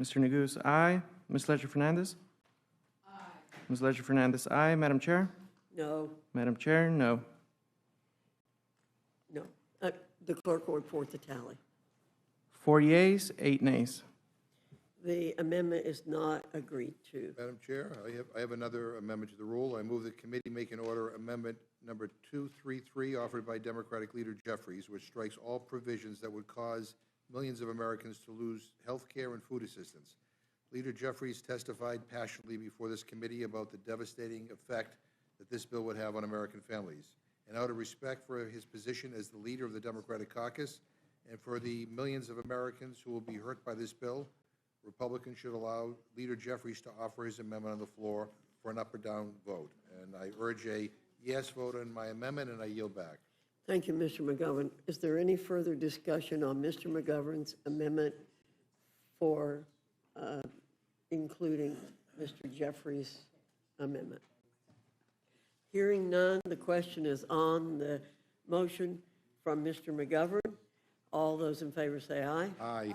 Mr. Neguse, aye. Ms. Ledger-Fernandez? Aye. Ms. Ledger-Fernandez, aye. Madam Chair? No. Madam Chair, no. No. The clerk will report the tally. 4 yeas, 8 nays. The amendment is not agreed to. Madam Chair, I have another amendment to the rule. I move the committee make an order amendment number 233 offered by Democratic Leader Jeffries, which strikes all provisions that would cause millions of Americans to lose health care and food assistance. Leader Jeffries testified passionately before this committee about the devastating effect that this bill would have on American families. And out of respect for his position as the leader of the Democratic caucus and for the millions of Americans who will be hurt by this bill, Republicans should allow Leader Jeffries to offer his amendment on the floor for an up or down vote. And I urge a yes vote on my amendment, and I yield back. Thank you, Mr. McGovern. Is there any further discussion on Mr. McGovern's amendment for including Mr. Jeffries' amendment? Hearing none, the question is on the motion from Mr. McGovern. All those in favor say aye. Aye.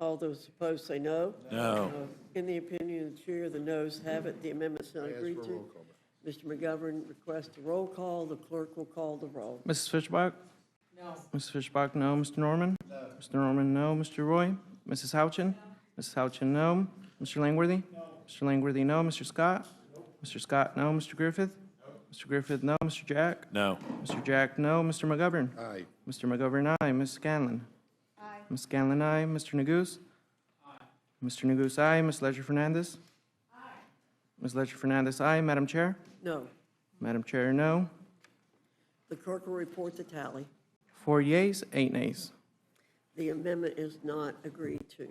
All those opposed say no. No. In the opinion of the chair, the noes have it. The amendment's not I ask agreed for a to. roll call. Mr. McGovern requests a roll call. The clerk will call the roll. Mrs. Fishbach? No. Mrs. Fishbach, no. Mr. Norman? No. Mr. Norman, no. Mr. Roy? Mrs. Houchin? Mrs. Houchin, no. Mr. Langworthy? No. Mr. Langworthy, no. Mr. Scott? No. Mr. Scott, no. Mr. Griffith? No. Mr. Griffith, no. Mr. Jack? No. Mr. Jack, no. Mr. McGovern? Aye. Mr. McGovern, aye. Ms. Scanlon? Aye. Ms. Scanlon, aye. Mr. Neguse? Aye. Mr. Neguse, aye. Ms. Ledger-Fernandez? Aye. Ms. Ledger-Fernandez, aye. Madam Chair? No. Madam Chair, no. The clerk will report the tally. 4 yeas, 8 nays. The amendment is not agreed to.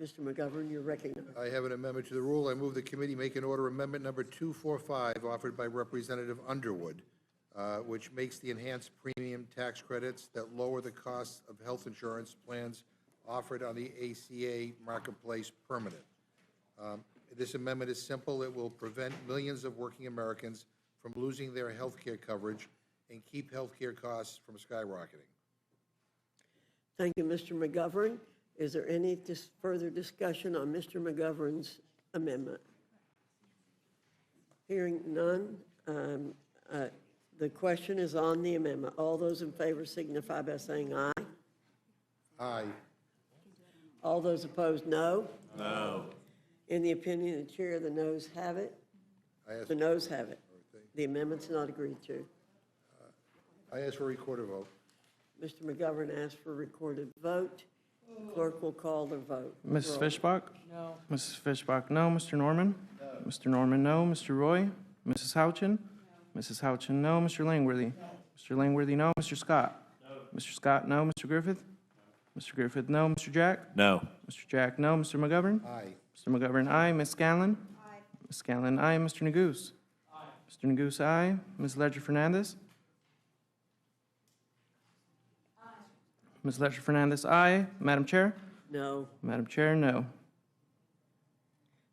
Mr. McGovern, you're recognized. I have an amendment to the rule. I move the committee make an order amendment number 245 offered by Representative Underwood, which makes the enhanced premium tax credits that lower the costs of health insurance plans offered on the ACA marketplace permanent. This amendment is simple. It will prevent millions of working Americans from losing their health care coverage and keep health care costs from skyrocketing. Thank you, Mr. McGovern. Is there any further discussion on Mr. McGovern's amendment? Hearing none, the question is on the amendment. All those in favor signify by saying aye. Aye. All those opposed, no. No. In the opinion of the chair, the noes have it. The noes have it. The amendment's not agreed to. I ask for a recorded vote. Mr. McGovern asked for a recorded vote. Clerk will call the vote. Mrs. Roll. Fishbach? No. Mrs. Fishbach, no. Mr. Norman? No. Mr. Norman, no. Mr. Roy? Mrs. Houchin? No. Mrs. Houchin, no. Mr. Langworthy? No. Mr. Langworthy, no. Mr. Scott? No. Mr. Scott, no. Mr. Griffith? No. Mr. Griffith, no. Mr. Jack? No. Mr. Jack, no. Mr. McGovern? Aye. Mr. McGovern, aye. Ms. Scanlon? Aye. Ms. Scanlon, aye. Mr. Neguse? Aye. Mr. Neguse, aye. Ms. Ledger-Fernandez? Aye. Ms. Ledger-Fernandez, aye. Madam Chair? No. Madam Chair, no.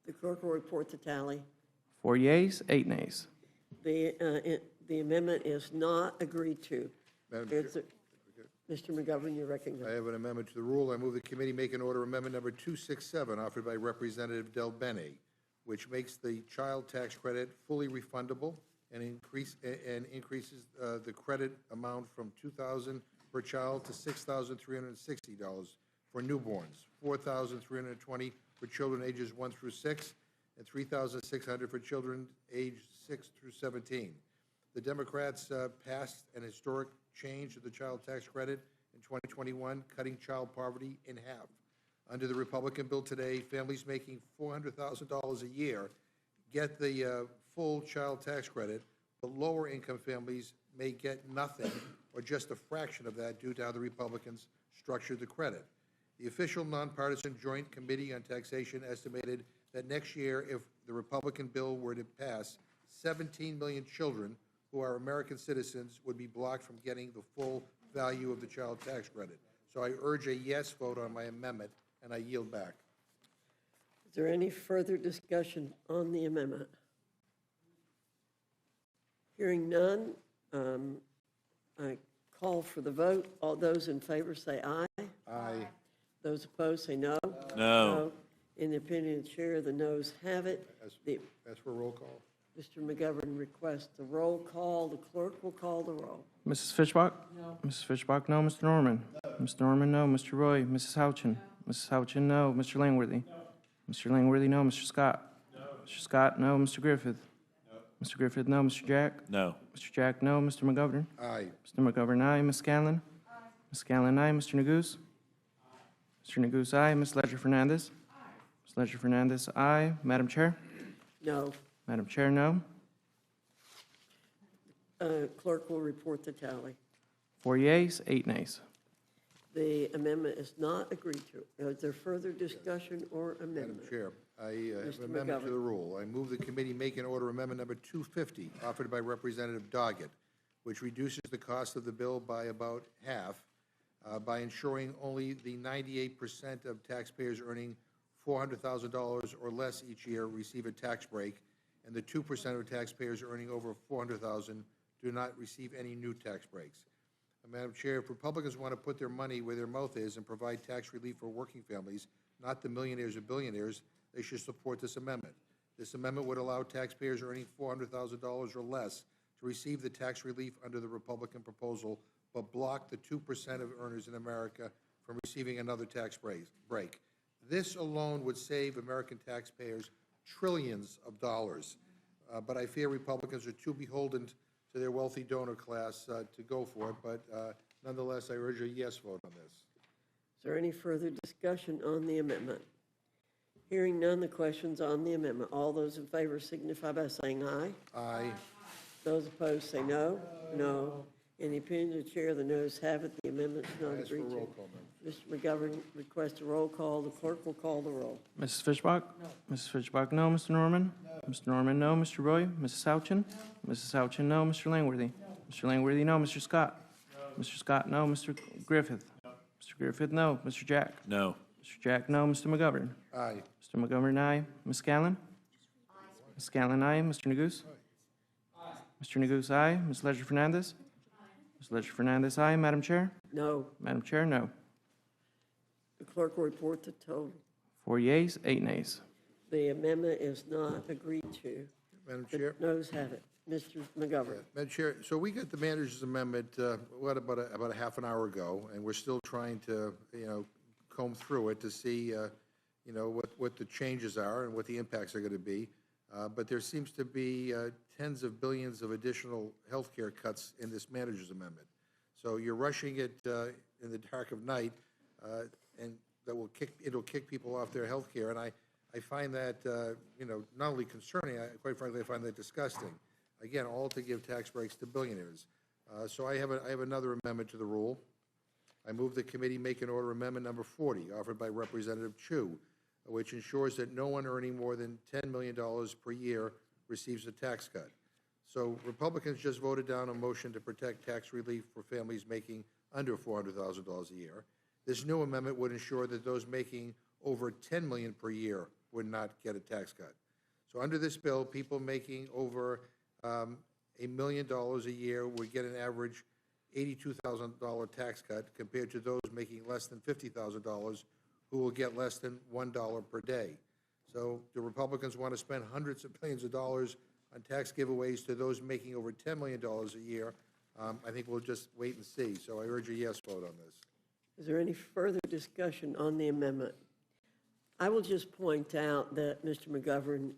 The clerk will report the tally. 4 yeas, 8 nays. The amendment is not agreed to. Madam Chair. Mr. McGovern, you're I recognized. have an amendment to the rule. I move the committee make an order amendment number 267 offered by Representative Del Bene, which makes the child tax credit fully refundable and increases the credit amount from $2,000 per child to $6,360 for newborns, $4,320 for children ages 1 through 6, and $3,600 for children aged 6 through 17. The Democrats passed an historic change to the child tax credit in 2021, cutting child poverty in half. Under the Republican bill today, families making $400,000 a year get the full child tax credit, but lower income families may get nothing or just a fraction of that due to how the Republicans structured the credit. The official nonpartisan Joint Committee on Taxation estimated that next year, if the Republican bill were to pass, 17 million children who are American citizens would be blocked from getting the full value of the child tax credit. So I urge a yes vote on my amendment, and I yield back. Is there any further discussion on the amendment? Hearing none, I call for the vote. All those in favor say aye. Aye. Those opposed say no. No. In the opinion of the chair, the noes have it. As for roll call? Mr. McGovern requests the roll call. The clerk will call the roll. Mrs. Fishbach? No. Mrs. Fishbach, no. Mr. Norman? No. Mr. Norman, no. Mr. Roy? Mrs. Houchin? Mrs. Houchin, no. Mr. Langworthy? No. Mr. Langworthy, no. Mr. Scott? No. Mr. Scott, no. Mr. Griffith? No. Mr. Griffith, no. Mr. Jack? No. Mr. Jack, no. Mr. McGovern? Aye. Mr. McGovern, aye. Ms. Scanlon? Aye. Ms. Scanlon, aye. Mr. Neguse? Aye. Mr. Neguse, aye. Ms. Ledger Fernandez? Aye. Ms. Ledger Fernandez, aye. Madam Chair? No. Madam Chair, no. Clerk will report the tally. 4 yeas, 8 nays. The amendment is not agreed to. Is there further discussion or Madam amendment? Chair, I have Mr. an amendment to McGovern. the rule. I move the committee make and order amendment number 250, offered by Representative Doggett, which reduces the cost of the bill by about half by ensuring only the 98% of taxpayers earning $400,000 or less each year receive a tax break, and the 2% of taxpayers earning over $400,000 do not receive any new tax breaks. Madam Chair, if Republicans want to put their money where their mouth is and provide tax relief for working families, not the millionaires or billionaires, they should support this amendment. This amendment would allow taxpayers earning $400,000 or less to receive the tax relief under the Republican proposal, but block the 2% of earners in America from receiving another tax break. This alone would save American taxpayers trillions of dollars, but I fear Republicans are too beholden to their wealthy donor class to go for it, but nonetheless, I urge a yes vote on this. Is there any further discussion on the amendment? Hearing none, the question's on the amendment. All those in favor signify by saying aye. Aye. Those opposed say no. No. In the opinion of the chair, the noes have it. The amendment is not Ask for a agreed roll to. call, ma'am. Mr. McGovern requests a roll call. The clerk will call the roll. Mrs. Fishbach? No. Mrs. Fishbach, no. Mr. Norman? No. Mr. Norman, no. Mr. Roy? Mrs. Houchin? No. Mrs. Houchin, no. Mr. Langworthy? No. Mr. Langworthy, no. Mr. Scott? No. Mr. Scott, no. Mr. Griffith? No. Mr. Griffith, no. Mr. Jack? No. Mr. Jack, no. Mr. McGovern? Aye. Mr. McGovern, aye. Ms. Scanlon? Aye. Ms. Scanlon, aye. Mr. Neguse? Aye. Mr. Neguse, aye. Ms. Ledger Fernandez? Aye. Ms. Ledger Fernandez, aye. Madam Chair? No. Madam Chair, no. The clerk will report the total. 4 yeas, 8 nays. The amendment is not agreed to. Madam The Chair? noes have it. Mr. McGovern. Madam Chair, so we got the manager's amendment, about a half an hour ago, and we're still trying to, comb through it to see, what the changes are and what the impacts are going to be. But there seems to be tens of billions of additional health care cuts in this manager's amendment. So you're rushing it in the dark of night, and it'll kick people off their health care. And I find that, not only concerning, quite frankly, I find that disgusting. Again, all to give tax breaks to billionaires. So I have another amendment to the rule. I move the committee make an order amendment number 40, offered by Representative Chu, which ensures that no one earning more than $10 million per year receives a tax cut. So Republicans just voted down a motion to protect tax relief for families making under $400,000 a year. This new amendment would ensure that those making over $10 million per year would not get a tax cut. So under this bill, people making over $1 million a year would get an average $82,000 tax cut compared to those making less than $50,000 who will get less than $1 per day. So the Republicans want to spend hundreds of billions of dollars on tax giveaways to those making over $10 million a year. I think we'll just wait and see. So I urge a yes vote on this. Is there any further discussion on the amendment? I will just point out that, Mr. McGovern,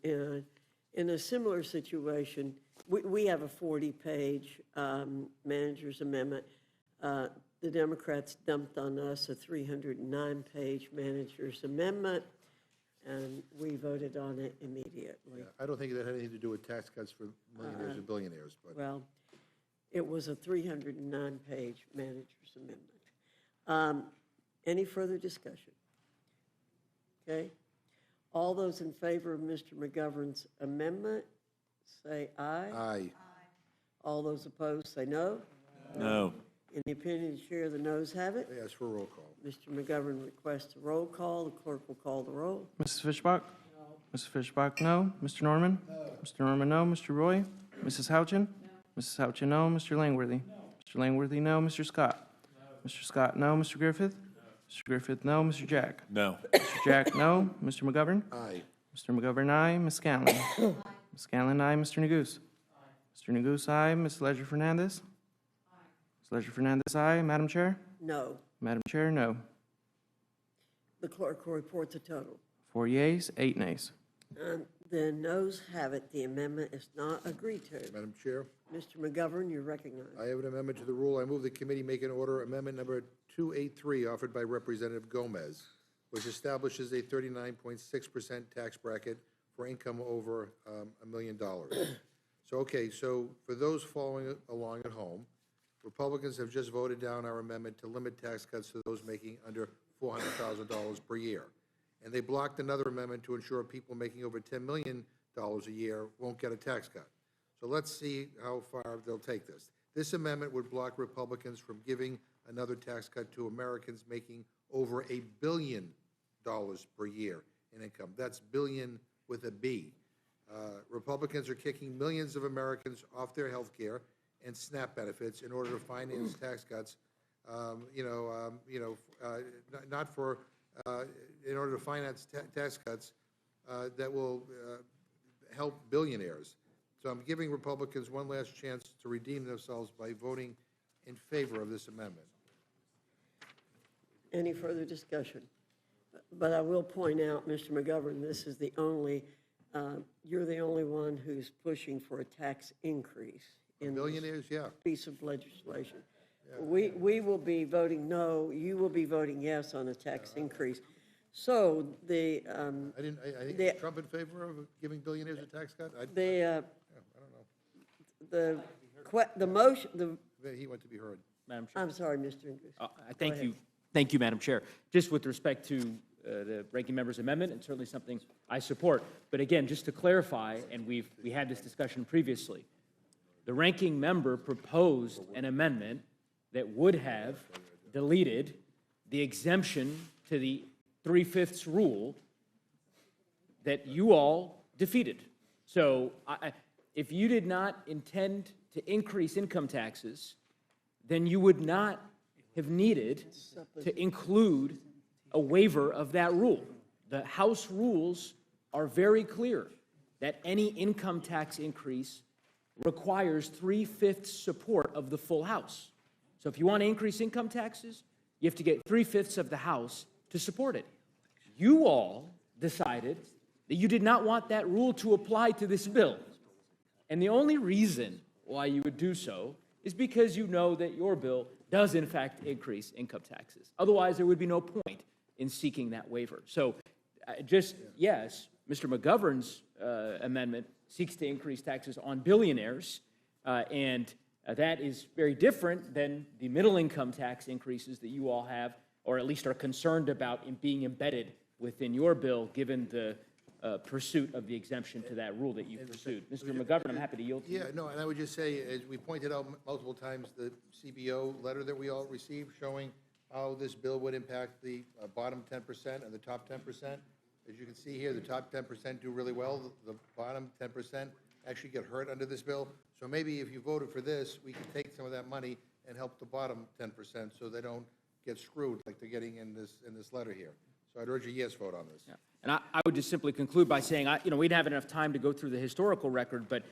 in a similar situation, we have a 40-page manager's amendment. The Democrats dumped on us a 309-page manager's amendment, and we voted on it immediately. Yeah, I don't think that had anything to do with tax cuts for millionaires or billionaires, but Well, it was a 309-page manager's amendment. Any further discussion? Okay. All those in favor of Mr. McGovern's amendment, say aye. aye. All those opposed, say no. No. In the opinion of the chair, the noes have it. I ask for a roll call. Mr. McGovern requests a roll call. The clerk will call the roll. Mrs. Fishbach? No. Mrs. Fishbach, no. Mr. Norman? No. Mr. Norman, no. Mr. Roy? Mrs. Houchin? No. Mrs. Houchin, no. Mr. Langworthy? No. Mr. Langworthy, no. Mr. Scott? No. Mr. Scott, no. Mr. Griffith? No. Mr. Griffith, no. Mr. Jack? No. Mr. Jack, no. Mr. McGovern? Aye. Mr. McGovern, aye. Ms. Scanlon? Ms. Scanlon, aye. Mr. Neguse? Mr. Neguse, aye. Ms. Ledger Fernandez? Ms. Ledger Fernandez, aye. Madam Chair? No. Madam Chair, no. The clerk will report the total. 4 yeas, 8 nays. The noes have it. The amendment is not agreed to. Madam Chair, Mr. McGovern, you're recognized. I have an amendment to the rule. I move the committee make an order amendment number 283 offered by Representative Gomez, which establishes a 39.6% tax bracket for income over $1 million. So for those following along at home, Republicans have just voted down our amendment to limit tax cuts to those making under $400,000 per year. And they blocked another amendment to ensure people making over $10 million a year won't get a tax cut. So let's see how far they'll take this. This amendment would block Republicans from giving another tax cut to Americans making over $1 billion per year in income. That's billion with a B. Republicans are kicking millions of Americans off their health care and SNAP benefits in order to finance tax cuts, in order to finance tax cuts that will help billionaires. So I'm giving Republicans one last chance to redeem themselves by voting in favor of this amendment. Any further discussion? But I will point out, Mr. McGovern, this is the only, you're the only one who's pushing for a tax increase in this Billionaires, yeah. piece of legislation. We will be voting no, you will be voting yes on a tax increase. So the, I think The- Trump in favor of giving billionaires a tax cut? I the, don't know. the motion, He went to be heard. Madam Chair. I'm sorry, Mr. English. Thank ahead. you. Thank you, Madam Chair. Just with respect to the ranking member's amendment, and certainly something I support. But again, just to clarify, and we had this discussion previously, the ranking member proposed an amendment that would have deleted the exemption to the 3/5 rule that you all defeated. So if you did not intend to increase income taxes, then you would not have needed to include a waiver of that rule. The House rules are very clear that any income tax increase requires 3/5 support of the full House. So if you want to increase income taxes, you have to get 3/5 of the House to support it. You all decided that you did not want that rule to apply to this bill. And the only reason why you would do so is because you know that your bill does in fact increase income taxes. Otherwise, there would be no point in seeking that waiver. So yes, Mr. McGovern's amendment seeks to increase taxes on billionaires, and that is very different than the middle income tax increases that you all have, or at least are concerned about in being embedded within your bill, given the pursuit of the exemption to that rule that you pursued. Mr. McGovern, I'm happy to yield to you. Yeah, no, and I would just say, as we pointed out multiple times, the CBO letter that we all received showing how this bill would impact the bottom 10% and the top 10%. As you can see here, the top 10% do really well. The bottom 10% actually get hurt under this bill. So maybe if you voted for this, we could take some of that money and help the bottom 10% so they don't get screwed like they're getting in this letter here. So I'd urge a yes vote on this. Yeah. And I would just simply conclude by saying, we didn't have enough time to go through the historical record, but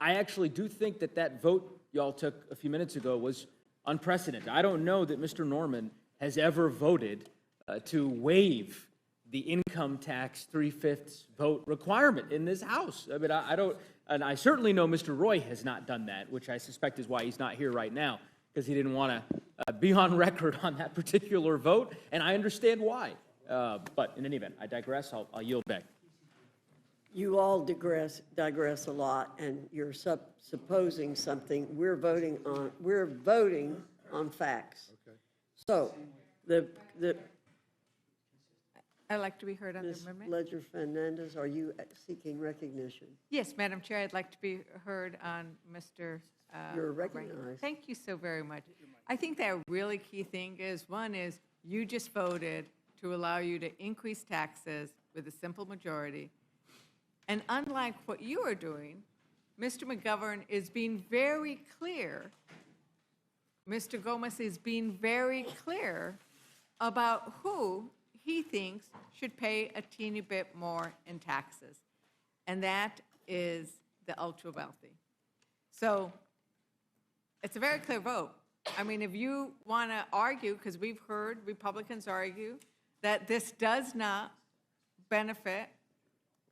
I actually do think that vote y'all took a few minutes ago was unprecedented. I don't know that Mr. Norman has ever voted to waive the income tax 3/5 vote requirement in this House. I mean, I don't, and I certainly know Mr. Roy has not done that, which I suspect is why he's not here right now, because he didn't want to be on record on that particular vote, and I understand why. But in any event, I digress. I'll yield back. You all digress a lot, and you're supposing something. We're voting on facts. Okay. So, the I'd like to be heard on the Ms. amendment. Ledger Fernandez, are you seeking recognition? Yes, Madam Chair, I'd like to be heard on Mr. You're Rankin. recognized. Thank you so very much. I think that a really key thing is, one is, you just voted to allow you to increase taxes with a simple majority. And unlike what you are doing, Mr. McGovern is being very clear, Mr. Gomez is being very clear about who he thinks should pay a teeny bit more in taxes, and that is the ultra wealthy. So it's a very clear vote. I mean, if you want to argue, because we've heard Republicans argue that this does not benefit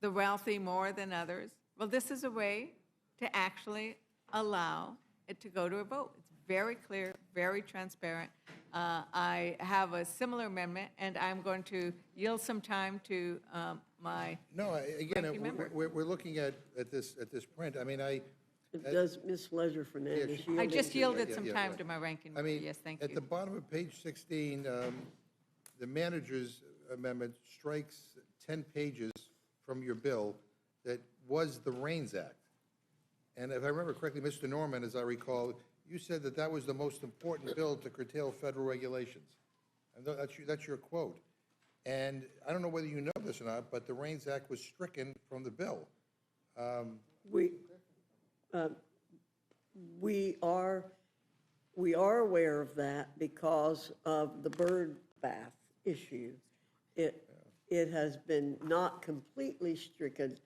the wealthy more than others, well, this is a way to actually allow it to go to a vote. It's very clear, very transparent. I have a similar amendment, and I'm going to yield some time to my No, again, Ranking member. we're looking at this print. I mean, Does Ms. Leisure Fernandez she- yield? I just to- yielded yeah, some yeah, time right. to my ranking I member. mean, Yes, thank at the you. bottom of page 16, the manager's amendment strikes 10 pages from your bill that was the RAINS Act. And if I remember correctly, Mr. Norman, as I recall, you said that that was the most important bill to curtail federal regulations. And that's your quote. And I don't know whether you know this or not, but the RAINS Act was stricken from the bill. We are aware of that because of the bird bath issue. It has been not completely stricken,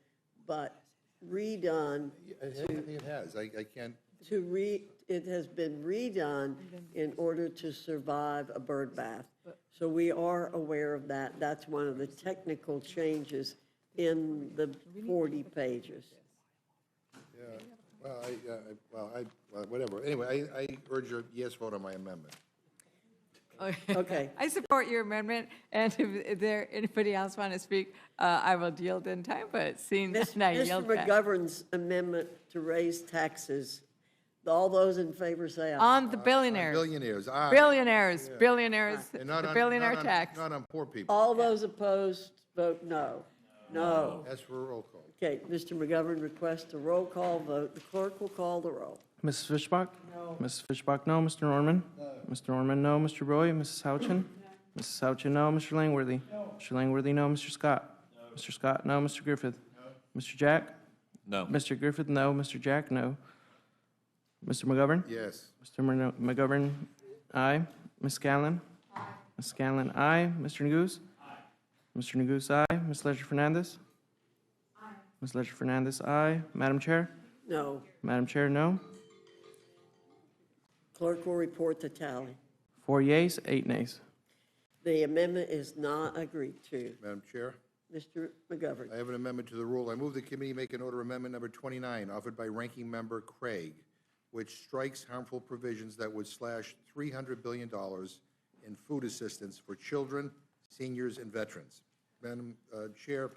but redone I think it has. I can't, it has been redone in order to survive a bird bath. So we are aware of that. That's one of the technical changes in the 40 pages. whatever. Anyway, I urge a yes vote on my amendment. Okay. I support your amendment, and if there, anybody else want to speak, I will yield in time, but seeing that I Mr. yield back. McGovern's amendment to raise taxes, all those in favor say aye. On the billionaires, Billionaires, aye. billionaires, billionaires, And not the on- billionaire not on- tax. Not on poor people. All those opposed, vote no. No. That's for a roll call. Okay, Mr. McGovern requests a roll call vote. The clerk will call the roll. Mrs. Fishbach? No. Mrs. Fishbach, no. Mr. Norman? No. Mr. Norman, no. Mr. Roy? Mrs. Houchin? No. Mrs. Houchin, no. Mr. Langworthy? No. Mr. Langworthy, no. Mr. Scott? No. Mr. Scott, no. Mr. Griffith? No. Mr. Jack? No. Mr. Griffith, no. Mr. Jack, no. Mr. McGovern? Yes. Mr. McGovern, aye. Ms. Scanlon? Aye. Ms. Scanlon, aye. Mr. Neguse? Aye. Mr. Neguse, aye. Ms. Leisure Fernandez? Aye. Ms. Leisure Fernandez, aye. Madam Chair? No. Madam Chair, no. Clerk will report the tally. 4 yeas, 8 nays. The amendment is not agreed to. Madam Chair, Mr. McGovern. I have an amendment to the rule. I move the committee make an order amendment number 29, offered by Ranking Member Craig, which strikes harmful provisions that would slash $300 billion in food assistance for children, seniors, and veterans. Madam Chair,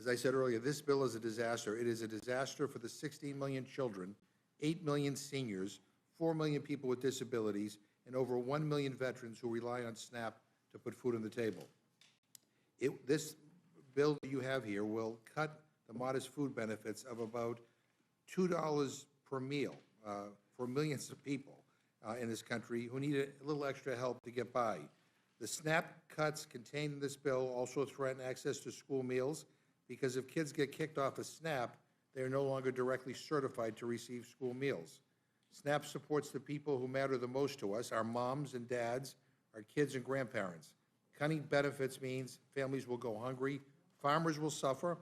as I said earlier, this bill is a disaster. It is a disaster for the 16 million children, 8 million seniors, 4 million people with disabilities, and over 1 million veterans who rely on SNAP to put food on the table. This bill that you have here will cut the modest food benefits of about $2 per meal for millions of people in this country who need a little extra help to get by. The SNAP cuts contained in this bill also threaten access to school meals because if kids get kicked off of SNAP, they are no longer directly certified to receive school meals. SNAP supports the people who matter the most to us, our moms and dads, our kids and grandparents. Cutting benefits means families will go hungry, farmers will suffer,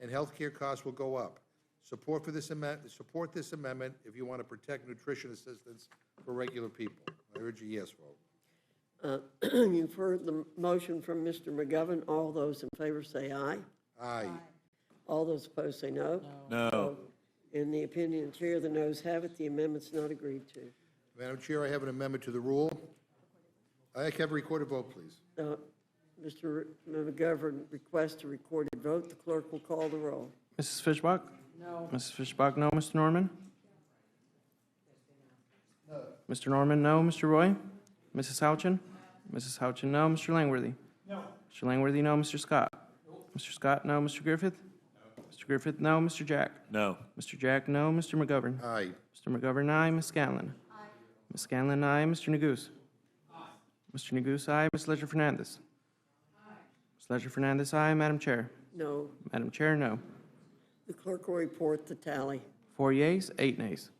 and health care costs will go up. Support this amendment if you want to protect nutrition assistance for regular people. I urge a yes vote. You've heard the motion from Mr. McGovern. All those in favor say aye. Aye. All those opposed say no. No. In the opinion of the chair, the noes have it. The amendment's not agreed to. Madam Chair, I have an amendment to the rule. I have a recorded vote, please. Mr. McGovern requests a recorded vote. The clerk will call the roll. Mrs. Fishbach? No. Mrs. Fishbach, no. Mr. Norman? No. Mr. Norman, no. Mr. Roy? Mrs. Houchin? Mrs. Houchin, no. Mr. Langworthy? No. Mr. Langworthy, no. Mr. Scott? Mr. Scott, no. Mr. Griffith? No. Mr. Griffith, no. Mr. Jack? No. Mr. Jack, no. Mr. McGovern? Aye. Mr. McGovern, aye. Ms. Scanlon? Aye. Ms. Scanlon, aye. Mr. Neguse? Aye. Mr. Neguse, aye. Ms. Leisure Fernandez? Aye. Ms. Leisure Fernandez, aye. Madam Chair? No. Madam Chair, no. The clerk will report the tally. 4 yeas, 8 nays.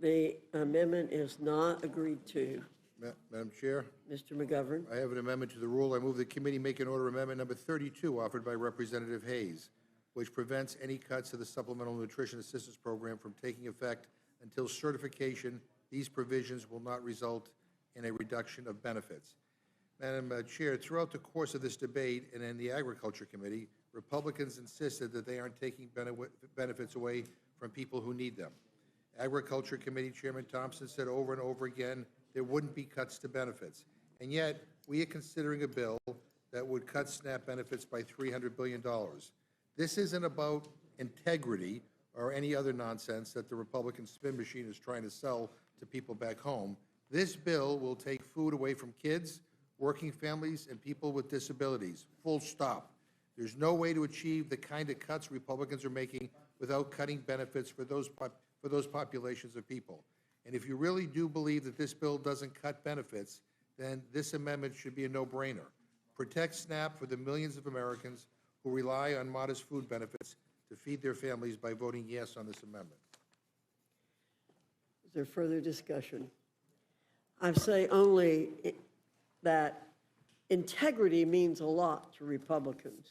The amendment is not agreed to. Madam Chair, Mr. McGovern. I have an amendment to the rule. I move the committee make an order amendment number 32 offered by Representative Hayes, which prevents any cuts to the Supplemental Nutrition Assistance Program from taking effect until certification. These provisions will not result in a reduction of benefits. Madam Chair, throughout the course of this debate and in the Agriculture Committee, Republicans insisted that they aren't taking benefits away from people who need them. Agriculture Committee Chairman Thompson said over and over again there wouldn't be cuts to benefits. And yet, we are considering a bill that would cut SNAP benefits by $300 billion. This isn't about integrity or any other nonsense that the Republican spin machine is trying to sell to people back home. This bill will take food away from kids, working families, and people with disabilities, full stop. There's no way to achieve the kind of cuts Republicans are making without cutting benefits for those populations of people. And if you really do believe that this bill doesn't cut benefits, then this amendment should be a no-brainer. Protect SNAP for the millions of Americans who rely on modest food benefits to feed their families by voting yes on this amendment. Is there further discussion? I say only that integrity means a lot to Republicans.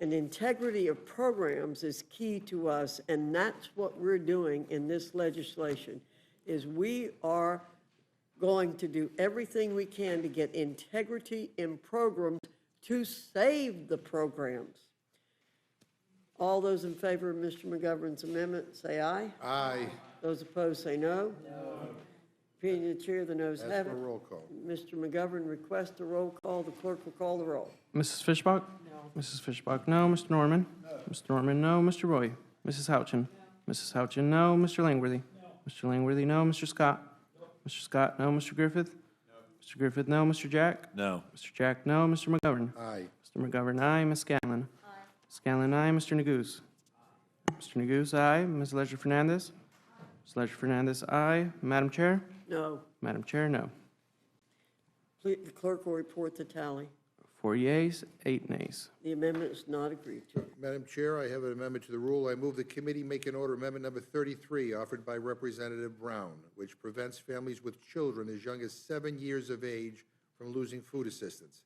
And integrity of programs is key to us, and that's what we're doing in this legislation, is we are going to do everything we can to get integrity in programs to save the programs. All those in favor of Mr. McGovern's amendment, say aye. Aye. Those opposed, say no. No. Opinion of the chair, the noes Ask have for it. a roll call. Mr. McGovern requests a roll call. The clerk will call the roll. Mrs. Fishbach? No. Mrs. Fishbach, no. Mr. Norman? No. Mr. Norman, no. Mr. Roy? Mrs. Houchin? No. Mrs. Houchin, no. Mr. Langworthy? No. Mr. Langworthy, no. Mr. Scott? No. Mr. Scott, no. Mr. Griffith? No. Mr. Griffith, no. Mr. Jack? No. Mr. Jack, no. Mr. McGovern? Aye. Mr. McGovern, aye. Ms. Scanlon? Aye. Scanlon, aye. Mr. Neguse? Mr. Neguse, aye. Ms. Ledger-Fernandez? Ms. Ledger-Fernandez, aye. Madam Chair? No. Madam Chair, no. Please, the clerk will report the tally. 4 yeas, 8 nays. The amendment is not agreed to. Madam Chair, I have an amendment to the rule. I move the committee make an order amendment number 33 offered by Representative Brown, which prevents families with children as young as 7 years of age from losing food assistance.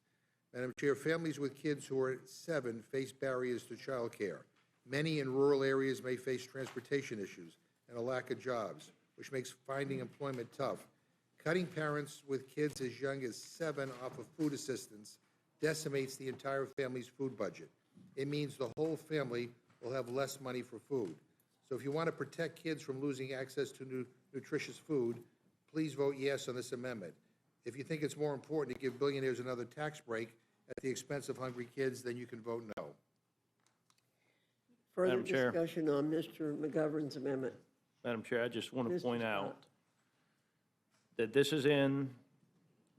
Madam Chair, families with kids who are 7 face barriers to child care. Many in rural areas may face transportation issues and a lack of jobs, which makes finding employment tough. Cutting parents with kids as young as 7 off of food assistance decimates the entire family's food budget. It means the whole family will have less money for food. So if you want to protect kids from losing access to nutritious food, please vote yes on this amendment. If you think it's more important to give billionaires another tax break at the expense of hungry kids, then you can vote no. Further Madam Chair. discussion on Mr. McGovern's amendment. Madam Chair, I just want to Mr. point out Scott. that this is in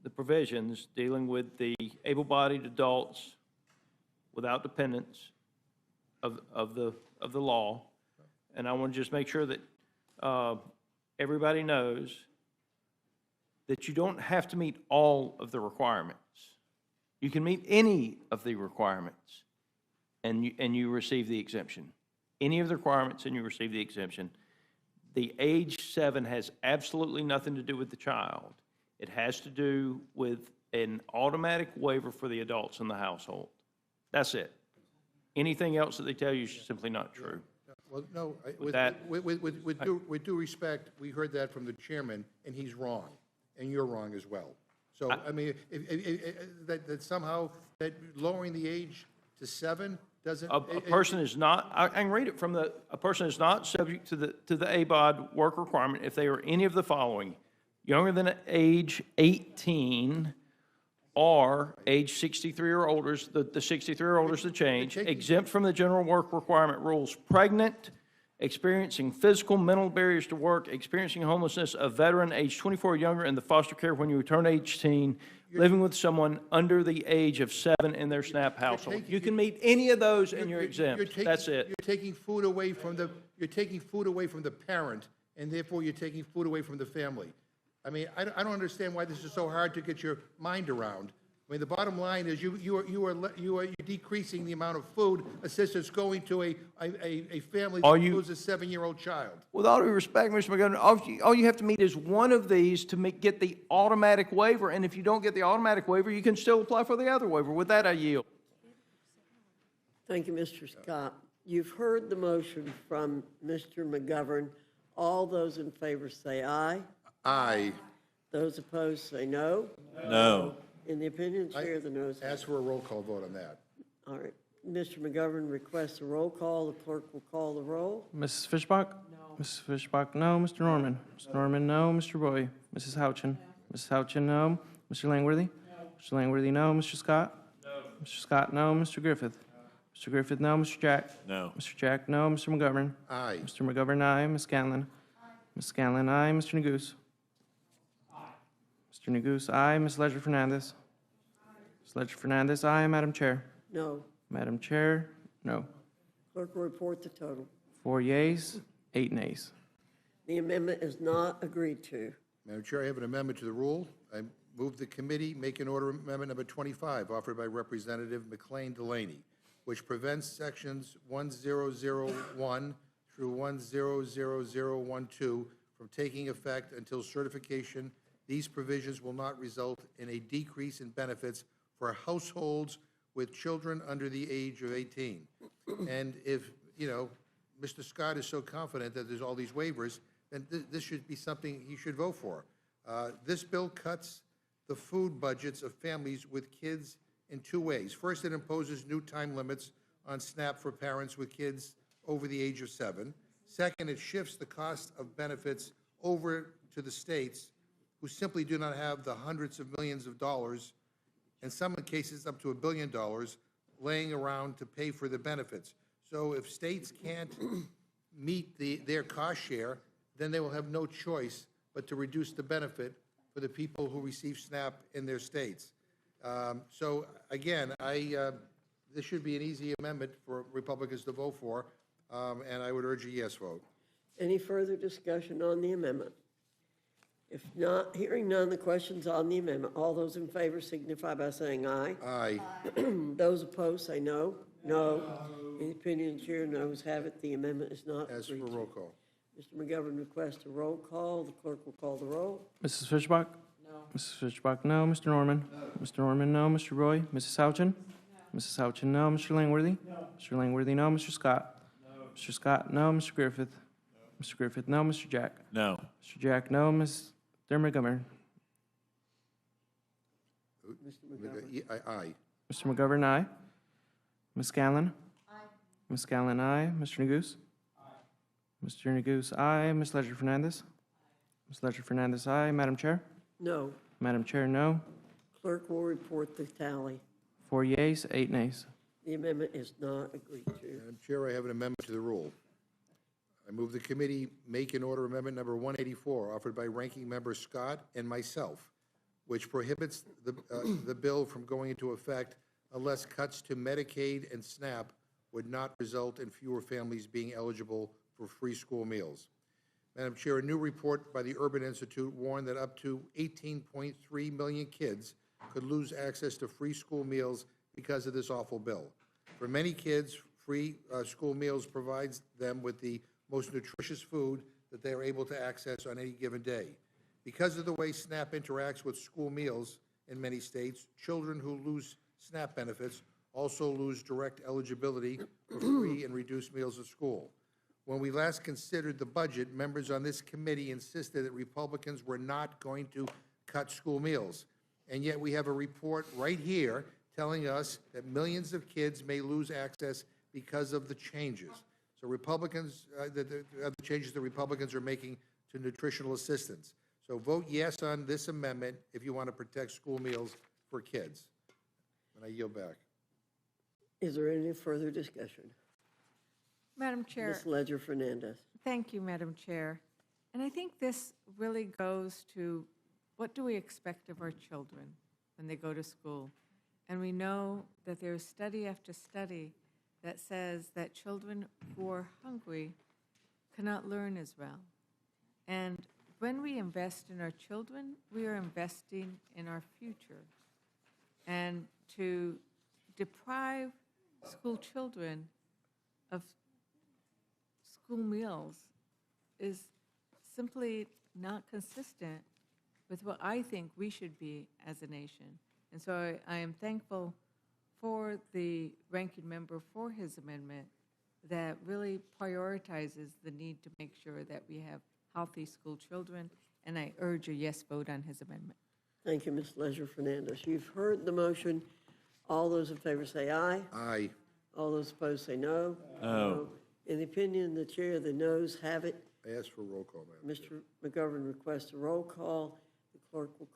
the provisions dealing with the able-bodied adults without dependents of the law. And I want to just make sure that everybody knows that you don't have to meet all of the requirements. You can meet any of the requirements, and you receive the exemption. Any of the requirements, and you receive the exemption. The age 7 has absolutely nothing to do with the child. It has to do with an automatic waiver for the adults in the household. That's it. Anything else that they tell you is simply not true. Well, no, that- with due respect, we heard that from the chairman, and he's wrong, and you're wrong as well. So, I mean, that somehow, that lowering the age to 7 doesn't. A person is not, I can read it from a person is not subject to the ABOD work requirement if they are any of the following: younger than age 18 or age 63 or older, the 63 or older is the change, exempt from the general work requirement rules, pregnant, experiencing physical, mental barriers to work, experiencing homelessness, a veteran, age 24 or younger in the foster care when you return age 18, living with someone under the age of 7 in their SNAP household. You can meet any of those and you're exempt. That's it. You're taking food away from the parent, and therefore you're taking food away from the family. I mean, I don't understand why this is so hard to get your mind around, I mean, the bottom line is you are decreasing the amount of food assistance going to a family that Are you- loses a 7-year-old child. With all due respect, Mr. McGovern, all you have to meet is one of these to get the automatic waiver, and if you don't get the automatic waiver, you can still apply for the other waiver. With that, I yield. Thank you, Mr. Scott. You've heard the motion from Mr. McGovern. All those in favor say aye. Aye. Those opposed say no. No. In the opinion of the chair, the noes. Ask for a roll call vote on that. All right. Mr. McGovern requests a roll call. The clerk will call the roll. Mrs. Fishbach? No. Mrs. Fishbach, no. Mr. Norman? Mr. Norman, no. Mr. Roy? Mrs. Houchin? Mrs. Houchin, no. Mr. Langworthy? Mr. Langworthy, no. Mr. Scott? No. Mr. Scott, no. Mr. Griffith? Mr. Griffith, no. Mr. Jack? No. Mr. Jack, no. Mr. McGovern? Aye. Mr. McGovern, aye. Ms. Scanlon? Ms. Scanlon, aye. Mr. Neguse? Mr. Neguse, aye. Ms. Ledger Fernandez? Ms. Ledger Fernandez, aye. Madam Chair? No. Madam Chair, no. Clerk will report the total. 4 yeas, 8 nays. The amendment is not agreed to. Madam Chair, I have an amendment to the rule. I move the committee make an order amendment number 25, offered by Representative McLean Delaney, which prevents sections 1001 through 100012 from taking effect until certification. These provisions will not result in a decrease in benefits for households with children under the age of 18. And if, Mr. Scott is so confident that there's all these waivers, then this should be something he should vote for. This bill cuts the food budgets of families with kids in 2 ways. First, it imposes new time limits on SNAP for parents with kids over the age of 7. Second, it shifts the cost of benefits over to the states, who simply do not have the hundreds of millions of dollars, in some cases up to $1 billion, laying around to pay for the benefits. So if states can't meet their cost share, then they will have no choice but to reduce the benefit for the people who receive SNAP in their states. So again, this should be an easy amendment for Republicans to vote for, and I would urge a yes vote. Any further discussion on the amendment? If not, hearing none, the question's on the amendment. All those in favor signify by saying aye. Aye. Those opposed say no. No. In the opinion of the chair, noes have it. The amendment is not Ask for agreed a to. roll call. Mr. McGovern requests a roll call. The clerk will call the roll. Mrs. Fishbach? No. Mrs. Fishbach, no. Mr. Norman? No. Mr. Norman, no. Mr. Roy? Mrs. Houchin? No. Mrs. Houchin, no. Mr. Langworthy? No. Mr. Langworthy, no. Mr. Scott? No. Mr. Scott, no. Mr. Griffith? No. Mr. Griffith, no. Mr. Jack? No. Mr. Jack, no. Ms. Montgomery? Aye. Mr. McGovern, aye. Ms. Scanlon? Aye. Ms. Scanlon, aye. Mr. Neguse? Aye. Mr. Neguse, aye. Ms. Ledger Fernandez? Ms. Ledger Fernandez, aye. Madam Chair? No. Madam Chair, no. Clerk will report the tally. 4 yeas, 8 nays. The amendment is not agreed to. Madam Chair, I have an amendment to the rule. I move the committee make an order amendment number 184, offered by Ranking Member Scott and myself, which prohibits the bill from going into effect unless cuts to Medicaid and SNAP would not result in fewer families being eligible for free school meals. Madam Chair, a new report by the Urban Institute warned that up to 18.3 million kids could lose access to free school meals because of this awful bill. For many kids, free school meals provides them with the most nutritious food that they are able to access on any given day. Because of the way SNAP interacts with school meals in many states, children who lose SNAP benefits also lose direct eligibility for free and reduced meals at school. When we last considered the budget, members on this committee insisted that Republicans were not going to cut school meals. And yet we have a report right here telling us that millions of kids may lose access because of the changes. So Republicans, the changes the Republicans are making to nutritional assistance. So vote yes on this amendment if you want to protect school meals for kids. And I yield back. Is there any further discussion? Madam Chair. Ms. Ledger Fernandez. Thank you, Madam Chair. And I think this really goes to what do we expect of our children when they go to school? And we know that there's study after study that says that children who are hungry cannot learn as well. And when we invest in our children, we are investing in our future. And to deprive school children of school meals is simply not consistent with what I think we should be as a nation. And so I am thankful for the ranking member for his amendment that really prioritizes the need to make sure that we have healthy school children, and I urge a yes vote on his amendment. Thank you, Ms. Leisure Fernandez. You've heard the motion. All those in favor say aye. Aye. All those opposed say no. No. In the opinion of the chair, the noes have it. I ask for a roll call, Madam Chair. Mr. McGovern requests a roll call. The clerk will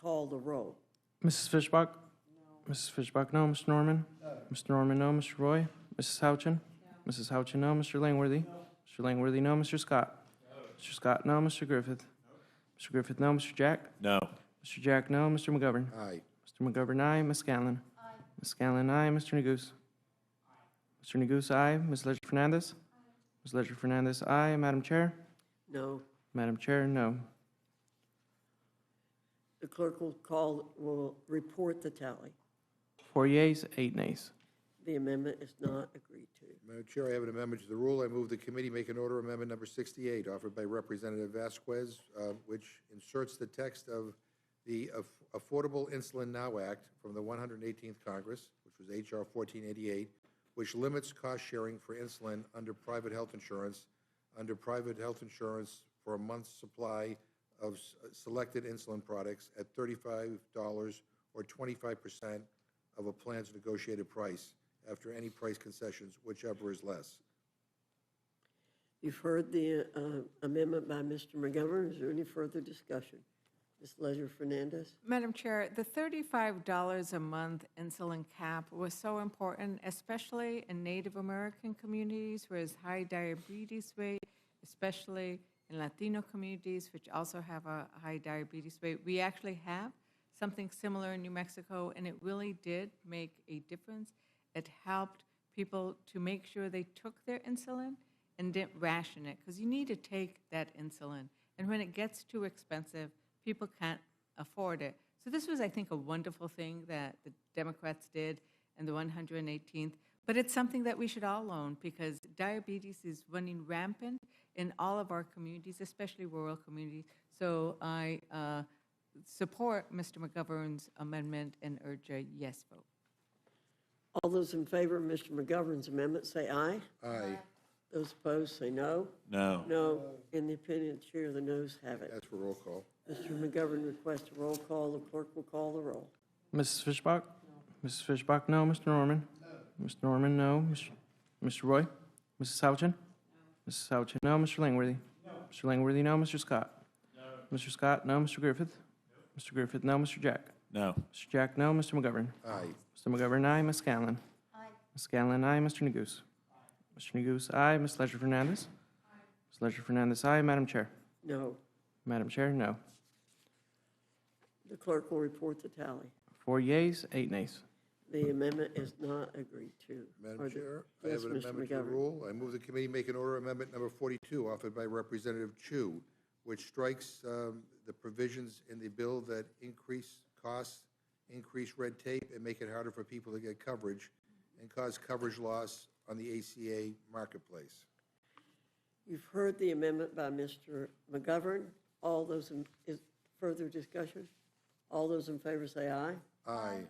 call the roll. Mrs. Fishbach? No. Mrs. Fishbach, no. Mr. Norman? No. Mr. Norman, no. Mr. Roy? Mrs. Houchin? No. Mrs. Houchin, no. Mr. Langworthy? No. Mr. Langworthy, no. Mr. Scott? No. Mr. Scott, no. Mr. Griffith? No. Mr. Griffith, no. Mr. Jack? No. Mr. Jack, no. Mr. McGovern? Aye. Mr. McGovern, aye. Ms. Scanlon? Aye. Ms. Scanlon, aye. Mr. Neguse? Aye. Mr. Neguse, aye. Ms. Leisure Fernandez? Aye. Ms. Leisure Fernandez, aye. Madam Chair? No. Madam Chair, no. The clerk will report the tally. 4 yeas, 8 nays. The amendment is not agreed to. Madam Chair, I have an amendment to the rule. I move the committee make an order amendment number 68, offered by Representative Vasquez, which inserts the text of the Affordable Insulin Now Act from the 118th Congress, which was H.R. 1488, which limits cost sharing for insulin under private health insurance for a month's supply of selected insulin products at $35 or 25% of a plan's negotiated price after any price concessions, whichever is less. You've heard the amendment by Mr. McGovern. Is there any further discussion? Ms. Leisure Fernandez? Madam Chair, the $35 a month insulin cap was so important, especially in Native American communities where there's high diabetes rate, especially in Latino communities, which also have a high diabetes rate. We actually have something similar in New Mexico, and it really did make a difference. It helped people to make sure they took their insulin and didn't ration it, because you need to take that insulin. And when it gets too expensive, people can't afford it. So this was, I think, a wonderful thing that the Democrats did in the 118th. But it's something that we should all own, because diabetes is running rampant in all of our communities, especially rural communities. So I support Mr. McGovern's amendment and urge a yes vote. All those in favor of Mr. McGovern's amendment say aye. Aye. Those opposed say no. No. No. In the opinion of the chair, the noes have it. Ask for roll call. Mr. McGovern requests a roll call. The clerk will call the roll. Mrs. Fishbach? No. Mrs. Fishbach, no. Mr. Norman? No. Mr. Norman, no. Mr. Roy? Mrs. Houchin? No. Mrs. Houchin, no. Mr. Langworthy? No. Mr. Langworthy, no. Mr. Scott? No. Mr. Scott, no. Mr. Griffith? No. Mr. Griffith, no. Mr. Jack? No. Mr. Jack, no. Mr. McGovern? Aye. Mr. McGovern, aye. Ms. Scanlon? Aye. Ms. Scanlon, aye. Mr. Neguse? Aye. Mr. Neguse, aye. Ms. Leisure Fernandez? Aye. Ms. Leisure Fernandez, aye. Madam Chair? No. Madam Chair, no. The clerk will report the tally. 4 yeas, 8 nays. The amendment is not agreed to. Madam Or- Chair, I Yes, have an Mr. amendment to the McGovern. rule. I move the committee make an order amendment number 42, offered by Representative Chu, which strikes the provisions in the bill that increase costs, increase red tape, and make it harder for people to get coverage, and cause coverage loss on the ACA marketplace. You've heard the amendment by Mr. McGovern. All those is further discussion? All those in favor say aye. Aye.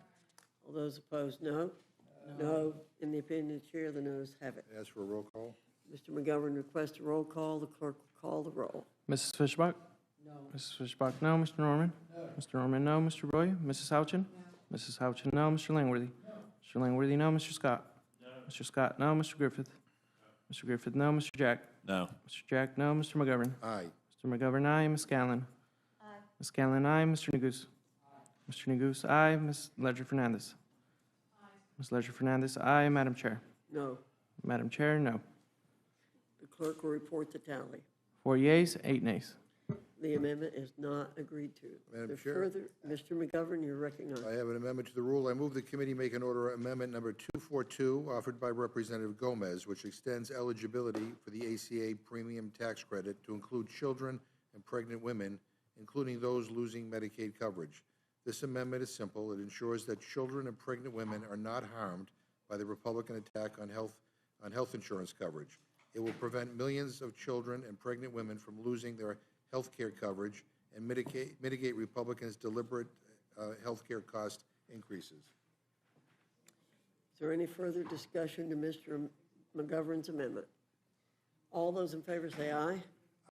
All those opposed, no. No. In the opinion of the chair, the noes have it. Ask for a roll call. Mr. McGovern requests a roll call. The clerk will call the roll. Mrs. Fishbach? No. Mrs. Fishbach, no. Mr. Norman? No. Mr. Norman, no. Mr. Roy? Mrs. Houchin? No. Mrs. Houchin, no. Mr. Langworthy? No. Mr. Langworthy, no. Mr. Scott? No. Mr. Scott, no. Mr. Griffith? No. Mr. Griffith, no. Mr. Jack? No. Mr. Jack, no. Mr. McGovern? Aye. Mr. McGovern, aye. Ms. Scanlon? Aye. Ms. Scanlon, aye. Mr. Neguse? Aye. Mr. Neguse, aye. Ms. Leisure Fernandez? Aye. Ms. Leisure Fernandez, aye. Madam Chair? No. Madam Chair, no. The clerk will report the tally. 4 yeas, 8 nays. The amendment is not agreed to. Madam Is Chair. there further, Mr. McGovern, you're recognized. I have an amendment to the rule. I move the committee make an order amendment number 242, offered by Representative Gomez, which extends eligibility for the ACA premium tax credit to include children and pregnant women, including those losing Medicaid coverage. This amendment is simple. It ensures that children and pregnant women are not harmed by the Republican attack on health insurance coverage. It will prevent millions of children and pregnant women from losing their health care coverage and mitigate Republicans' deliberate health care cost increases. Is there any further discussion to Mr. McGovern's amendment? All those in favor say aye.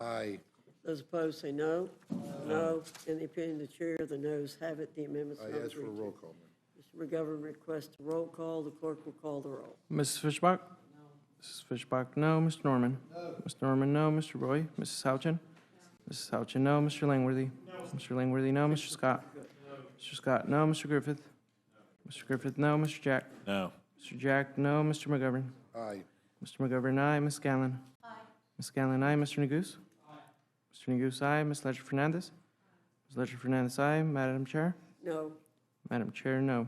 Aye. Those opposed say no. No. In the opinion of the chair, the noes have it. The amendment's I not ask for a agreed roll to. call, ma'am. Mr. McGovern requests a roll call. The clerk will call the roll. Mrs. Fishbach? No. Mrs. Fishbach, no. Mr. Norman? No. Mr. Norman, no. Mr. Roy? Mrs. Houchin? Mrs. Houchin, no. Mr. Langworthy? No. Mr. Langworthy, no. Mr. Scott? Mr. Scott, no. Mr. Griffith? Mr. Griffith, no. Mr. Jack? No. Mr. Jack, no. Mr. McGovern? Aye. Mr. McGovern, aye. Ms. Scanlon? Aye. Ms. Scanlon, aye. Mr. Neguse? Aye. Mr. Neguse, aye. Ms. Ledger Fernandez? Ms. Ledger Fernandez, aye. Madam Chair? No. Madam Chair, no.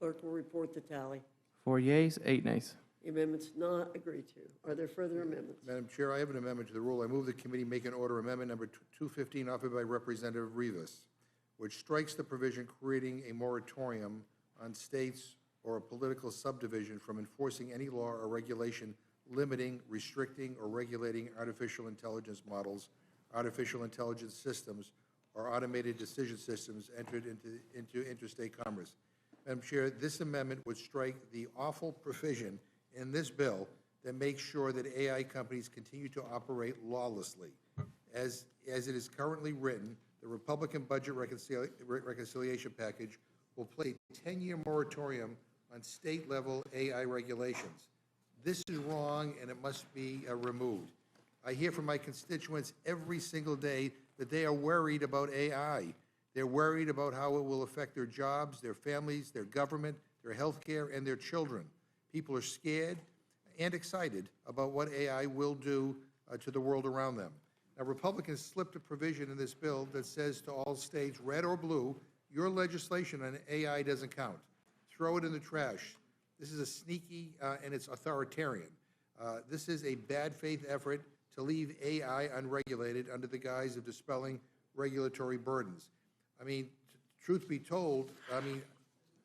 Clerk will report the tally. 4 yeas, 8 nays. The amendment's not agreed to. Are there further amendments? Madam Chair, I have an amendment to the rule. I move the committee make an order amendment number 215 offered by Representative Rivas, which strikes the provision creating a moratorium on states or a political subdivision from enforcing any law or regulation limiting, restricting, or regulating artificial intelligence models, artificial intelligence systems, or automated decision systems entered into interstate commerce. Madam Chair, this amendment would strike the awful provision in this bill that makes sure that AI companies continue to operate lawlessly. As it is currently written, the Republican budget reconciliation package will place a 10-year moratorium on state-level AI regulations. This is wrong, and it must be removed. I hear from my constituents every single day that they are worried about AI. They're worried about how it will affect their jobs, their families, their government, their health care, and their children. People are scared and excited about what AI will do to the world around them. Now, Republicans slipped a provision in this bill that says to all states, red or blue, your legislation on AI doesn't count. Throw it in the trash. This is a sneaky and it's authoritarian. This is a bad faith effort to leave AI unregulated under the guise of dispelling regulatory burdens. I mean, truth be told, I mean,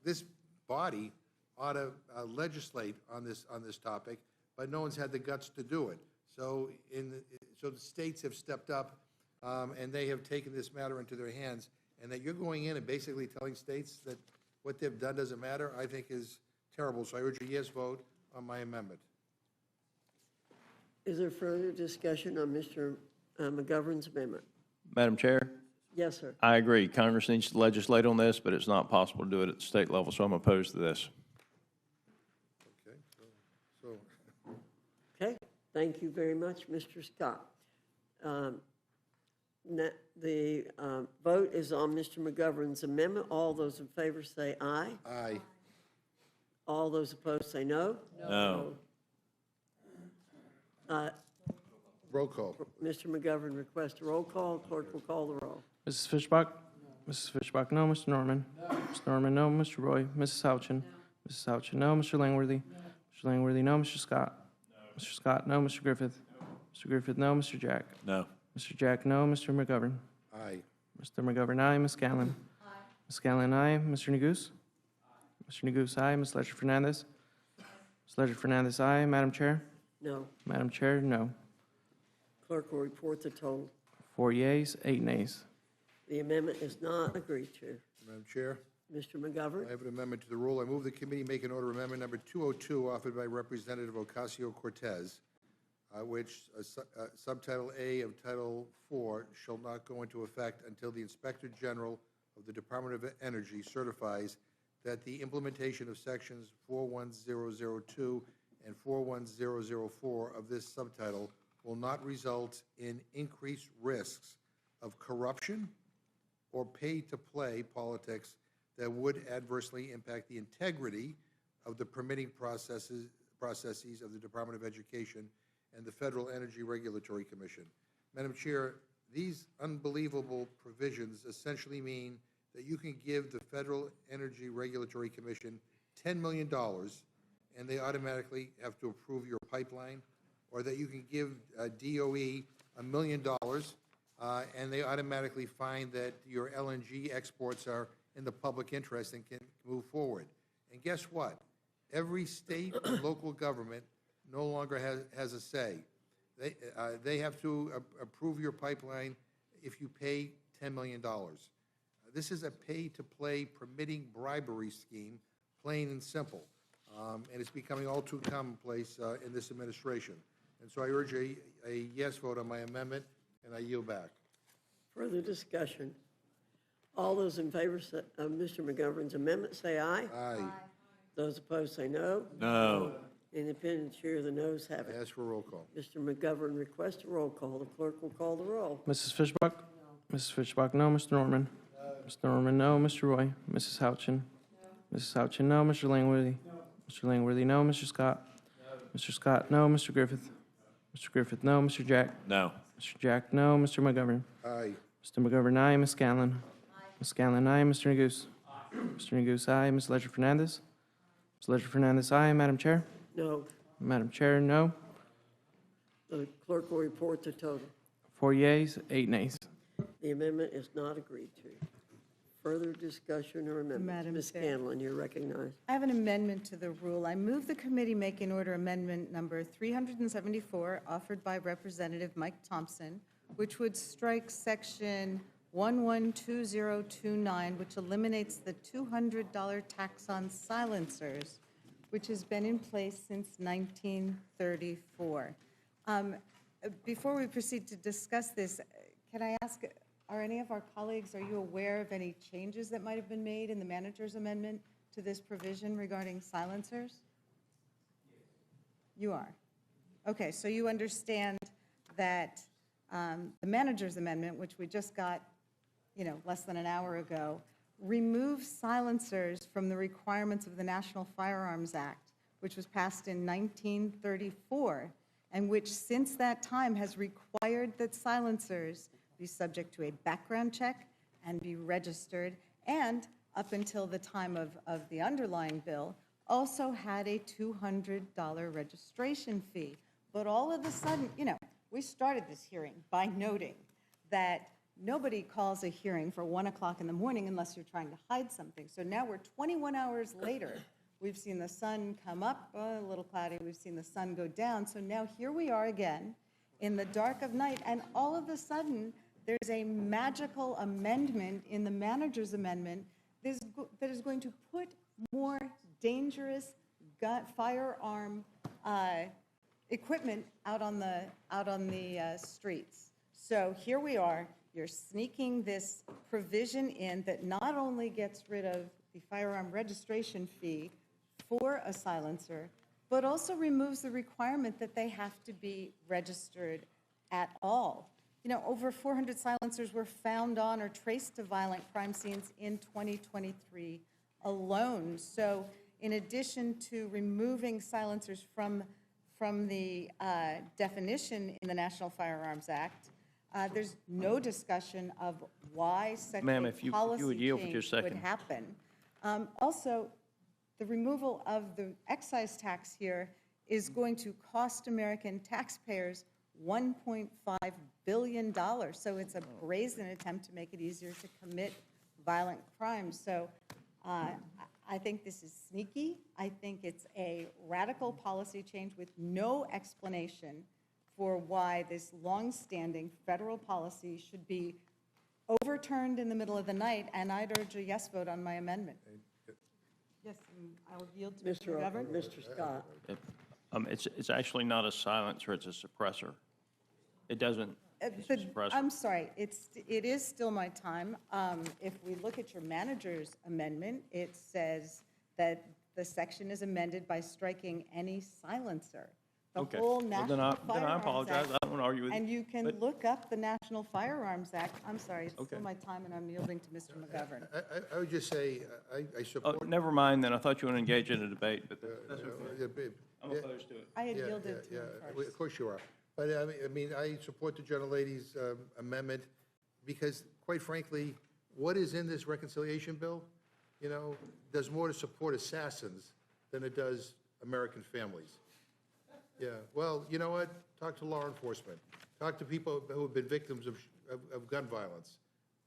this body ought to legislate on this topic, but no one's had the guts to do it. So the states have stepped up, and they have taken this matter into their hands, and that you're going in and basically telling states that what they've done doesn't matter, I think is terrible. So I urge a yes vote on my amendment. Is there further discussion on Mr. McGovern's amendment? Madam Chair, Yes, sir. I agree. Congress needs to legislate on this, but it's not possible to do it at the state level, so I'm opposed to this. Okay, so Okay, thank you very much, Mr. Scott. The vote is on Mr. McGovern's amendment. All those in favor say aye. aye. All those opposed say no. No. Roll call. Mr. McGovern requests a roll call. Clerk will call the roll. Mrs. Fishbach? No. Mrs. Fishbach, no. Mr. Norman? No. Mr. Norman, no. Mr. Roy? Mrs. Houchin? No. Mrs. Houchin, no. Mr. Langworthy? No. Mr. Langworthy, no. Mr. Scott? No. Mr. Scott, no. Mr. Griffith? No. Mr. Griffith, no. Mr. Jack? No. Mr. Jack, no. Mr. McGovern? Aye. Mr. McGovern, aye. Ms. Scanlon? Aye. Ms. Scanlon, aye. Mr. Neguse? Aye. Mr. Neguse, aye. Ms. Ledger Fernandez? Ms. Ledger Fernandez, aye. Madam Chair? No. Madam Chair, no. Clerk will report the total. 4 yeas, 8 nays. The amendment is not agreed to. Madam Chair, Mr. McGovern? I have an amendment to the rule. I move the committee make an order amendment number 202 offered by Representative Ocasio-Cortez, which subtitle A of Title IV shall not go into effect until the Inspector General of the Department of Energy certifies that the implementation of sections 41002 and 41004 of this subtitle will not result in increased risks of corruption or pay-to-play politics that would adversely impact the integrity of the permitting processes of the Department of Education and the Federal Energy Regulatory Commission. Madam Chair, these unbelievable provisions essentially mean that you can give the Federal Energy Regulatory Commission $10 million and they automatically have to approve your pipeline, or that you can give DOE $1 million and they automatically find that your LNG exports are in the public interest and can move forward. And guess what? Every state and local government no longer has a say. They have to approve your pipeline if you pay $10 million. This is a pay-to-play permitting bribery scheme, plain and simple. And it's becoming all too commonplace in this administration. And so I urge a yes vote on my amendment, and I yield back. Further discussion. All those in favor of Mr. McGovern's amendment, say aye. Aye. Those opposed, say no. No. Independent chair, the noes have I it. ask for a roll call. Mr. McGovern requests a roll call. The clerk will call the roll. Mrs. Fishbach? Mrs. Fishbach, no. Mr. Norman? Mr. Norman, no. Mr. Roy? Mrs. Houchin? Mrs. Houchin, no. Mr. Langworthy? Mr. Langworthy, no. Mr. Scott? Mr. Scott, no. Mr. Griffith? Mr. Griffith, no. Mr. Jack? No. Mr. Jack, no. Mr. McGovern? Aye. Mr. McGovern, aye. Ms. Scanlon? Ms. Scanlon, aye. Mr. Neguse? Mr. Neguse, aye. Ms. Ledger Fernandez? Ms. Ledger Fernandez, aye. Madam Chair? No. Madam Chair, no. The clerk will report the total. 4 yeas, 8 nays. The amendment is not agreed to. Further discussion or amendments? Madam Ms. Chair. Scanlon, you're recognized. I have an amendment to the rule. I move the committee make in order amendment number 374, offered by Representative Mike Thompson, which would strike section 112029, which eliminates the $200 tax on silencers, which has been in place since 1934. Before we proceed to discuss this, can I ask, are any of our colleagues, are you aware of any changes that might have been made in the manager's amendment to this provision regarding silencers? You are. Okay, so you understand that the manager's amendment, which we just got, less than an hour ago, removes silencers from the requirements of the National Firearms Act, which was passed in 1934, and which since that time has required that silencers be subject to a background check and be registered, and up until the time of the underlying bill, also had a $200 registration fee. But all of a sudden, we started this hearing by noting that nobody calls a hearing for 1 o'clock in the morning unless you're trying to hide something. So now we're 21 hours later. We've seen the sun come up, a little cloudy. We've seen the sun go down. So now here we are again in the dark of night, and all of a sudden, there's a magical amendment in the manager's amendment that is going to put more dangerous firearm equipment out on the streets. So here we are. You're sneaking this provision in that not only gets rid of the firearm registration fee for a silencer, but also removes the requirement that they have to be registered at all. Over 400 silencers were found on or traced to violent crime scenes in 2023 alone. So in addition to removing silencers from the definition in the National Firearms Act, there's no discussion of why such Ma'am, a if you policy would yield for just a change would second. happen. Also, the removal of the excise tax here is going to cost American taxpayers $1.5 billion. So it's a brazen attempt to make it easier to commit violent crimes. So I think this is sneaky. I think it's a radical policy change with no explanation for why this longstanding federal policy should be overturned in the middle of the night, and I'd urge a yes vote on my amendment. Yes, and I will yield to Mr. McGovern. Mr. Scott. It's actually not a silencer, it's a suppressor. It doesn't, it's a suppressor. I'm sorry, it is still my time. If we look at your manager's amendment, it says that the section is amended by striking any silencer. The Okay. whole Well, National then I Firearms apologize. Act. I don't want to argue with you. And you can but- look up the National Firearms Act. I'm sorry, it's still Okay. my time, and I'm yielding to Mr. McGovern. I would just say, I Oh, support. never mind then. I thought you were engaged in a debate, but that's okay. I'm Yeah. opposed to it. I had Yeah, yielded to yeah, him yeah. first. Of course you are. But I support the gentlelady's amendment because, quite frankly, what is in this reconciliation bill, does more to support assassins than it does American families. Yeah, well, you know what? Talk to law enforcement. Talk to people who have been victims of gun violence.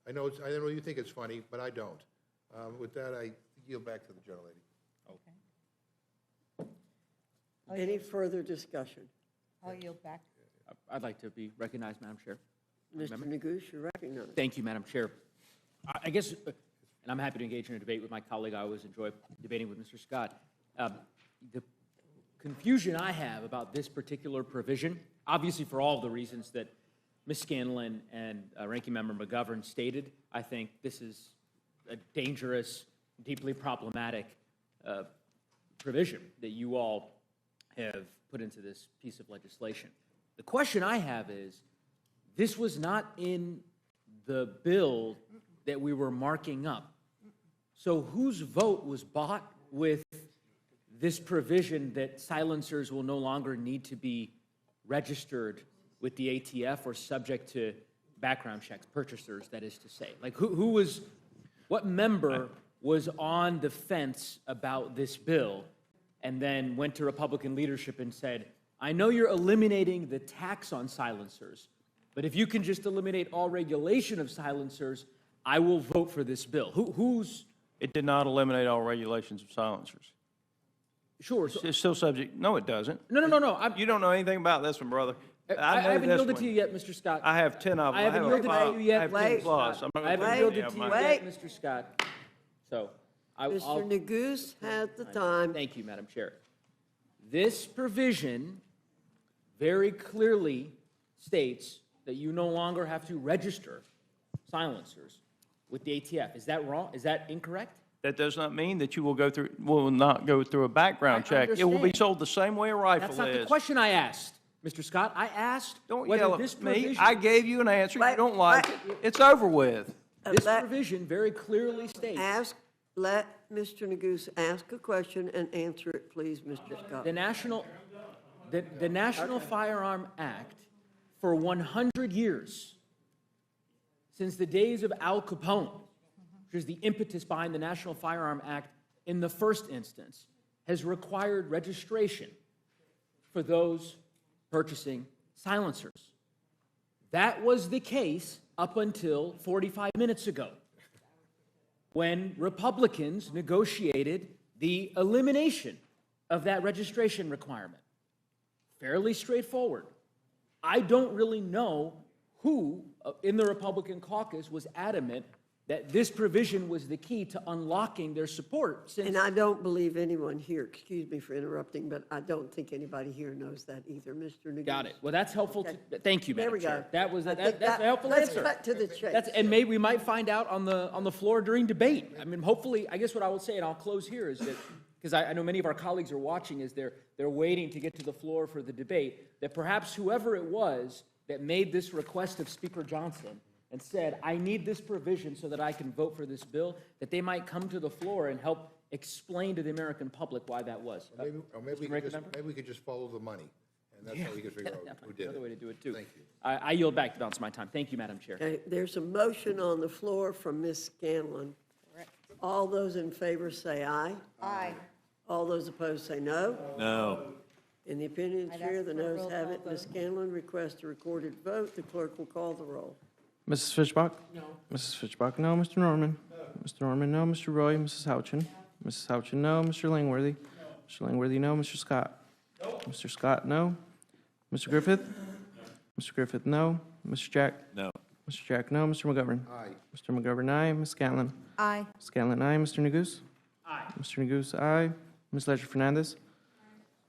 I know you think it's funny, but I don't. With that, I yield back to the gentlelady. Any further discussion? I'll yield back. I'd like to be recognized, Madam Chair. Mr. Neguse, you're recognized. Thank you, Madam Chair. I guess, and I'm happy to engage in a debate with my colleague. I always enjoy debating with Mr. Scott. The confusion I have about this particular provision, obviously for all the reasons that Ms. Scanlon and Ranking Member McGovern stated, I think this is a dangerous, deeply problematic provision that you all have put into this piece of legislation. The question I have is, this was not in the bill that we were marking up. So whose vote was bought with this provision that silencers will no longer need to be registered with the ATF or subject to background checks, purchasers, that is to say? Like, what member was on the fence about this bill and then went to Republican leadership and said, I know you're eliminating the tax on silencers, but if you can just eliminate all regulation of silencers, I will vote for this bill. Who's? It did not eliminate all regulations of silencers. Sure. So, It's still subject, no, it doesn't. No. You don't know anything about this one, brother. I know haven't this yielded one. to you yet, Mr. Scott. I have 10 of them. I haven't yielded to you yet. I have 10 Wait. plus. I'm not I haven't gonna yielded put to any you of yet, Wait. Mr. Scott. So, Mr. Neguse has the time. Thank you, Madam Chair. This provision very clearly states that you no longer have to register silencers with the ATF. Is that wrong? Is that incorrect? That does not mean that you will not go through a background I check. It will be understand. sold the same way a rifle That's not the is. question I asked, Mr. Scott. I asked Don't whether yell this at me. provision, I gave you an answer. You Wait, don't like wait. it. It's over with. this Let- provision very clearly states Let Mr. Neguse ask a question and answer it, please, Mr. Scott. the National Firearm Act for 100 years, since the days of Al Capone, which is the impetus behind the National Firearm Act in the first instance, has required registration for those purchasing silencers. That was the case up until 45 minutes ago, when Republicans negotiated the elimination of that registration requirement. Fairly straightforward. I don't really know who in the Republican caucus was adamant that this provision was the key to unlocking their support since. And I don't believe anyone here, excuse me for interrupting, but I don't think anybody here knows that either, Mr. Neguse. Got it. Well, that's helpful. Thank you, There Madam we Chair. go. That was, I that's think a helpful let's answer. cut to the chase. And maybe we might find out on the floor during debate. I mean, hopefully, I guess what I will say, and I'll close here, is that, because I know many of our colleagues are watching as they're waiting to get to the floor for the debate, that perhaps whoever it was that made this request of Speaker Johnson and said, I need this provision so that I can vote for this bill, that they might come to the floor and help explain to the American public why that was. Maybe Mr. Ranking Member? we could just follow the money, and that's how we can figure out who did Another way to it. do it, too. Thank you. I yield back the balance of my time. Thank you, Madam Chair. Okay, there's a motion on the floor from Ms. Scanlon. All those in favor say aye. Aye. All those opposed say no. No. In the opinion of the I'd chair, ask the for a noes roll have call it. Ms. vote. Scanlon requests a recorded vote. The clerk will call the roll. Mrs. Fishbach? No. Mrs. Fishbach, no. Mr. Norman? Mr. Norman, no. Mr. Roy? Mrs. Houchin? Mrs. Houchin, no. Mr. Langworthy? Mr. Langworthy, no. Mr. Scott? Mr. Scott, no. Mr. Griffith? Mr. Griffith, no. Mr. Jack? No. Mr. Jack, no. Mr. McGovern? Aye. Mr. McGovern, aye. Ms. Scanlon? Aye. Scanlon, aye. Mr. Neguse? Aye. Mr. Neguse, aye. Ms. Ledger Fernandez?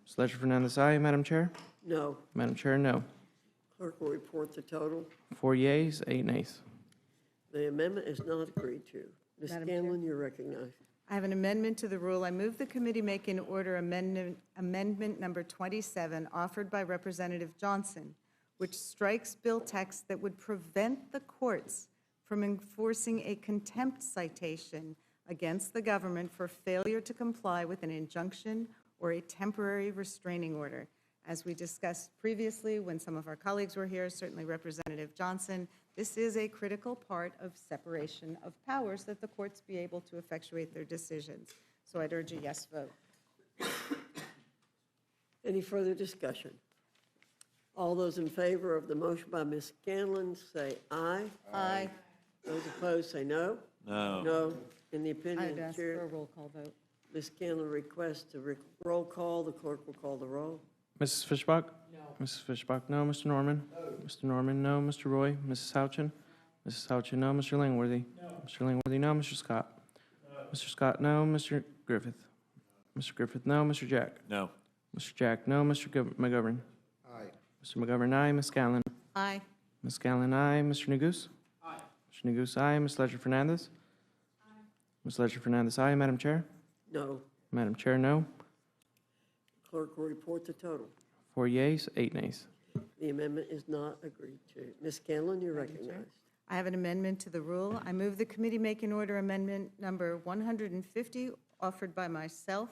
Ms. Ledger Fernandez, aye. Madam Chair? No. Madam Chair, no. Clerk will report the total. 4 yeas, 8 nays. The amendment is not agreed to. Ms. Madam Chair. Scanlon, you're recognized. I have an amendment to the rule. I move the committee make in order amendment number 27 offered by Representative Johnson, which strikes bill text that would prevent the courts from enforcing a contempt citation against the government for failure to comply with an injunction or a temporary restraining order. As we discussed previously, when some of our colleagues were here, certainly Representative Johnson, this is a critical part of separation of powers that the courts be able to effectuate their decisions. So I'd urge a yes vote. Any further discussion? All those in favor of the motion by Ms. Scanlon say aye. Aye. Those opposed say no. No. No. In the opinion I'd of the ask for a chair, roll call vote. Ms. Scanlon requests to roll call. The clerk will call the roll. Mrs. Fishbach? No. Mrs. Fishbach, no. Mr. Norman? No. Mr. Norman, no. Mr. Roy? Mrs. Houchin? Mrs. Houchin, no. Mr. Langworthy? No. Mr. Langworthy, no. Mr. Scott? No. Mr. Scott, no. Mr. Griffith? Mr. Griffith, no. Mr. Jack? No. Mr. Jack, no. Mr. McGovern? Aye. Mr. McGovern, aye. Ms. Scallon? Aye. Ms. Scallon, aye. Mr. Neguse? Aye. Mr. Neguse, aye. Ms. Ledger Fernandez? Aye. Ms. Ledger Fernandez, aye. Madam Chair? No. Madam Chair, no. Clerk will report the total. 4 yeas, 8 nays. The amendment is not agreed to. Ms. Scanlon, you're recognized. I have an amendment to the rule. I move the committee make an order amendment number 150 offered by myself,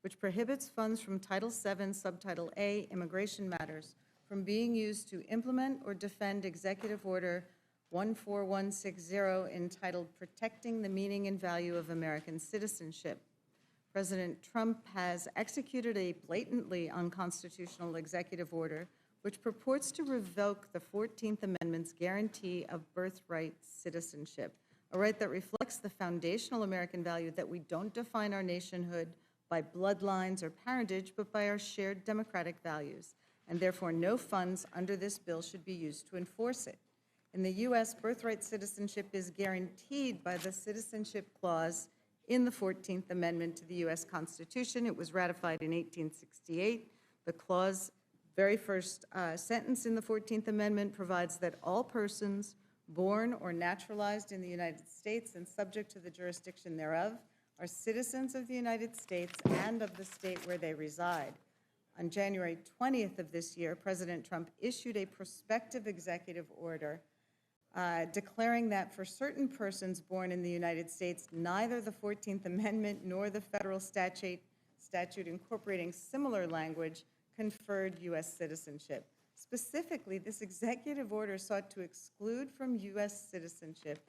which prohibits funds from Title VII, Subtitle A, Immigration Matters, from being used to implement or defend Executive Order 14160 entitled Protecting the Meaning and Value of American Citizenship. President Trump has executed a blatantly unconstitutional executive order which purports to revoke the 14th Amendment's guarantee of birthright citizenship, a right that reflects the foundational American value that we don't define our nationhood by bloodlines or parentage, but by our shared democratic values, and therefore no funds under this bill should be used to enforce it. In the U.S., birthright citizenship is guaranteed by the Citizenship Clause in the 14th Amendment to the U.S. Constitution. It was ratified in 1868. The clause, very first sentence in the 14th Amendment, provides that all persons born or naturalized in the United States and subject to the jurisdiction thereof are citizens of the United States and of the state where they reside. On January 20th of this year, President Trump issued a prospective executive order declaring that for certain persons born in the United States, neither the 14th Amendment nor the federal statute incorporating similar language conferred U.S. citizenship. Specifically, this executive order sought to exclude from U.S. citizenship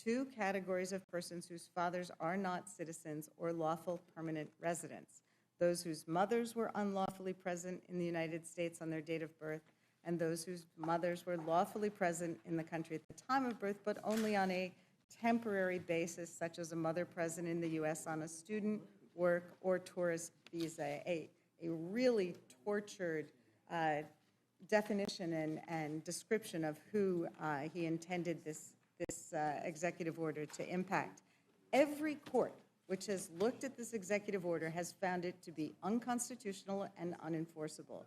two categories of persons whose fathers are not citizens or lawful permanent residents: those whose mothers were unlawfully present in the United States on their date of birth, and those whose mothers were lawfully present in the country at the time of birth, but only on a temporary basis, such as a mother present in the U.S. on a student, work, or tourist visa. A really tortured definition and description of who he intended this executive order to impact. Every court which has looked at this executive order has found it to be unconstitutional and unenforceable.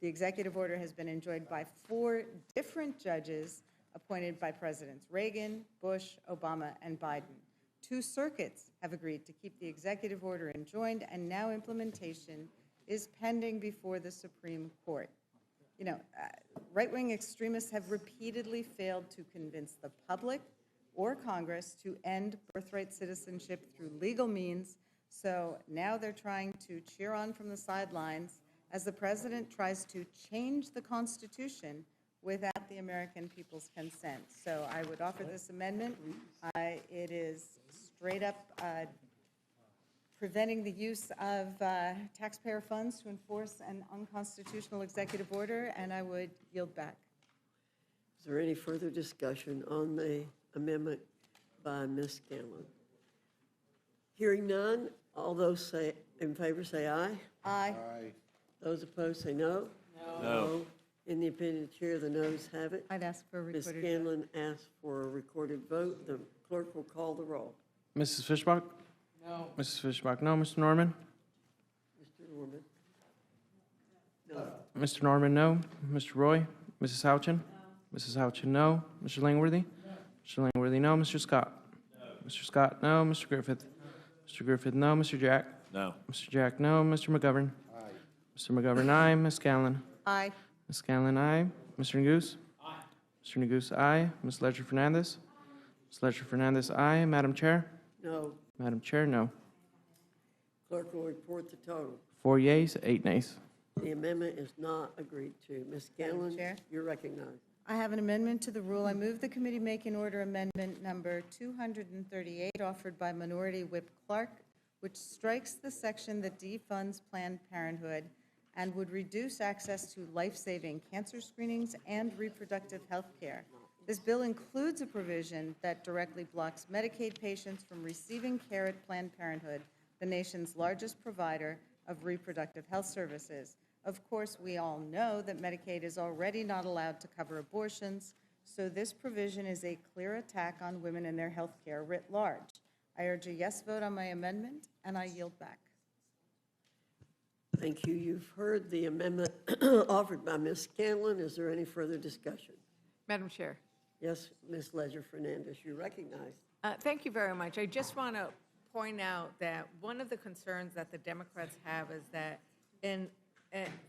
The executive order has been enjoined by 4 different judges appointed by Presidents Reagan, Bush, Obama, and Biden. 2 circuits have agreed to keep the executive order enjoined, and now implementation is pending before the Supreme Court. You know, right-wing extremists have repeatedly failed to convince the public or Congress to end birthright citizenship through legal means, so now they're trying to cheer on from the sidelines as the president tries to change the Constitution without the American people's consent. So I would offer this amendment. It is straight up preventing the use of taxpayer funds to enforce an unconstitutional executive order, and I would yield back. Is there any further discussion on the amendment by Ms. Scanlon? Hearing none, all those in favor say aye. Aye. Aye. Those opposed say no. No. In the opinion of the chair, the noes have it. I'd ask for a Ms. recorded vote. Scanlon asks for a recorded vote. The clerk will call the roll. Mrs. Fishbach? No. Mrs. Fishbach, no. Mr. Norman? Mr. Norman? No. Mr. Norman, no. Mr. Roy? Mrs. Houchin? No. Mrs. Houchin, no. Mr. Langworthy? No. Mr. Langworthy, no. Mr. Scott? No. Mr. Scott, no. Mr. Griffith? Mr. Griffith, no. Mr. Jack? No. Mr. Jack, no. Mr. McGovern? Aye. Mr. McGovern, aye. Ms. Scallon? Aye. Ms. Scallon, aye. Mr. Neguse? Aye. Mr. Neguse, aye. Ms. Ledger Fernandez? Ms. Ledger Fernandez, aye. Madam Chair? No. Madam Chair, no. Clerk will report the total. 4 yeas, 8 nays. The amendment is not agreed to. Ms. Scanlon, Chair? you're recognized. I have an amendment to the rule. I move the committee make an order amendment number 238 offered by Minority Whip Clark, which strikes the section that defunds Planned Parenthood and would reduce access to life-saving cancer screenings and reproductive health care. This bill includes a provision that directly blocks Medicaid patients from receiving care at Planned Parenthood, the nation's largest provider of reproductive health services. Of course, we all know that Medicaid is already not allowed to cover abortions, so this provision is a clear attack on women and their health care writ large. I urge a yes vote on my amendment, and I yield back. Thank you. You've heard the amendment offered by Ms. Scanlon. Is there any further discussion? Madam Chair. Yes, Ms. Ledger Fernandez, you're recognized. Thank you very much. I just want to point out that one of the concerns that the Democrats have is that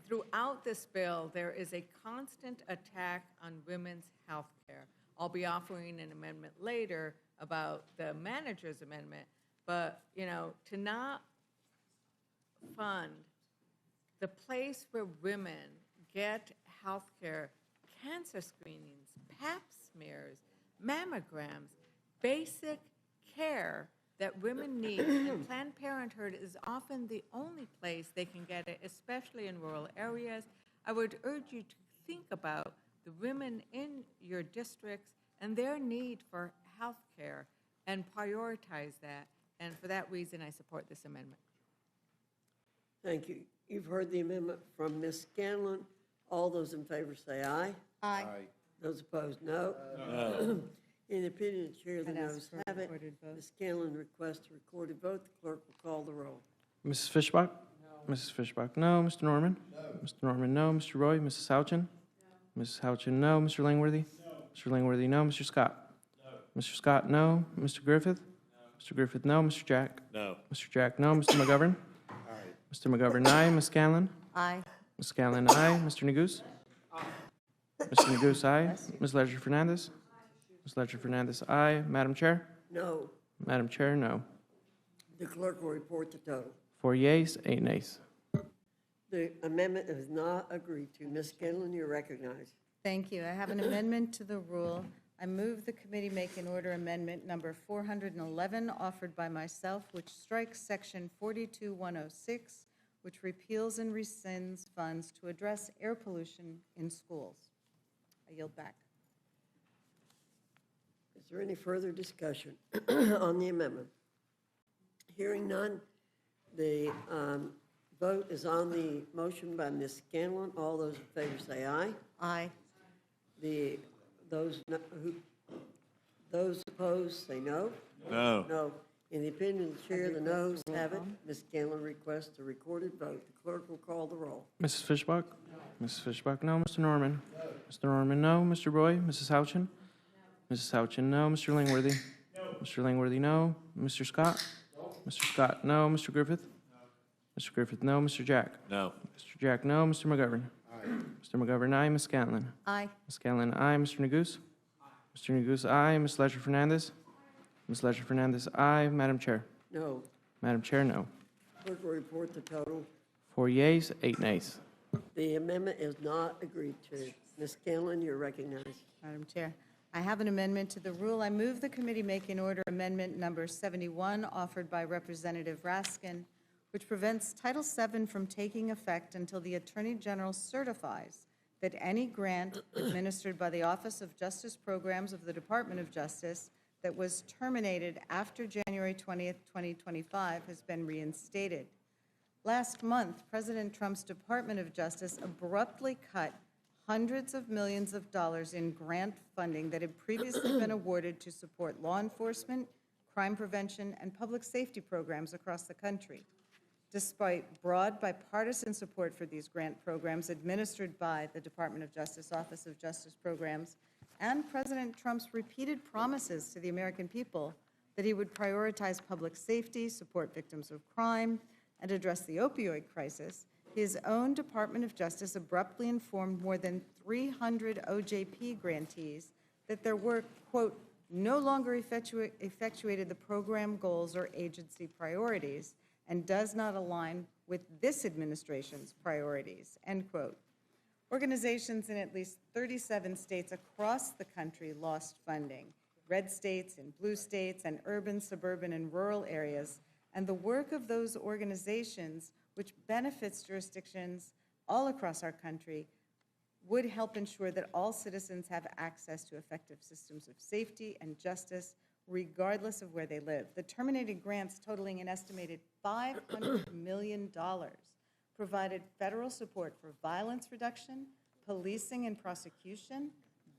throughout this bill, there is a constant attack on women's health care. I'll be offering an amendment later about the manager's amendment, but, you know, to not fund the place where women get health care, cancer screenings, pap smears, mammograms, basic care that women need. And Planned Parenthood is often the only place they can get it, especially in rural areas. I would urge you to think about the women in your districts and their need for health care and prioritize that. And for that reason, I support this amendment. Thank you. You've heard the amendment from Ms. Scanlon. All those in favor say aye. Aye. Those opposed, no. No. In the opinion of the chair, the I'd ask noes for a have it. recorded vote. Ms. Scanlon requests a recorded vote. The clerk will call the roll. Mrs. Fishbach? No. Mrs. Fishbach, no. Mr. Norman? No. Mr. Norman, no. Mr. Roy? Mrs. Houchin? No. Mrs. Houchin, no. Mr. Langworthy? No. Mr. Langworthy, no. Mr. Scott? No. Mr. Scott, no. Mr. Griffith? No. Mr. Griffith, no. Mr. Jack? No. Mr. Jack, no. Mr. McGovern? Aye. Mr. McGovern, aye. Ms. Scanlon? Aye. Ms. Scanlon, aye. Mr. Neguse? Mr. Neguse, aye. Ms. Ledger Fernandez? Ms. Ledger Fernandez, aye. Madam Chair? No. Madam Chair, no. The clerk will report the total. 4 yeas, 8 nays. The amendment is not agreed to. Ms. Scanlon, you're recognized. Thank you. I have an amendment to the rule. I move the committee make an order amendment number 411 offered by myself, which strikes section 42106, which repeals and rescinds funds to address air pollution in schools. I yield back. Is there any further discussion on the amendment? Hearing none, the vote is on the motion by Ms. Scanlon. All those in favor say aye. Aye. Those opposed say no. No. No. In the opinion of the chair, the noes have it. Ms. Scanlon requests a recorded vote. The clerk will call the roll. Mrs. Fishbach? No. Mrs. Fishbach, no. Mr. Norman? No. Mr. Norman, no. Mr. Roy? Mrs. Houchin? No. Mrs. Houchin, no. Mr. Langworthy? No. Mr. Langworthy, no. Mr. Scott? No. Mr. Scott, no. Mr. Griffith? No. Mr. Griffith, no. Mr. Jack? No. Mr. Jack, no. Mr. McGovern? Aye. Mr. McGovern, aye. Ms. Scanlon? Aye. Ms. Scanlon, aye. Mr. Neguse? Aye. Mr. Neguse, aye. Ms. Ledger Fernandez? Ms. Ledger Fernandez, aye. Madam Chair? No. Madam Chair, no. Clerk will report the total. 4 yeas, 8 nays. The amendment is not agreed to. Ms. Scanlon, you're recognized. Madam Chair, I have an amendment to the rule. I move the committee make an order amendment number 71 offered by Representative Raskin, which prevents Title VII from taking effect until the Attorney General certifies that any grant administered by the Office of Justice Programs of the Department of Justice that was terminated after January 20th, 2025 has been reinstated. Last month, President Trump's Department of Justice abruptly cut hundreds of millions of dollars in grant funding that had previously been awarded to support law enforcement, crime prevention, and public safety programs across the country. Despite broad bipartisan support for these grant programs administered by the Department of Justice Office of Justice Programs, and President Trump's repeated promises to the American people that he would prioritize public safety, support victims of crime, and address the opioid crisis, his own Department of Justice abruptly informed more than 300 OJP grantees that their work, quote, no longer effectuated the program goals or agency priorities and does not align with this administration's priorities, end quote. Organizations in at least 37 states across the country lost funding, red states and blue states and urban, suburban, and rural areas, and the work of those organizations, which benefits jurisdictions all across our country, would help ensure that all citizens have access to effective systems of safety and justice regardless of where they live. The terminated grants totaling an estimated $500 million provided federal support for violence reduction, policing and prosecution,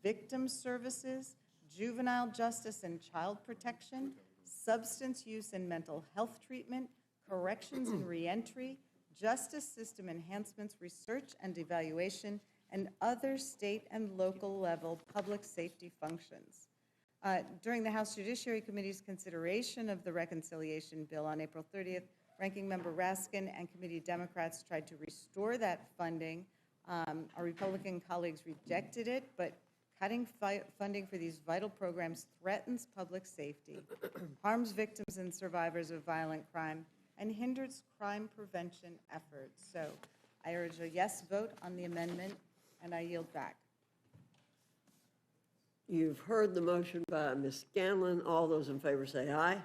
victim services, juvenile justice and child protection, substance use and mental health treatment, corrections and reentry, justice system enhancements, research and evaluation, and other state and local level public safety functions. During the House Judiciary Committee's consideration of the reconciliation bill on April 30th, Ranking Member Raskin and committee Democrats tried to restore that funding. Our Republican colleagues rejected it, but cutting funding for these vital programs threatens public safety, harms victims and survivors of violent crime, and hinders crime prevention efforts. So I urge a yes vote on the amendment, and I yield back. You've heard the motion by Ms. Scanlon. All those in favor say aye.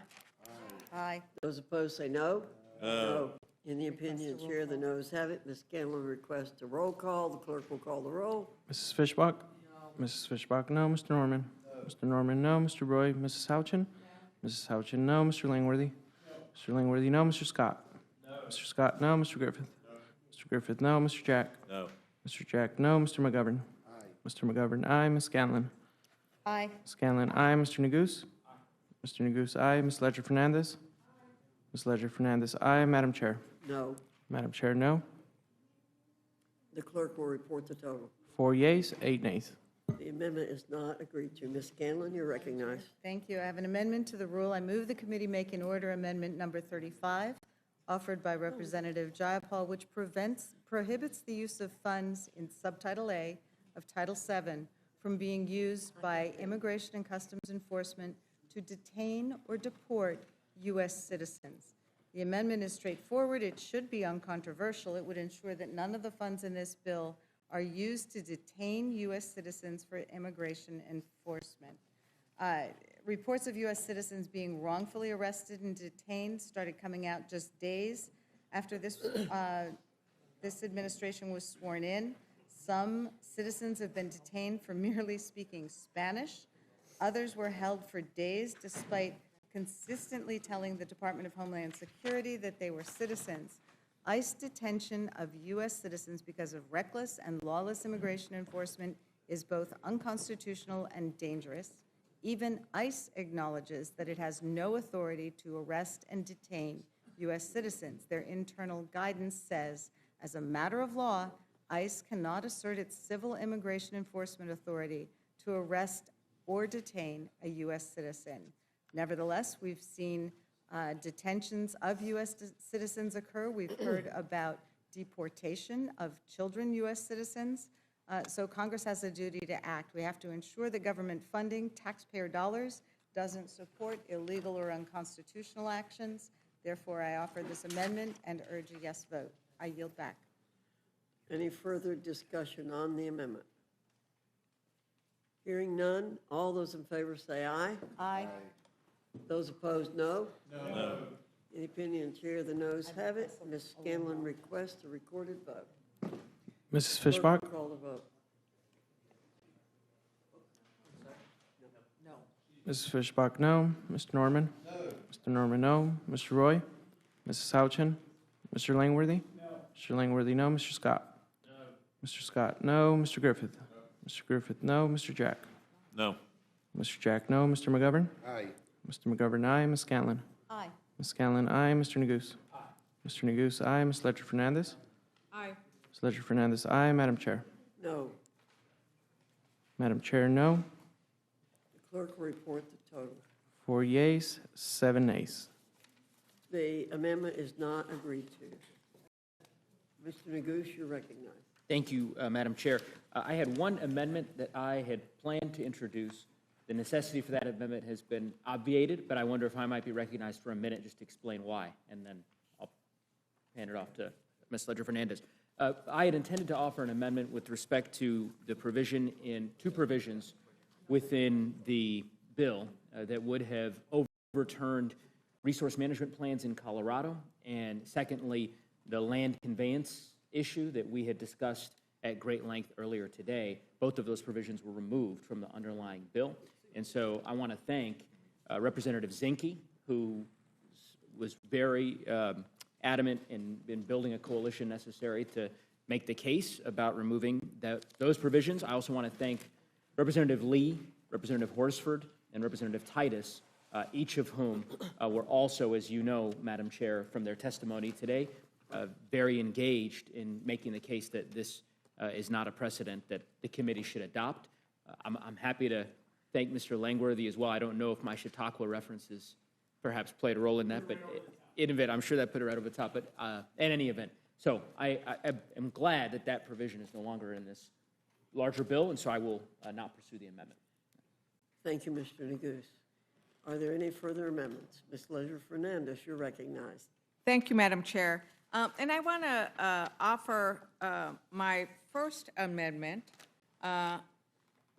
Aye. Those opposed say no. No. In the opinion of the chair, the noes have it. Ms. Scanlon requests a roll call. The clerk will call the roll. Mrs. Fishbach? Mrs. Fishbach, no. Mr. Norman? Mr. Norman, no. Mr. Roy? Mrs. Houchin? Mrs. Houchin, no. Mr. Langworthy? Mr. Langworthy, no. Mr. Scott? Mr. Scott, no. Mr. Griffith? Mr. Griffith, no. Mr. Jack? No. Mr. Jack, no. Mr. McGovern? Mr. McGovern, aye. Ms. Scanlon? Aye. Scanlon, aye. Mr. Neguse? Mr. Neguse, aye. Ms. Ledger Fernandez? Ms. Ledger Fernandez, aye. Madam Chair? No. Madam Chair, no. The clerk will report the total. 4 yeas, 8 nays. The amendment is not agreed to. Ms. Scanlon, you're recognized. Thank you. I have an amendment to the rule. I move the committee make in order amendment number 35, offered by Representative Jayapal, which prohibits the use of funds in Subtitle A of Title VII from being used by Immigration and Customs Enforcement to detain or deport U.S. citizens. The amendment is straightforward. It should be uncontroversial. It would ensure that none of the funds in this bill are used to detain U.S. citizens for immigration enforcement. Reports of U.S. citizens being wrongfully arrested and detained started coming out just days after this administration was sworn in. Some citizens have been detained for merely speaking Spanish. Others were held for days despite consistently telling the Department of Homeland Security that they were citizens. ICE detention of U.S. citizens because of reckless and lawless immigration enforcement is both unconstitutional and dangerous. Even ICE acknowledges that it has no authority to arrest and detain U.S. citizens. Their internal guidance says, as a matter of law, ICE cannot assert its civil immigration enforcement authority to arrest or detain a U.S. citizen. Nevertheless, we've seen detentions of U.S. citizens occur. We've heard about deportation of children, U.S. citizens. So Congress has a duty to act. We have to ensure that government funding, taxpayer dollars, doesn't support illegal or unconstitutional actions. Therefore, I offer this amendment and urge a yes vote. I yield back. Any further discussion on the amendment? Hearing none, all those in favor say aye. Aye. Those opposed, no. No. In the opinion of the chair, the noes have it. Ms. Scanlon requests a recorded vote. Mrs. Clerk Fishbach? will call the vote. Mrs. Fishbach, no. Mr. Norman? No. Mr. Norman, no. Mr. Roy? Mrs. Houchin? Mr. Langworthy? No. Mr. Langworthy, no. Mr. Scott? No. Mr. Scott, no. Mr. Griffith? No. Mr. Griffith, no. Mr. Jack? No. Mr. Jack, no. Mr. McGovern? Aye. Mr. McGovern, aye. Ms. Scanlon? Aye. Ms. Scanlon, aye. Mr. Neguse? Aye. Mr. Neguse, aye. Ms. Ledger Fernandez? Aye. Ms. Ledger Fernandez, aye. Madam Chair? No. Madam Chair, no. The clerk will report the total. 4 yeas, 7 nays. The amendment is not agreed to. Mr. Neguse, you're recognized. Thank you, Madam Chair. I had one amendment that I had planned to introduce. The necessity for that amendment has been obviated, but I wonder if I might be recognized for a minute just to explain why, and then I'll hand it off to Ms. Ledger Fernandez. I had intended to offer an amendment with respect to the provision in two provisions within the bill that would have overturned resource management plans in Colorado, and secondly, the land conveyance issue that we had discussed at great length earlier today, both of those provisions were removed from the underlying bill. And so I want to thank Representative Zinke, who was very adamant in building a coalition necessary to make the case about removing those provisions. I also want to thank Representative Lee, Representative Horsford, and Representative Titus, each of whom were also, as you know, Madam Chair, from their testimony today, very engaged in making the case that this is not a precedent that the committee should adopt. I'm happy to thank Mr. Langworthy as well. I don't know if my Chautauqua references perhaps played a role in that, but in any event, I'm sure that put it right over the top. But in any event, so I am glad that that provision is no longer in this larger bill, and so I will not pursue the amendment. Thank you, Mr. Neguse. Are there any further amendments? Ms. Leisure Fernandez, you're recognized. Thank you, Madam Chair. And I want to offer my first amendment,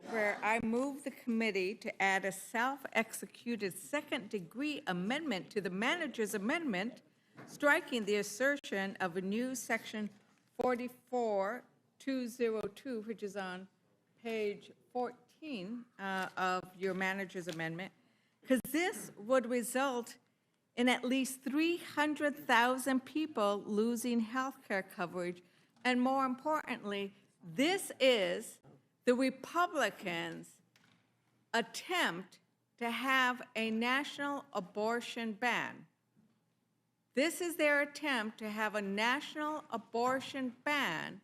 where I move the committee to add a self-executed second-degree amendment to the manager's amendment, striking the assertion of a new section 44202, which is on page 14 of your manager's amendment, because this would result in at least 300,000 people losing health care coverage. And more importantly, this is the Republicans' attempt to have a national abortion ban. This is their attempt to have a national abortion ban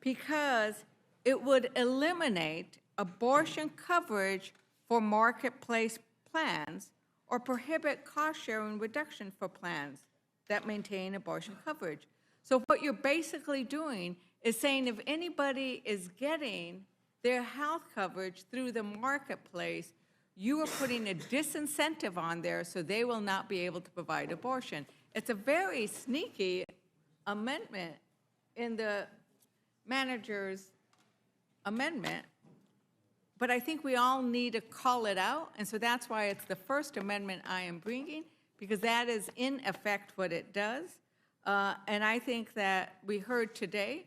because it would eliminate abortion coverage for marketplace plans or prohibit cost-sharing reduction for plans that maintain abortion coverage. So what you're basically doing is saying if anybody is getting their health coverage through the marketplace, you are putting a disincentive on there so they will not be able to provide abortion. It's a very sneaky amendment in the manager's amendment, but I think we all need to call it out, and so that's why it's the first amendment I am bringing, because that is in effect what it does. And I think that we heard today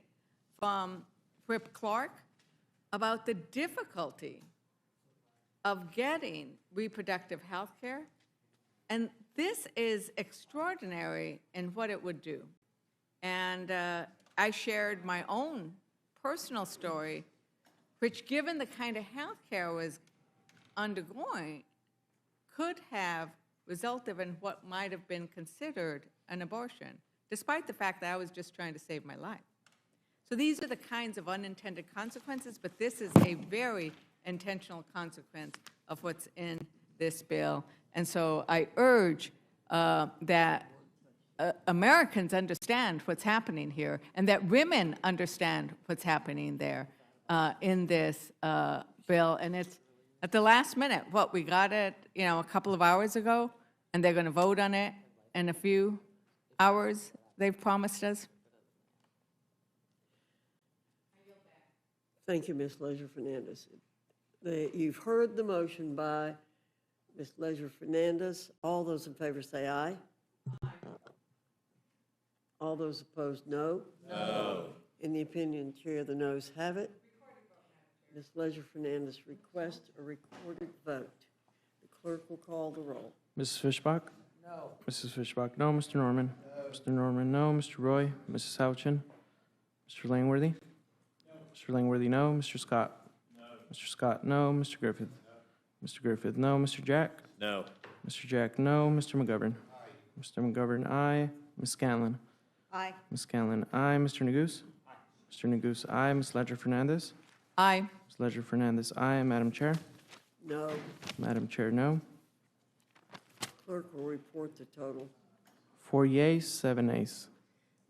from Whip Clark about the difficulty of getting reproductive health care, and this is extraordinary in what it would do. And I shared my own personal story, which, given the kind of health care I was undergoing, could have resulted in what might have been considered an abortion, despite the fact that I was just trying to save my life. So these are the kinds of unintended consequences, but this is a very intentional consequence of what's in this bill. And so I urge that Americans understand what's happening here, and that women understand what's happening there in this bill. And it's at the last minute. What, we got it, a couple of hours ago, and they're going to vote on it in a few hours, they've promised us. Thank you, Ms. Leisure Fernandez. You've heard the motion by Ms. Leisure Fernandez. All those in favor say aye. All those opposed, no. No. In the opinion, Chair, the noes have it. Ms. Leisure Fernandez requests a recorded vote. The clerk will call the roll. Mrs. Fishbach? No. Mrs. Fishbach, no. Mr. Norman? No. Mr. Norman, no. Mr. Roy? Mrs. Houchin? Mr. Langworthy? No. Mr. Langworthy, no. Mr. Scott? No. Mr. Scott, no. Mr. Griffith? No. Mr. Griffith, no. Mr. Jack? No. Mr. Jack, no. Mr. McGovern? Aye. Mr. McGovern, aye. Ms. Scanlon? Aye. Ms. Scanlon, aye. Mr. Neguse? Aye. Mr. Neguse, aye. Ms. Leisure Fernandez? Aye. Ms. Leisure Fernandez, aye. Madam Chair? No. Madam Chair, no. Clerk will report the total. 4 yeas, 7 nays.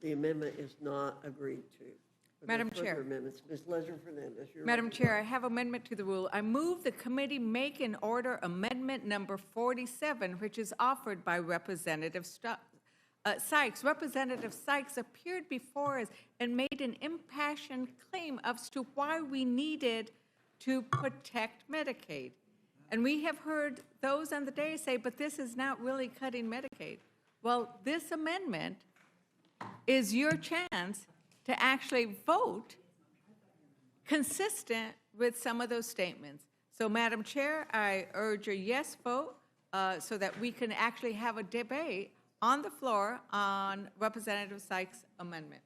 The amendment is not agreed to. Are there Madam further Chair. amendments? Ms. Leisure Fernandez, you're Madam Chair, I have amendment to the rule. I move the committee make and order amendment number 47, which is offered by Representative Sykes. Representative Sykes appeared before us and made an impassioned claim as to why we needed to protect Medicaid. And we have heard those on the dais say, but this is not really cutting Medicaid. Well, this amendment is your chance to actually vote consistent with some of those statements. So, Madam Chair, I urge a yes vote so that we can actually have a debate on the floor on Representative Sykes' amendment.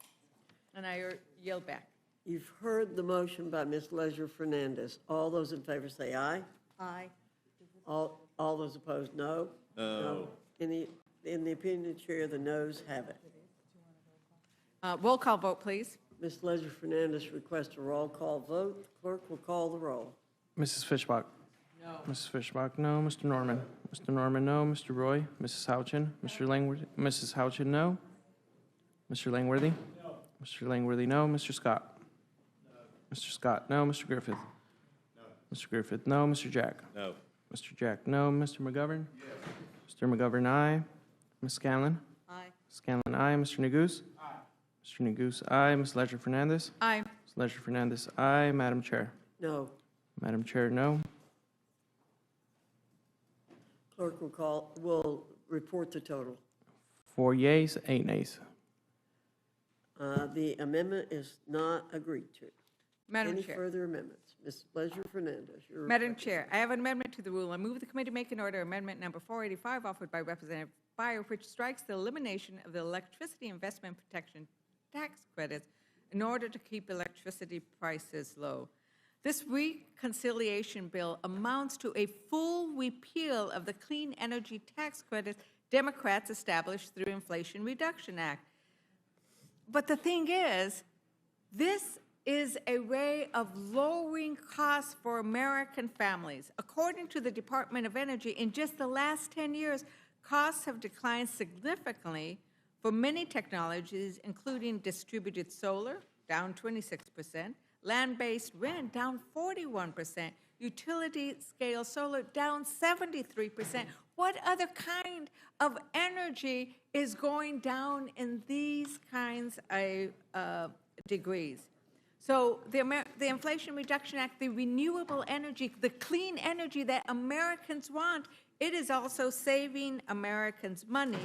And I yield back. You've heard the motion by Ms. Leisure Fernandez. All those in favor say aye. Aye. All those opposed, no? No. In the opinion of the chair, the noes have it. Roll call vote, please. Ms. Leisure Fernandez requests a roll call vote. The clerk will call the roll. Mrs. Fishbach? No. Mrs. Fishbach, no. Mr. Norman? Mr. Norman, no. Mr. Roy? Mrs. Houchin? Mr. Langworthy? Mrs. Houchin, no. Mr. Langworthy? No. Mr. Langworthy, no. Mr. Scott? No. Mr. Scott, no. Mr. Griffith? No. Mr. Griffith, no. Mr. Jack? No. Mr. Jack, no. Mr. McGovern? Yes. Mr. McGovern, aye. Ms. Scanlon? Aye. Scanlon, aye. Mr. Neguse? Aye. Mr. Neguse, aye. Ms. Leisure Fernandez? Aye. Ms. Leisure Fernandez, aye. Madam Chair? No. Madam Chair, no. Clerk will report the total. 4 yeas, 8 nays. The amendment is not agreed to. Madam Any Chair. further amendments? Ms. Leisure Fernandez, your Madam Chair, I have an amendment to the rule. I move the committee make an order amendment number 485 offered by Representative Byer, which strikes the elimination of the electricity investment protection tax credits in order to keep electricity prices low. This reconciliation bill amounts to a full repeal of the clean energy tax credits Democrats established through Inflation Reduction Act. But the thing is, this is a way of lowering costs for American families. According to the Department of Energy, in just the last 10 years, costs have declined significantly for many technologies, including distributed solar, down 26%, land-based wind, down 41%, utility-scale solar, down 73%. What other kind of energy is going down in these kinds of degrees? So the Inflation Reduction Act, the renewable energy, the clean energy that Americans want, it is also saving Americans money.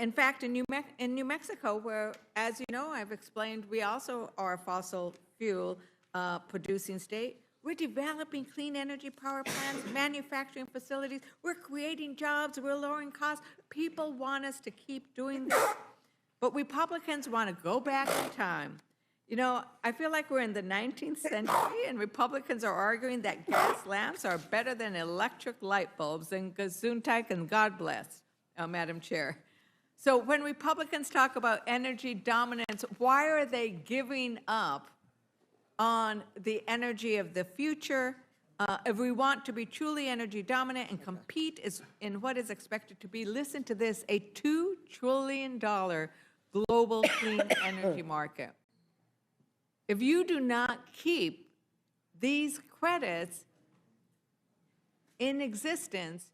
In fact, in New Mexico, where, as you know, I've explained, we also are a fossil fuel producing state, we're developing clean energy power plants, manufacturing facilities, we're creating jobs, we're lowering costs. People want us to keep doing this, but Republicans want to go back in time. You know, I feel like we're in the 19th century, and Republicans are arguing that gas lamps are better than electric light bulbs, and Gesundheit and God bless, Madam Chair. So when Republicans talk about energy dominance, why are they giving up on the energy of the future? If we want to be truly energy dominant and compete in what is expected to be, listen to this, a $2 trillion global clean energy market. If you do not keep these credits in existence,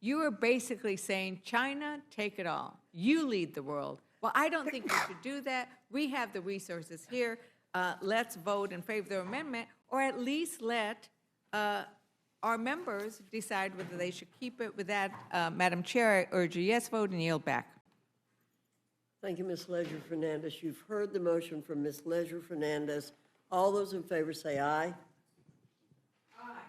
you are basically saying, China, take it all. You lead the world. Well, I don't think we should do that. We have the resources here. Let's vote in favor of the amendment, or at least let our members decide whether they should keep it. With that, Madam Chair, I urge a yes vote and yield back. Thank you, Ms. Leisure Fernandez. You've heard the motion from Ms. Leisure Fernandez. All those in favor say aye. Aye.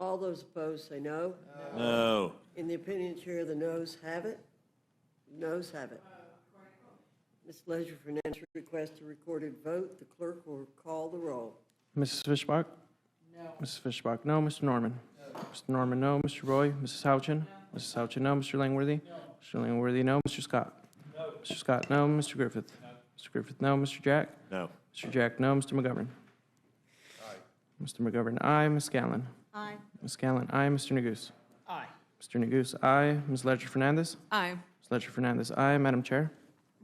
All those opposed say no. No. In the opinion of the chair, the noes have it. Noes have it. Ms. Leisure Fernandez requests a recorded vote. The clerk will call the roll. Mrs. Fishbach? No. Mrs. Fishbach, no. Mr. Norman? No. Mr. Norman, no. Mr. Roy? Mrs. Houchin? No. Mrs. Houchin, no. Mr. Langworthy? No. Mr. Langworthy, no. Mr. Scott? No. Mr. Scott, no. Mr. Griffith? No. Mr. Griffith, no. Mr. Jack? No. Mr. Jack, no. Mr. McGovern? Aye. Mr. McGovern, aye. Ms. Scanlon? Aye. Ms. Scanlon, aye. Mr. Neguse? Aye. Mr. Neguse, aye. Ms. Leisure Fernandez? Aye. Ms. Leisure Fernandez, aye. Madam Chair?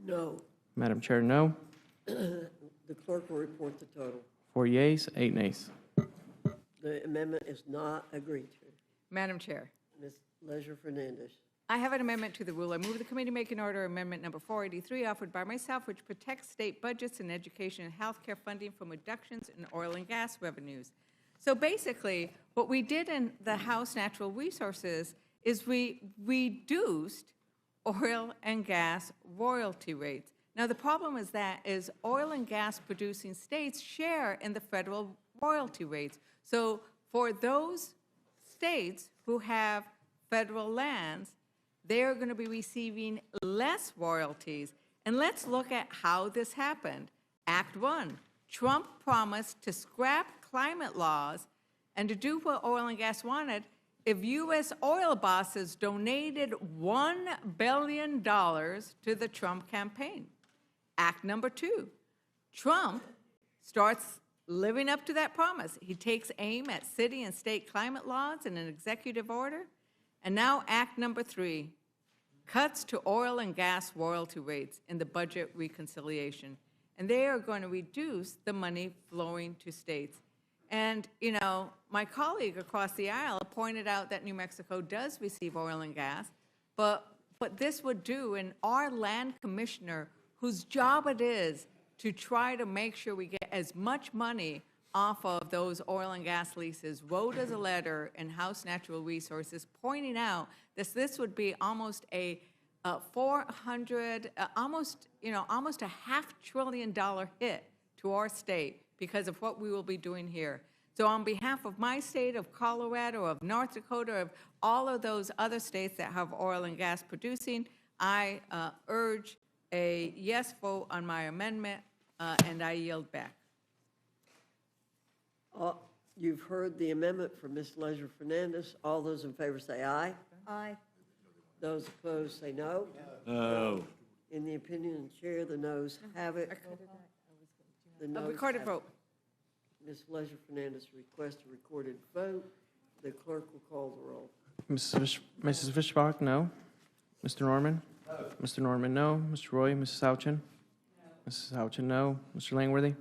No. Madam Chair, no. The clerk will report the total. 4 yeas, 8 nays. The amendment is not agreed to. Madam Chair. Ms. Leisure Fernandez. I have an amendment to the rule. I move the committee make an order amendment number 483 offered by myself, which protects state budgets and education and healthcare funding from reductions in oil and gas revenues. So basically, what we did in the House Natural Resources is we reduced oil and gas royalty rates. Now, the problem is that oil and gas producing states share in the federal royalty rates. So for those states who have federal lands, they're going to be receiving less royalties. And let's look at how this happened. Act 1, Trump promised to scrap climate laws and to do what oil and gas wanted if U.S. oil bosses donated $1 billion to the Trump campaign. Act number 2, Trump starts living up to that promise. He takes aim at city and state climate laws in an executive order. And now act number 3, cuts to oil and gas royalty rates in the budget reconciliation. And they are going to reduce the money flowing to states. And, you know, my colleague across the aisle pointed out that New Mexico does receive oil and gas, but what this would do, and our land commissioner, whose job it is to try to make sure we get as much money off of those oil and gas leases, wrote us a letter in House Natural Resources pointing out that this would be almost a 400, almost a $500 billion hit to our state because of what we will be doing here. So on behalf of my state, of Colorado, of North Dakota, of all of those other states that have oil and gas producing, I urge a yes vote on my amendment, and I yield back. You've heard the amendment from Ms. Leisure Fernandez. All those in favor say aye. Aye. Those opposed say no. No. In the opinion of the chair, the noes have it. The A noes recorded have it. vote. Ms. Leisure Fernandez requests a recorded vote. The clerk will call the roll. Mrs. Fishbach, no. Mr. Norman? No. Mr. Norman, no. Mr. Roy, Mrs. Houchin? No. Mrs. Houchin, no. Mr. Langworthy? No.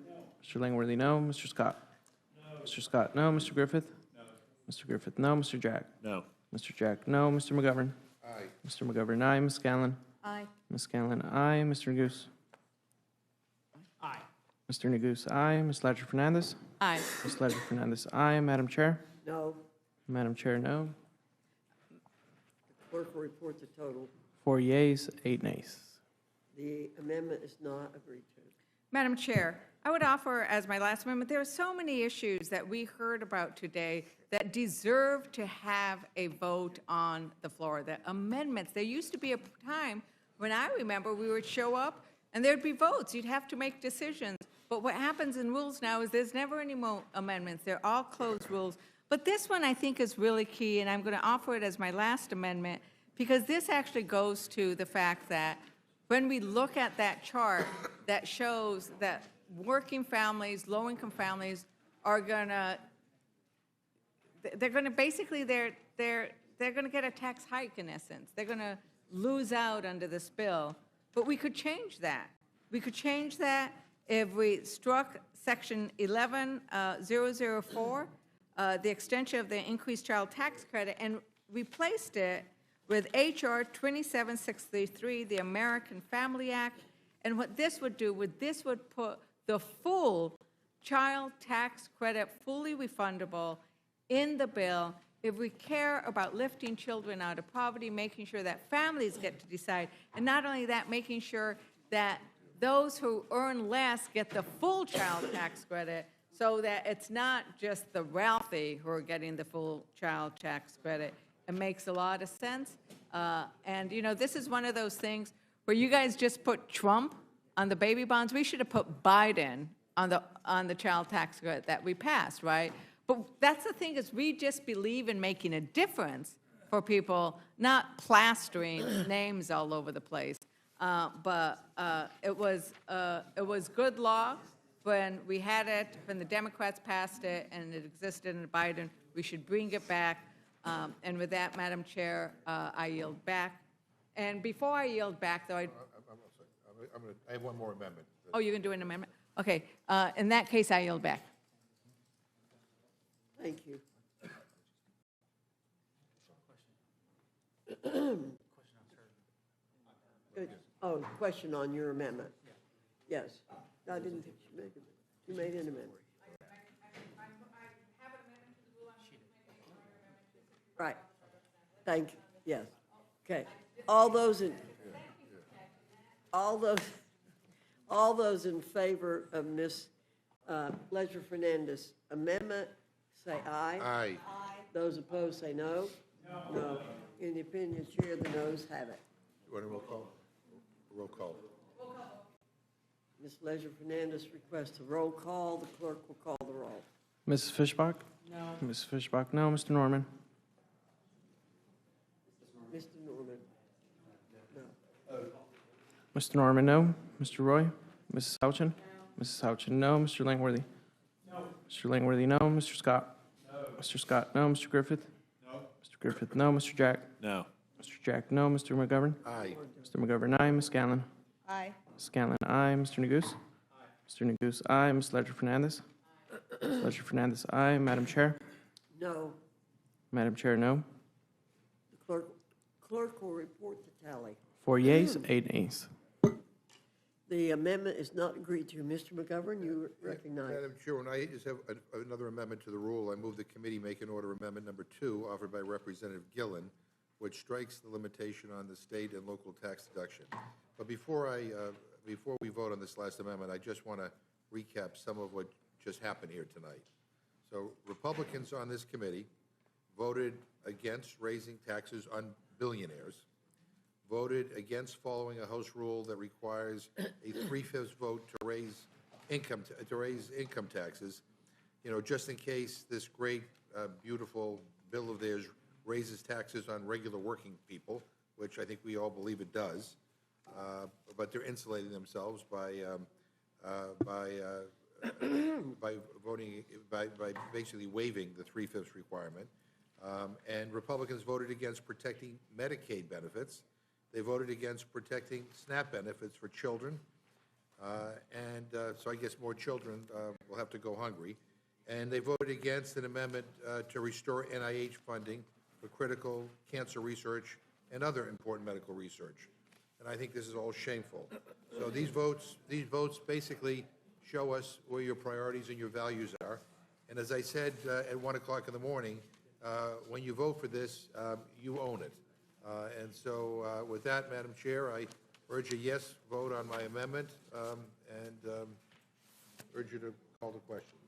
Mr. Langworthy, no. Mr. Scott? No. Mr. Scott, no. Mr. Griffith? No. Mr. Griffith, no. Mr. Jack? No. Mr. Jack, no. Mr. McGovern? Aye. Mr. McGovern, aye. Ms. Scanlon? Aye. Ms. Scanlon, aye. Mr. Neguse? Aye. Mr. Neguse, aye. Ms. Ledger Fernandez? Aye. Ms. Ledger Fernandez, aye. Madam Chair? No. Madam Chair, no. The clerk will report the total. 4 yeas, 8 nays. The amendment is not agreed to. Madam Chair, I would offer as my last amendment, there are so many issues that we heard about today that deserve to have a vote on the floor, the amendments. There used to be a time when I remember we would show up and there'd be votes. You'd have to make decisions. But what happens in rules now is there's never any more amendments. They're all closed rules. But this one I think is really key, and I'm going to offer it as my last amendment because this actually goes to the fact that when we look at that chart that shows that working families, low-income families are going to, they're going to basically, they're going to get a tax hike in essence. They're going to lose out under this bill. But we could change that. We could change that if we struck Section 11004, the extension of the increased child tax credit, and replaced it with H.R. 27633, the American Family Act. And what this would do, this would put the full child tax credit, fully refundable, in the bill. If we care about lifting children out of poverty, making sure that families get to decide, and not only that, making sure that those who earn less get the full child tax credit so that it's not just the wealthy who are getting the full child tax credit. It makes a lot of sense. And, you know, this is one of those things where you guys just put Trump on the baby bonds. We should have put Biden on the child tax credit that we passed, right? But that's the thing is we just believe in making a difference for people, not plastering names all over the place. But it was good law when we had it, when the Democrats passed it, and it existed in Biden. We should bring it back. And with that, Madam Chair, I yield back. And before I yield back, though, I have one more amendment. oh, you're going to do an amendment? Okay. In that case, I yield back. Thank you. Oh, question on your amendment. Yes. No, I didn't think you made it. You made an amendment. Right. Thank you. Yes. Okay. All those All those in favor of Ms. Ledger Fernandez' amendment, say aye. Aye. Those opposed, say no. No. In the opinion of the chair, the noes have it. You want a roll call? Roll call. Ms. Ledger Fernandez requests a roll call. The clerk will call the roll. Mrs. Fishbach? No. Mrs. Fishbach, no. Mr. Norman? Mr. Norman? No. Mr. Norman, no. Mr. Roy? Mrs. Houchin? Mrs. Houchin, no. Mr. Langworthy? No. Mr. Langworthy, no. Mr. Scott? No. Mr. Scott, no. Mr. Griffith? No. Mr. Griffith, no. Mr. Jack? No. Mr. Jack, no. Mr. McGovern? Aye. Mr. McGovern, aye. Ms. Scanlon? Aye. Ms. Scanlon, aye. Mr. Neguse? Mr. Neguse, aye. Ms. Ledger Fernandez? Ms. Ledger Fernandez, aye. Madam Chair? No. Madam Chair, no. The clerk will report the tally. 4 yeas, 8 nays. The amendment is not agreed to. Mr. McGovern, you recognize. Madam Chairman, I just have another amendment to the rule. I move the committee make an order amendment number 2, offered by Representative Gillen, which strikes the limitation on the state and local tax deduction. But before we vote on this last amendment, I just want to recap some of what just happened here tonight. So Republicans on this committee voted against raising taxes on billionaires, voted against following a House rule that requires a 3/5 vote to raise income taxes, just in case this great, beautiful bill of theirs raises taxes on regular working people, which I think we all believe it does. But they're insulating themselves by voting, by basically waiving the 3/5 requirement. And Republicans voted against protecting Medicaid benefits. They voted against protecting SNAP benefits for children. So I guess more children will have to go hungry. And they voted against an amendment to restore NIH funding for critical cancer research and other important medical research. And I think this is all shameful. So these votes basically show us where your priorities and your values are. And as I said at 1 o'clock in the morning, when you vote for this, you own it. And so with that, Madam Chair, I urge a yes vote on my amendment and urge you to call the question.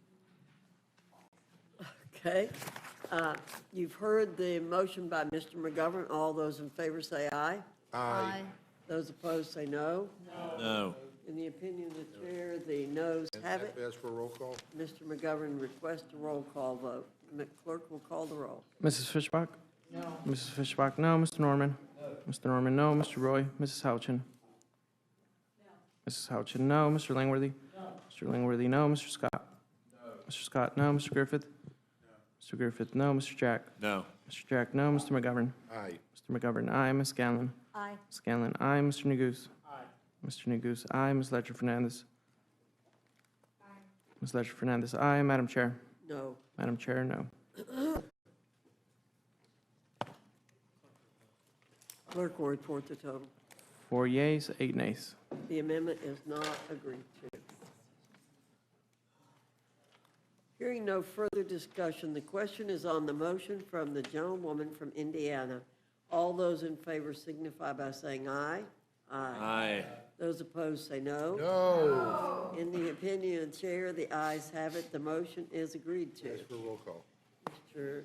Okay. You've heard the motion by Mr. McGovern. All those in favor say aye. Aye. Those opposed say no. No. In the opinion of the chair, the noes have it. Ask for a roll call. Mr. McGovern requests a roll call vote. The clerk will call the roll. Mrs. Fishbach? No. Mrs. Fishbach, no. Mr. Norman? No. Mr. Norman, no. Mr. Roy? Mrs. Houchin? No. Mrs. Houchin, no. Mr. Langworthy? No. Mr. Langworthy, no. Mr. Scott? No. Mr. Scott, no. Mr. Griffith? No. Mr. Griffith, no. Mr. Jack? No. Mr. Jack, no. Mr. McGovern? Aye. Mr. McGovern, aye. Ms. Scanlon? Aye. Scanlon, aye. Mr. Neguse? Aye. Mr. Neguse, aye. Ms. Ledger Fernandez? Aye. Ms. Ledger Fernandez, aye. Madam Chair? No. Madam Chair, no. Clerk will report the total. 4 yeas, 8 nays. The amendment is not agreed to. Hearing no further discussion, the question is on the motion from the gentlewoman from Indiana. All those in favor signify by saying aye. Aye. Those opposed say no. No. In the opinion of the chair, the ayes have it. The motion is agreed to. Ask for a roll call. Mr.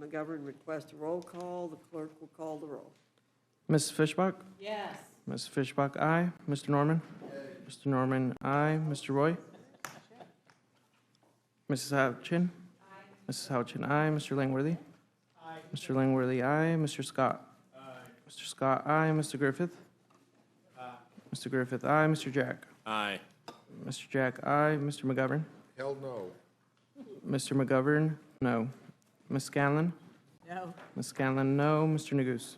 McGovern requests a roll call. The clerk will call the roll. Mrs. Fishbach? Yes. Mrs. Fishbach, aye. Mr. Norman? Mr. Norman, aye. Mr. Roy? Mrs. Houchin? Mrs. Houchin, aye. Mr. Langworthy? Mr. Langworthy, aye. Mr. Scott? Mr. Scott, aye. Mr. Griffith? Mr. Griffith, aye. Mr. Jack? Aye. Mr. Jack, aye. Mr. McGovern? Hell no. Mr. McGovern, no. Ms. Scanlon? No. Ms. Scanlon, no. Mr. Neguse?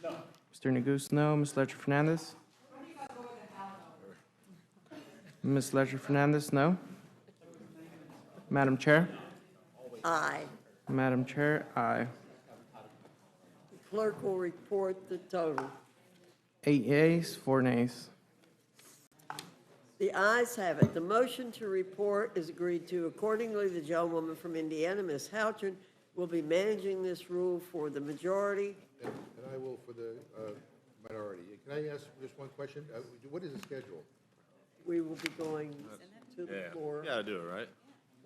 No. Mr. Neguse, no. Ms. Ledger Fernandez? Ms. Ledger Fernandez, no. Madam Chair? Aye. Madam Chair, aye. The clerk will report the total. 8 yeas, 4 nays. The ayes have it. The motion to report is agreed to. Accordingly, the gentlewoman from Indiana, Ms. Houchin, will be managing this rule for the majority. And I will for the minority. Can I ask just one question? What is the schedule? we will be going to the floor Gotta do it, right?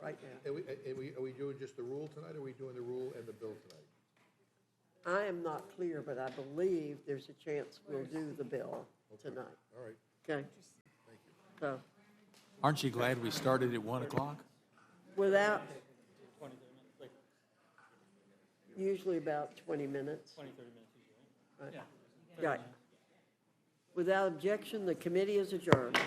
right now. Are we doing just the rule tonight, or are we doing the rule and the bill tonight? I am not clear, but I believe there's a chance we'll do the bill tonight. All right. Okay? So, Aren't you glad we started at 1 o'clock? without, usually about 20 minutes. 20, 30 minutes usually. Right. Right. Without objection, the committee is adjourned.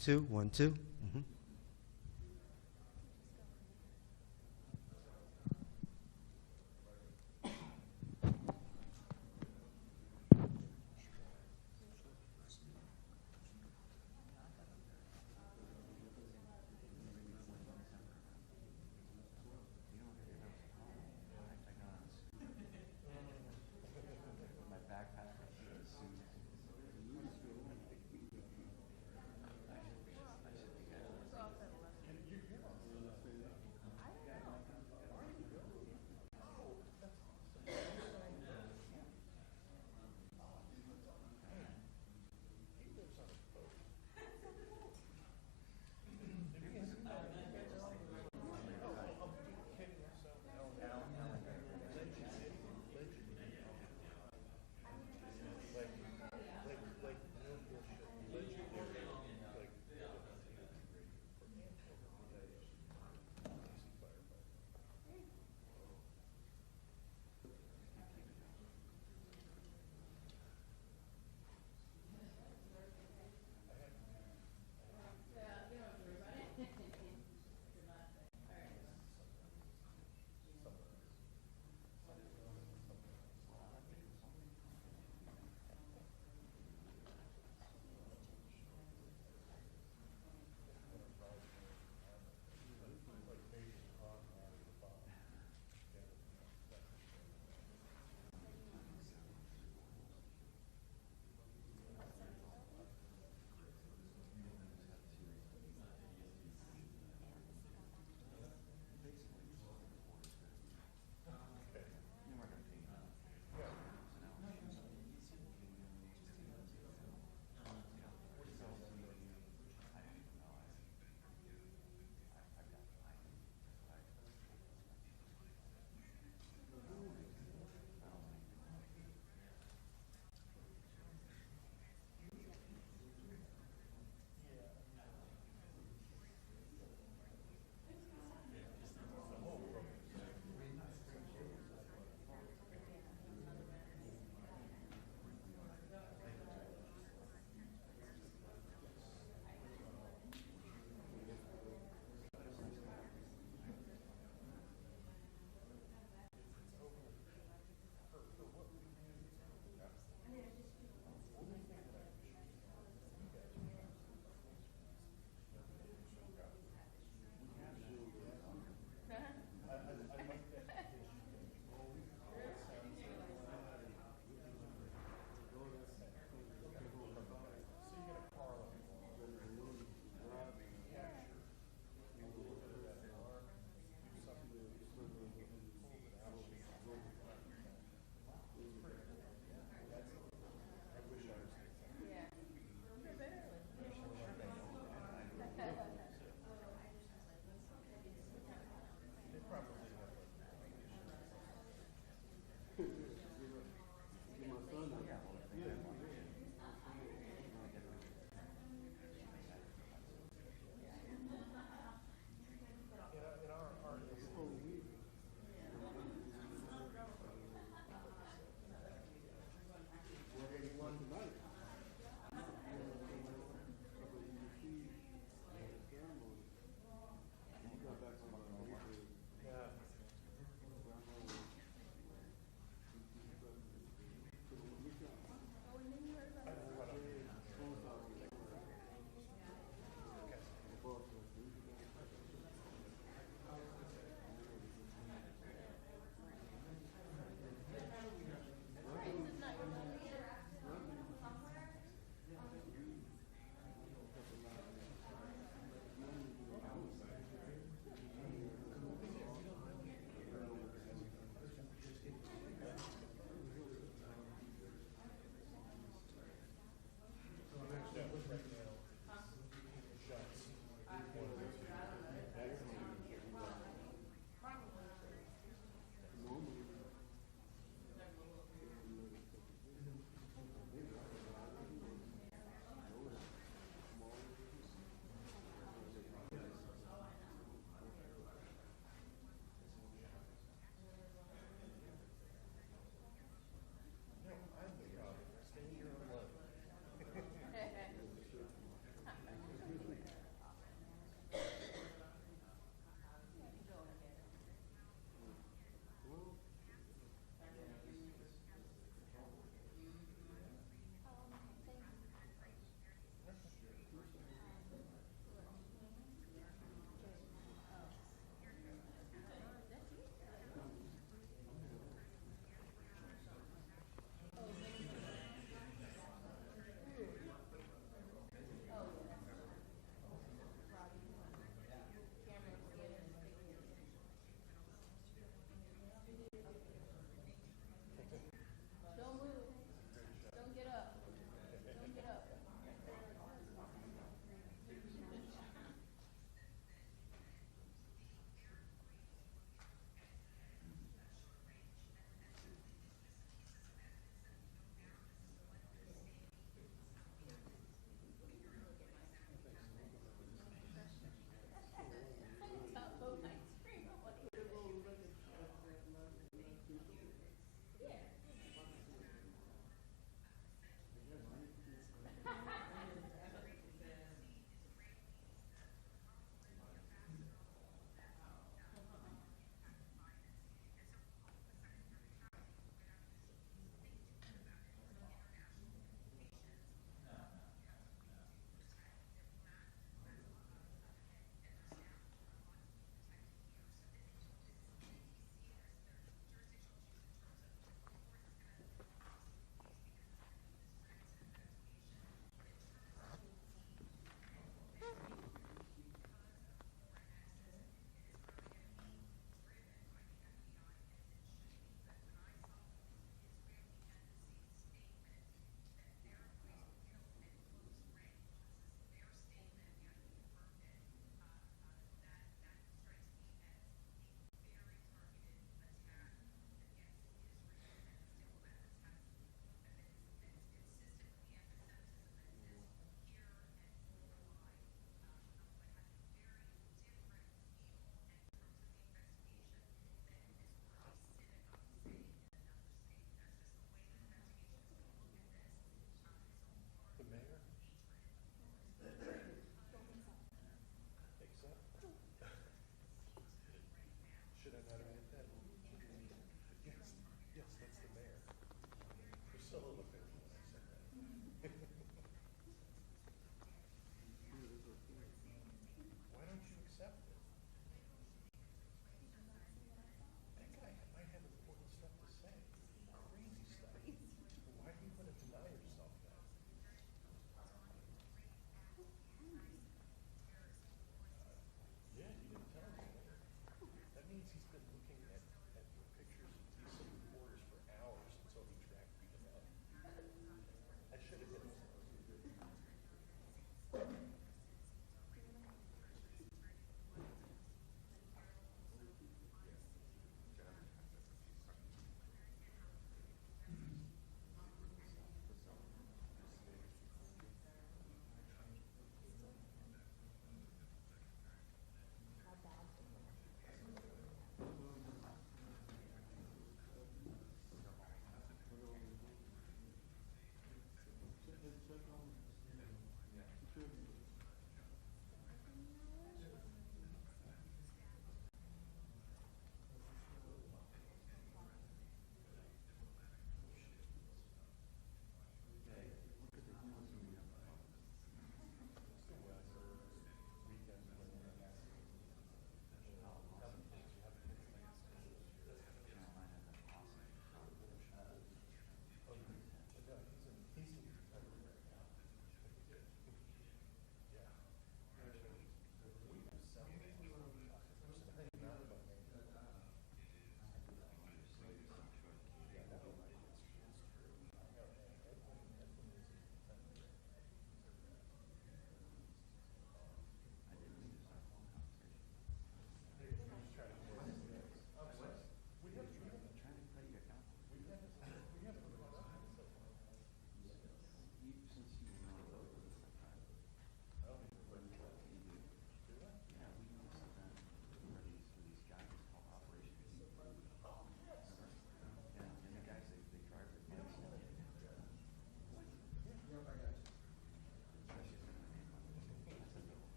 2, 1, 2. Mhm.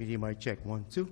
Media mic check, 1, 2.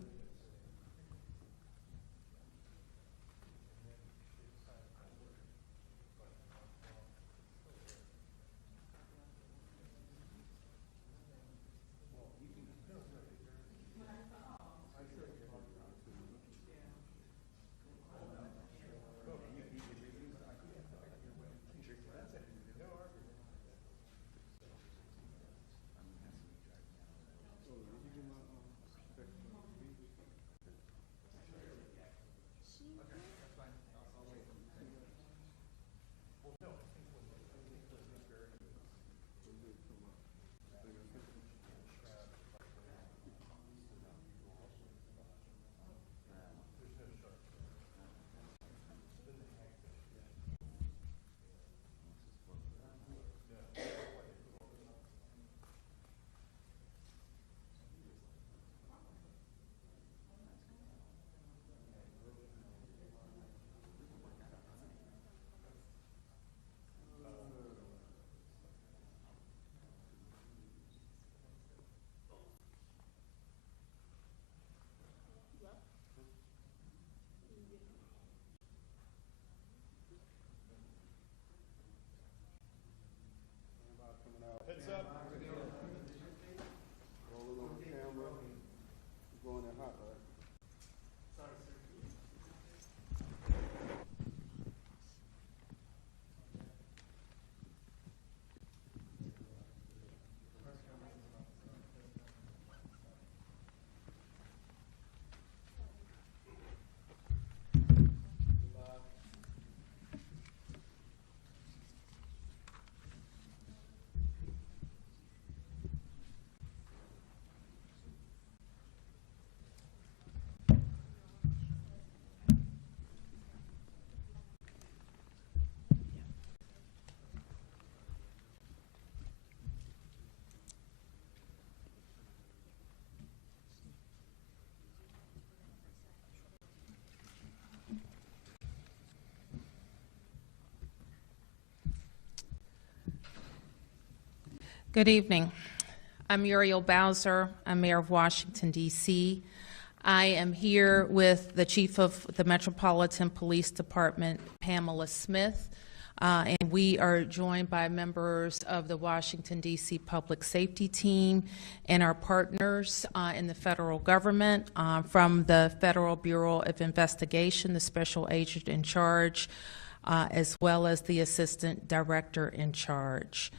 Good evening. I'm Muriel Bowser. I'm Mayor of Washington, D.C. I am here with the Chief of the Metropolitan Police Department, Pamela Smith, and we are joined by members of the Washington, D.C. Public Safety Team and our partners in the federal government from the Federal Bureau of Investigation, the Special Agent in charge, as well as the Assistant Director in charge.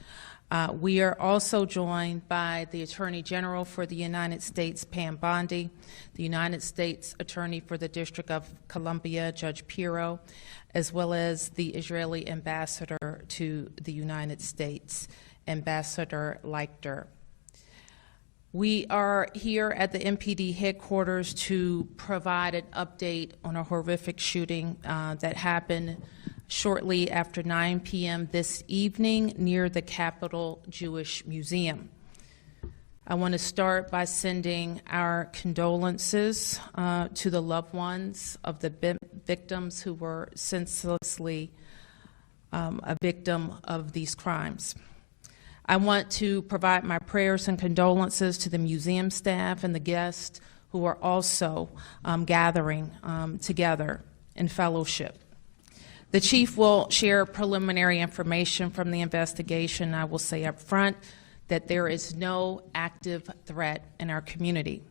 We are also joined by the Attorney General for the United States, Pam Bondi, the United States Attorney for the District of Columbia, Judge Pirro, as well as the Israeli Ambassador to the United States, Ambassador Leichter. We are here at the MPD headquarters to provide an update on a horrific shooting that happened shortly after 9 p.m. this evening near the Capitol Jewish Museum. I want to start by sending our condolences to the loved ones of the victims who were senselessly a victim of these crimes. I want to provide my prayers and condolences to the museum staff and the guests who are also gathering together in fellowship. The chief will share preliminary information from the investigation. I will say up front that there is no active threat in our community.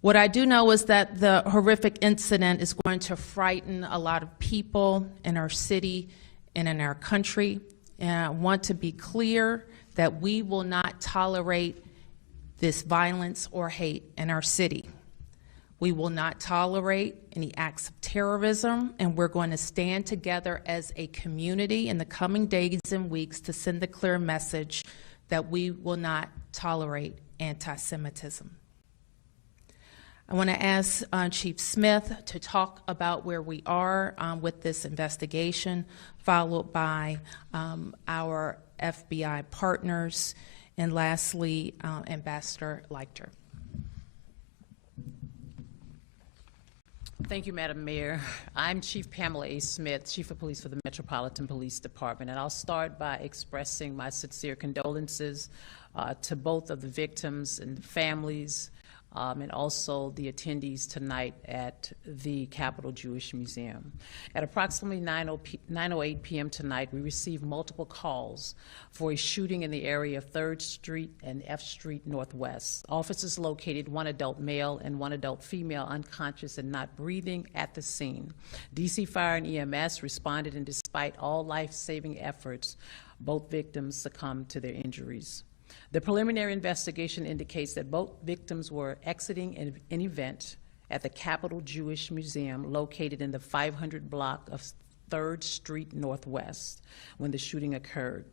What I do know is that the horrific incident is going to frighten a lot of people in our city and in our country. And I want to be clear that we will not tolerate this violence or hate in our city. We will not tolerate any acts of terrorism, and we're going to stand together as a community in the coming days and weeks to send the clear message that we will not tolerate anti-Semitism. I want to ask Chief Smith to talk about where we are with this investigation, followed by our FBI partners, and lastly, Ambassador Leichter. Thank you, Madam Mayor. I'm Chief Pamela A. Smith, Chief of Police for the Metropolitan Police Department, and I'll start by expressing my sincere condolences to both of the victims and the families and also the attendees tonight at the Capitol Jewish Museum. At approximately 9:08 p.m. tonight, we received multiple calls for a shooting in the area of 3rd Street and F Street Northwest. Officers located one adult male and one adult female unconscious and not breathing at the scene. DC Fire and EMS responded, and despite all life-saving efforts, both victims succumbed to their injuries. The preliminary investigation indicates that both victims were exiting an event at the Capitol Jewish Museum located in the 500 block of 3rd Street Northwest when the shooting occurred.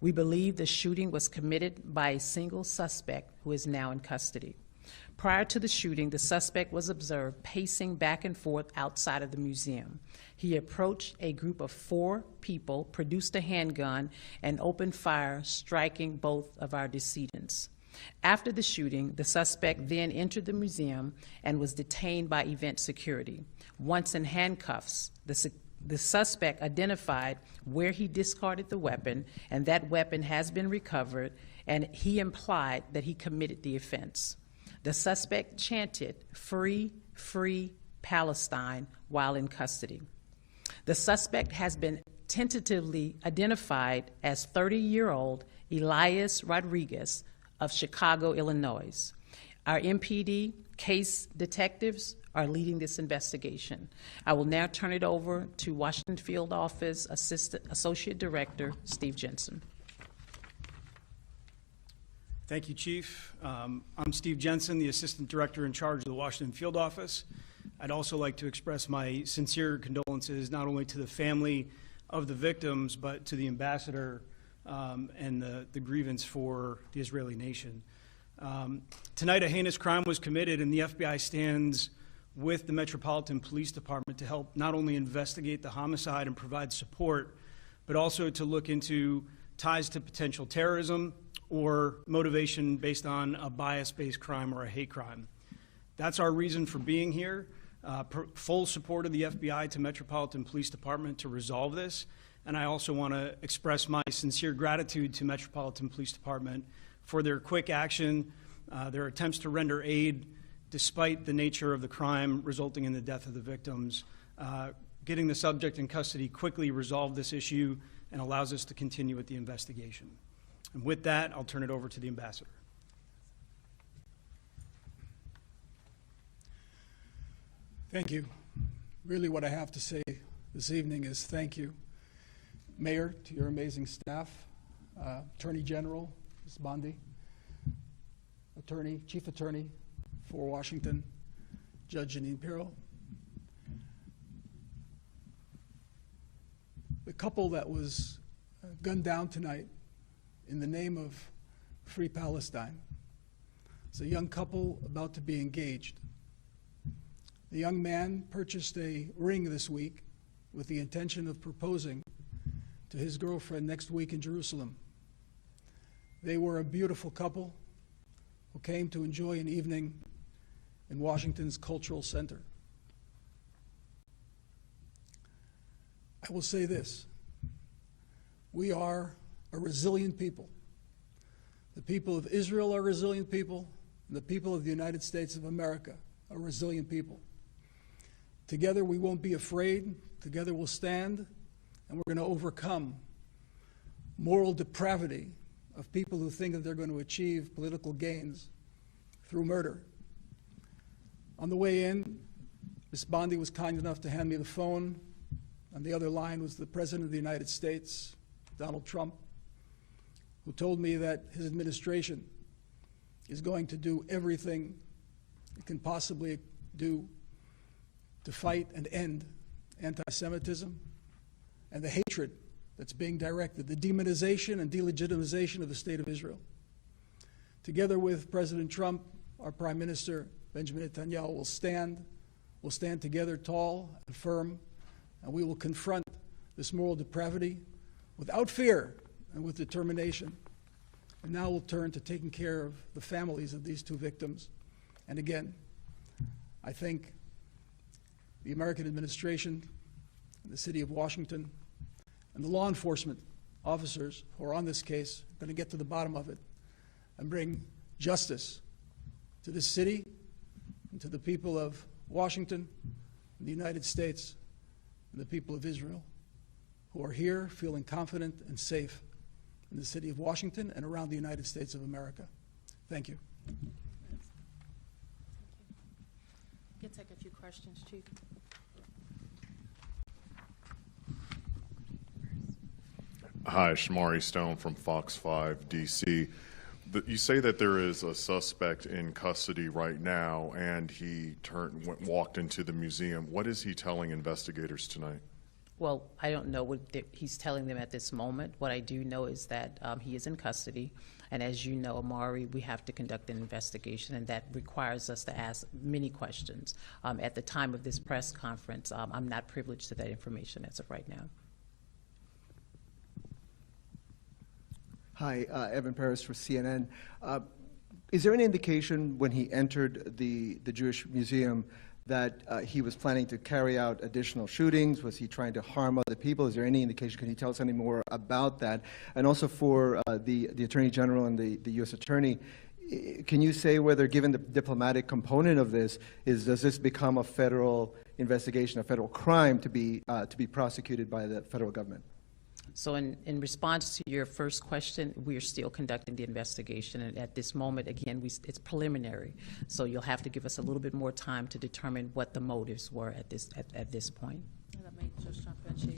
We believe the shooting was committed by a single suspect who is now in custody. Prior to the shooting, the suspect was observed pacing back and forth outside of the museum. He approached a group of 4 people, produced a handgun, and opened fire, striking both of our decedents. After the shooting, the suspect then entered the museum and was detained by event security. Once in handcuffs, the suspect identified where he discarded the weapon, and that weapon has been recovered, and he implied that he committed the offense. The suspect chanted, "Free, free Palestine," while in custody. The suspect has been tentatively identified as 30-year-old Elias Rodriguez of Chicago, Illinois. Our MPD case detectives are leading this investigation. I will now turn it over to Washington Field Office Associate Director Steve Jensen. Thank you, Chief. I'm Steve Jensen, the Assistant Director in charge of the Washington Field Office. I'd also like to express my sincere condolences not only to the family of the victims, but to the ambassador and the grievance for the Israeli nation. Tonight, a heinous crime was committed, and the FBI stands with the Metropolitan Police Department to help not only investigate the homicide and provide support, but also to look into ties to potential terrorism or motivation based on a bias-based crime or a hate crime. That's our reason for being here. Full support of the FBI to Metropolitan Police Department to resolve this. And I also want to express my sincere gratitude to Metropolitan Police Department for their quick action, their attempts to render aid despite the nature of the crime resulting in the death of the victims. Getting the subject in custody quickly resolved this issue and allows us to continue with the investigation. And with that, I'll turn it over to the ambassador. Thank you. Really what I have to say this evening is thank you, Mayor, to your amazing staff, Attorney General, Ms. Bondi, Chief Attorney for Washington, Judge Janine Pirro. The couple that was gunned down tonight in the name of Free Palestine. It's a young couple about to be engaged. The young man purchased a ring this week with the intention of proposing to his girlfriend next week in Jerusalem. They were a beautiful couple who came to enjoy an evening in Washington's Cultural Center. I will say this: we are a resilient people. The people of Israel are resilient people, and the people of the United States of America are resilient people. Together we won't be afraid, together we'll stand, and we're going to overcome moral depravity of people who think that they're going to achieve political gains through murder. On the way in, Ms. Bondi was kind enough to hand me the phone. On the other line was the President of the United States, Donald Trump, who told me that his administration is going to do everything it can possibly do to fight and end anti-Semitism and the hatred that's being directed, the demonization and delegitimization of the State of Israel. Together with President Trump, our Prime Minister, Benjamin Netanyahu, will stand together tall and firm, and we will confront this moral depravity without fear and with determination. And now we'll turn to taking care of the families of these two victims. And again, I think the American administration and the city of Washington and the law enforcement officers who are on this case are going to get to the bottom of it and bring justice to this city and to the people of Washington, the United States, and the people of Israel who are here feeling confident and safe in the city of Washington and around the United States of America. Thank you. You can take a few questions, Chief. Hi, Shamari Stone from Fox 5 DC. You say that there is a suspect in custody right now, and he walked into the museum. What is he telling investigators tonight? Well, I don't know what he's telling them at this moment. What I do know is that he is in custody, and as you know, Amari, we have to conduct an investigation, and that requires us to ask many questions. At the time of this press conference, I'm not privileged to that information as of right now. Hi, Evan Paris for CNN. Is there any indication when he entered the Jewish Museum that he was planning to carry out additional shootings? Was he trying to harm other people? Is there any indication? Can you tell us any more about that? And also for the Attorney General and the U.S. Attorney, can you say whether, given the diplomatic component of this, does this become a federal investigation, a federal crime to be prosecuted by the federal government? So in response to your first question, we are still conducting the investigation, and at this moment, again, it's preliminary. So you'll have to give us a little bit more time to determine what the motives were at this point. Let me just jump in, Chief.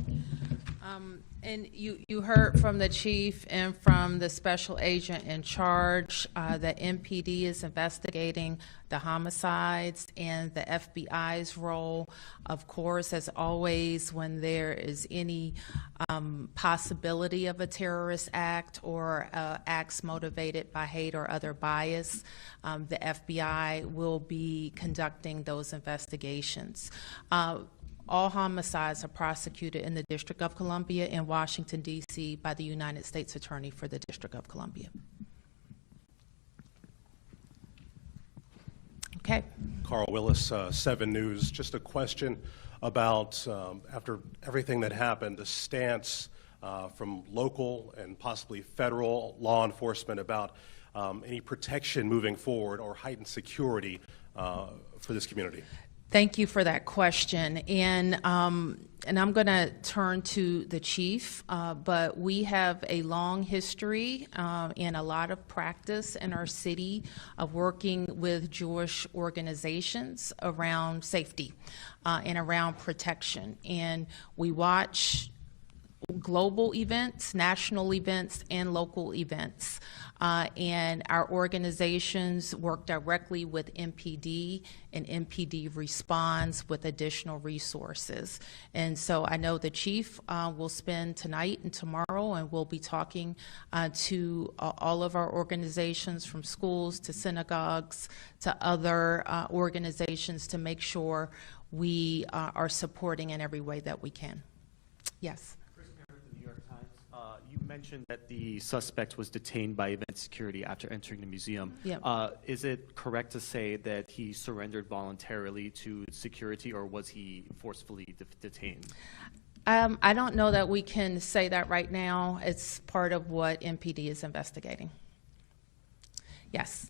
And you heard from the chief and from the special agent in charge that MPD is investigating the homicides and the FBI's role. Of course, as always, when there is any possibility of a terrorist act or acts motivated by hate or other bias, the FBI will be conducting those investigations. All homicides are prosecuted in the District of Columbia in Washington, D.C. by the United States Attorney for the District of Columbia. Okay. Carl Willis, 7 News. Just a question about, after everything that happened, the stance from local and possibly federal law enforcement about any protection moving forward or heightened security for this community. Thank you for that question. And I'm going to turn to the chief, but we have a long history and a lot of practice in our city of working with Jewish organizations around safety and around protection. And we watch global events, national events, and local events. And our organizations work directly with MPD, and MPD responds with additional resources. And so I know the chief will spend tonight and tomorrow, and we'll be talking to all of our organizations, from schools to synagogues to other organizations, to make sure we are supporting in every way that we can. Yes. You mentioned that the suspect was detained by event security after entering the museum. Yep. Is it correct to say that he surrendered voluntarily to security, or was he forcefully detained? I don't know that we can say that right now. It's part of what MPD is investigating. Yes.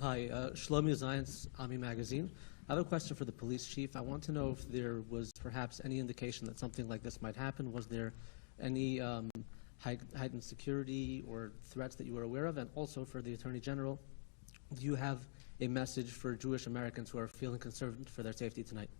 Hi, Shlomi Zions, Ami Magazine. I have a question for the police chief. I want to know if there was perhaps any indication that something like this might happen. Was there any heightened security or threats that you were aware of? And also for the Attorney General, do you have a message for Jewish Americans who are feeling concerned for their safety tonight?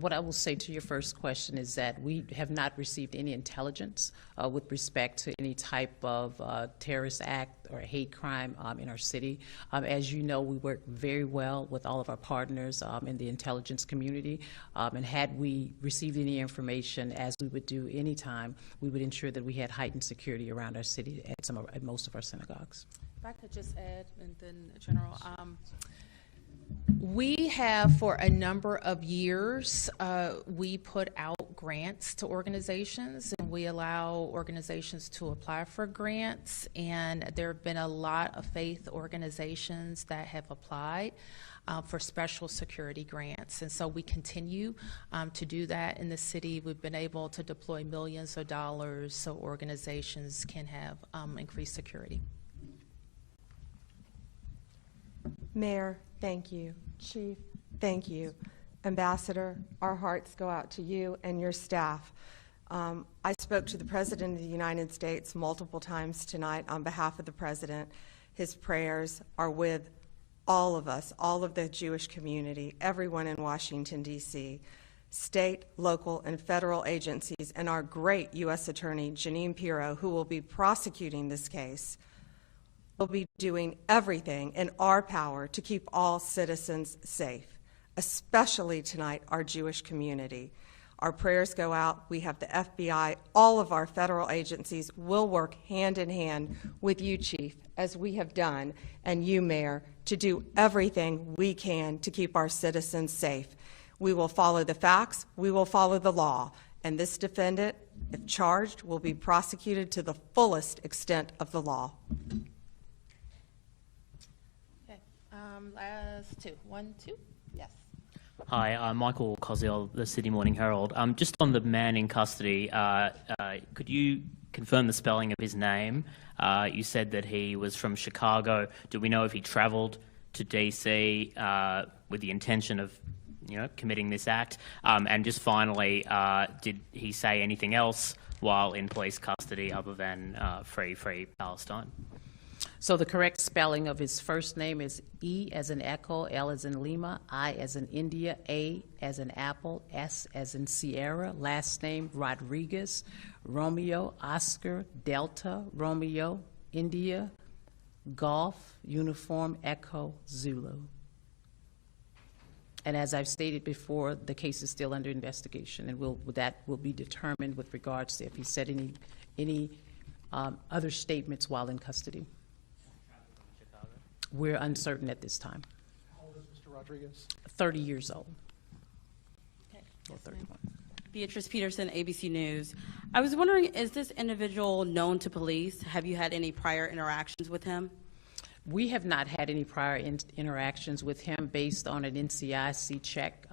What I will say to your first question is that we have not received any intelligence with respect to any type of terrorist act or hate crime in our city. As you know, we work very well with all of our partners in the intelligence community, and had we received any information, as we would do any time, we would ensure that we had heightened security around our city at most of our synagogues. If I could just add, and then General, we have, for a number of years, we put out grants to organizations, and we allow organizations to apply for grants, and there have been a lot of faith organizations that have applied for special security grants. And so we continue to do that in the city. We've been able to deploy millions of dollars so organizations can have increased security. Mayor, thank you. Chief, thank you. Ambassador, our hearts go out to you and your staff. I spoke to the President of the United States multiple times tonight on behalf of the President. His prayers are with all of us, all of the Jewish community, everyone in Washington, D.C., state, local, and federal agencies, and our great U.S. Attorney, Jeanine Pirro, who will be prosecuting this case, will be doing everything in our power to keep all citizens safe, especially tonight our Jewish community. Our prayers go out. We have the FBI. All of our federal agencies will work hand in hand with you, Chief, as we have done, and you, Mayor, to do everything we can to keep our citizens safe. We will follow the facts. We will follow the law. And this defendant, if charged, will be prosecuted to the fullest extent of the law. Okay. Last two. 1, 2. Yes. Hi, I'm Michael Koziel, the Sydney Morning Herald. Just on the man in custody, could you confirm the spelling of his name? You said that he was from Chicago. Do we know if he traveled to D.C. With the intention of, committing this act? And just finally, did he say anything else while in police custody other than free Palestine? So the correct spelling of his first name is E as in Echo, L as in Lima, I as in India, A as in Apple, S as in Sierra. Last name Rodriguez, Romeo, Oscar, Delta, Romeo, India, Golf, Uniform, Echo, Zulu. And as I've stated before, the case is still under investigation, and that will be determined with regards to if he said any other statements while in custody. We're uncertain at this time. How old is Mr. Rodriguez? 30 years old. Or 31. Beatrice Peterson, ABC News. I was wondering, is this individual known to police? Have you had any prior interactions with him? We have not had any prior interactions with him based on an NCIC check.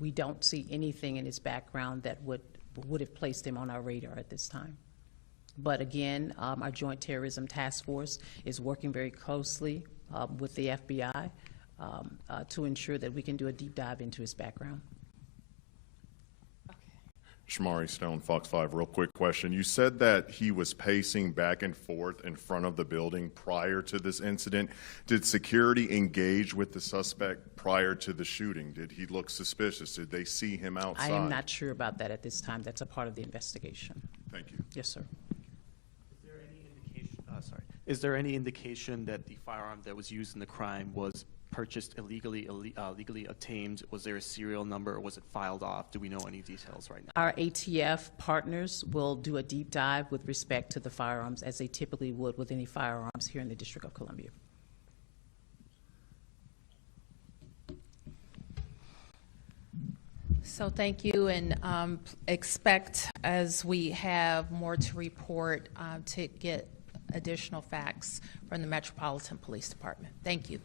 We don't see anything in his background that would have placed him on our radar at this time. But again, our Joint Terrorism Task Force is working very closely with the FBI to ensure that we can do a deep dive into his background. Shamari Stone, Fox 5, real quick question. You said that he was pacing back and forth in front of the building prior to this incident. Did security engage with the suspect prior to the shooting? Did he look suspicious? Did they see him outside? I am not sure about that at this time. That's a part of the investigation. Thank you. Yes, sir. Is there any indication that the firearm that was used in the crime was purchased illegally, legally obtained? Was there a serial number, or was it filed off? Do we know any details right now? Our ATF partners will do a deep dive with respect to the firearms, as they typically would with any firearms here in the District of Columbia. So thank you, and expect, as we have more to report, to get additional facts from the Metropolitan Police Department. Thank you.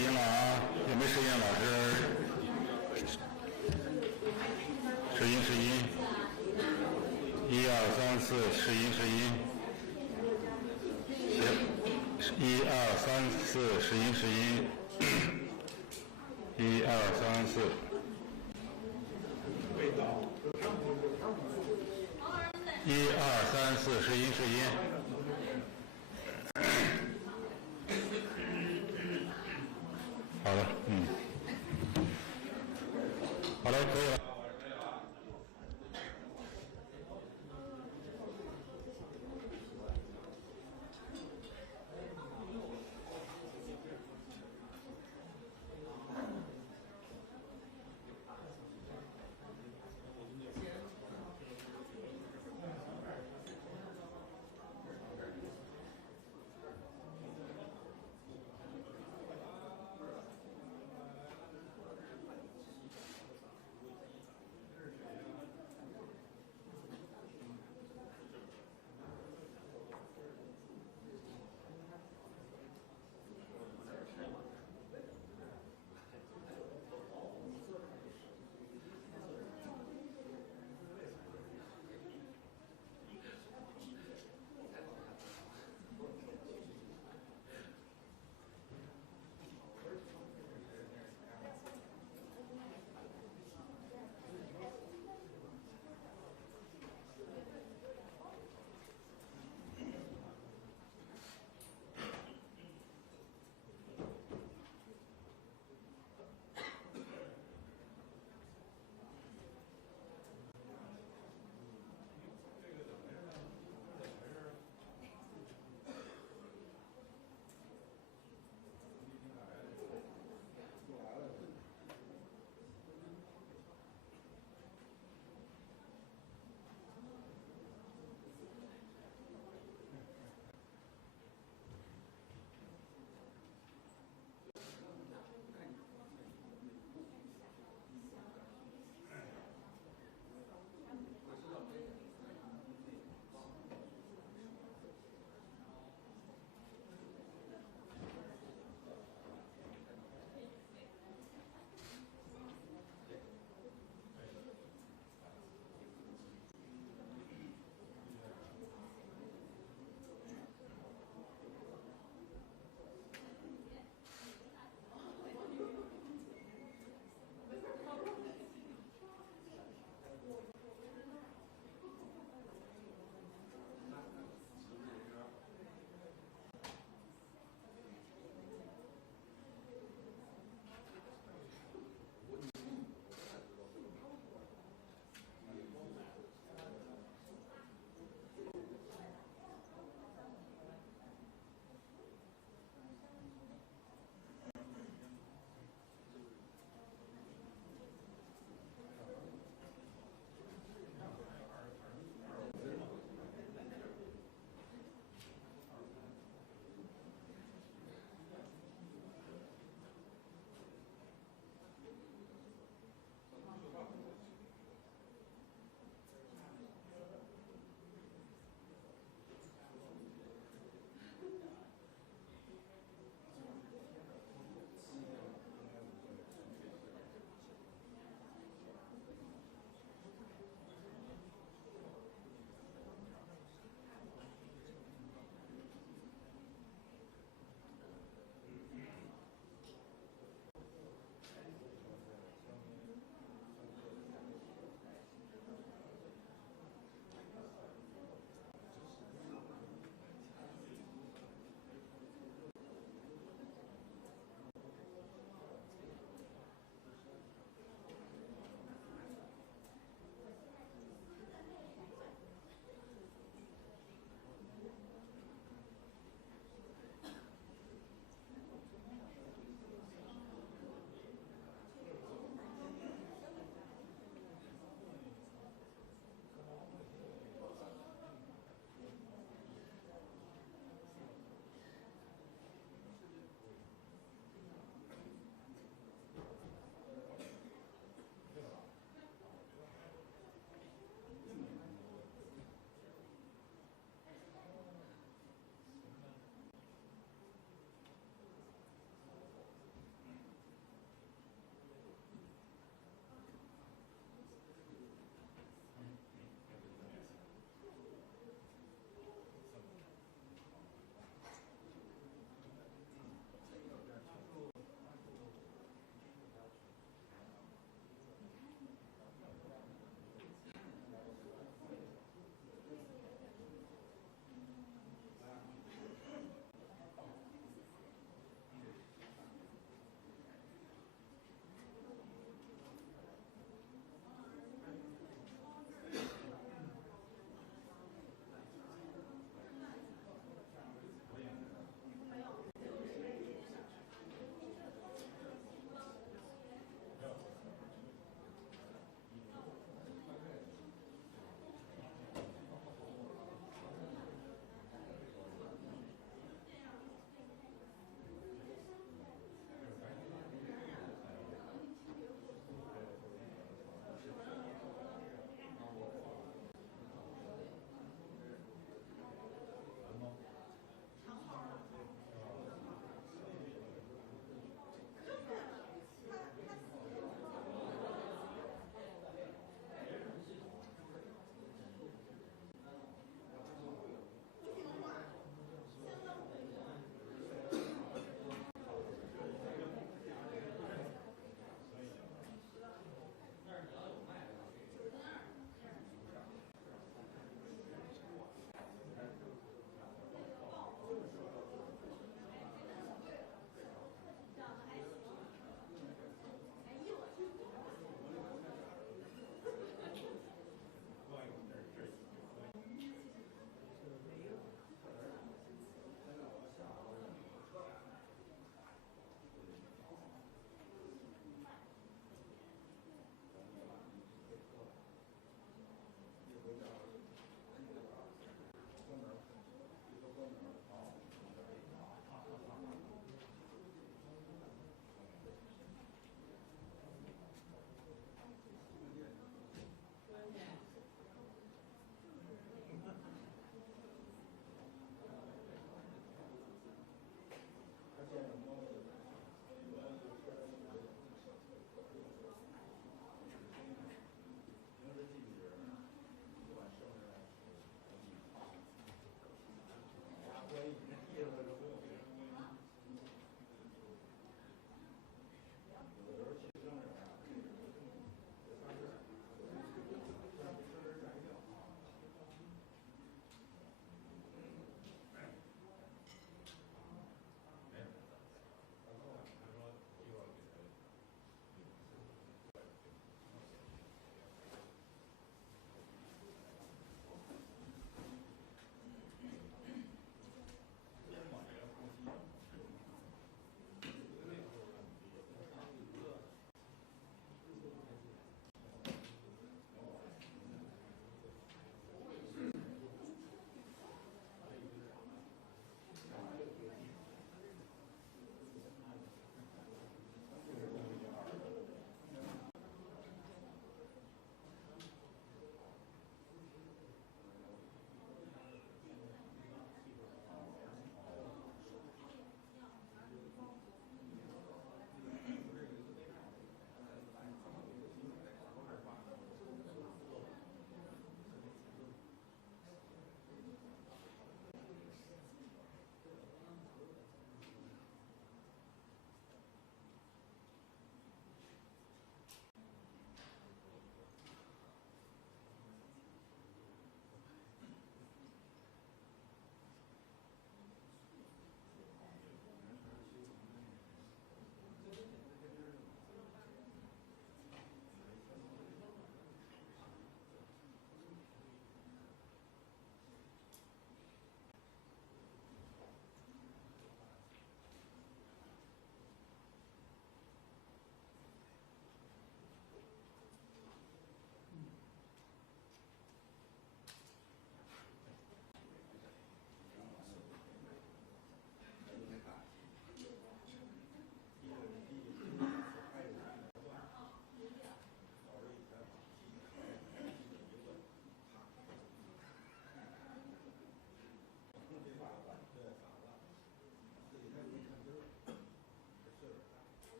音了啊，有没有试音，老师？试音试音，1、2、3、4，试音试音。行，1、2、3、4，试音试音。1、2、3、4。1、2、3、4，试音试音。好的，好了，可以了。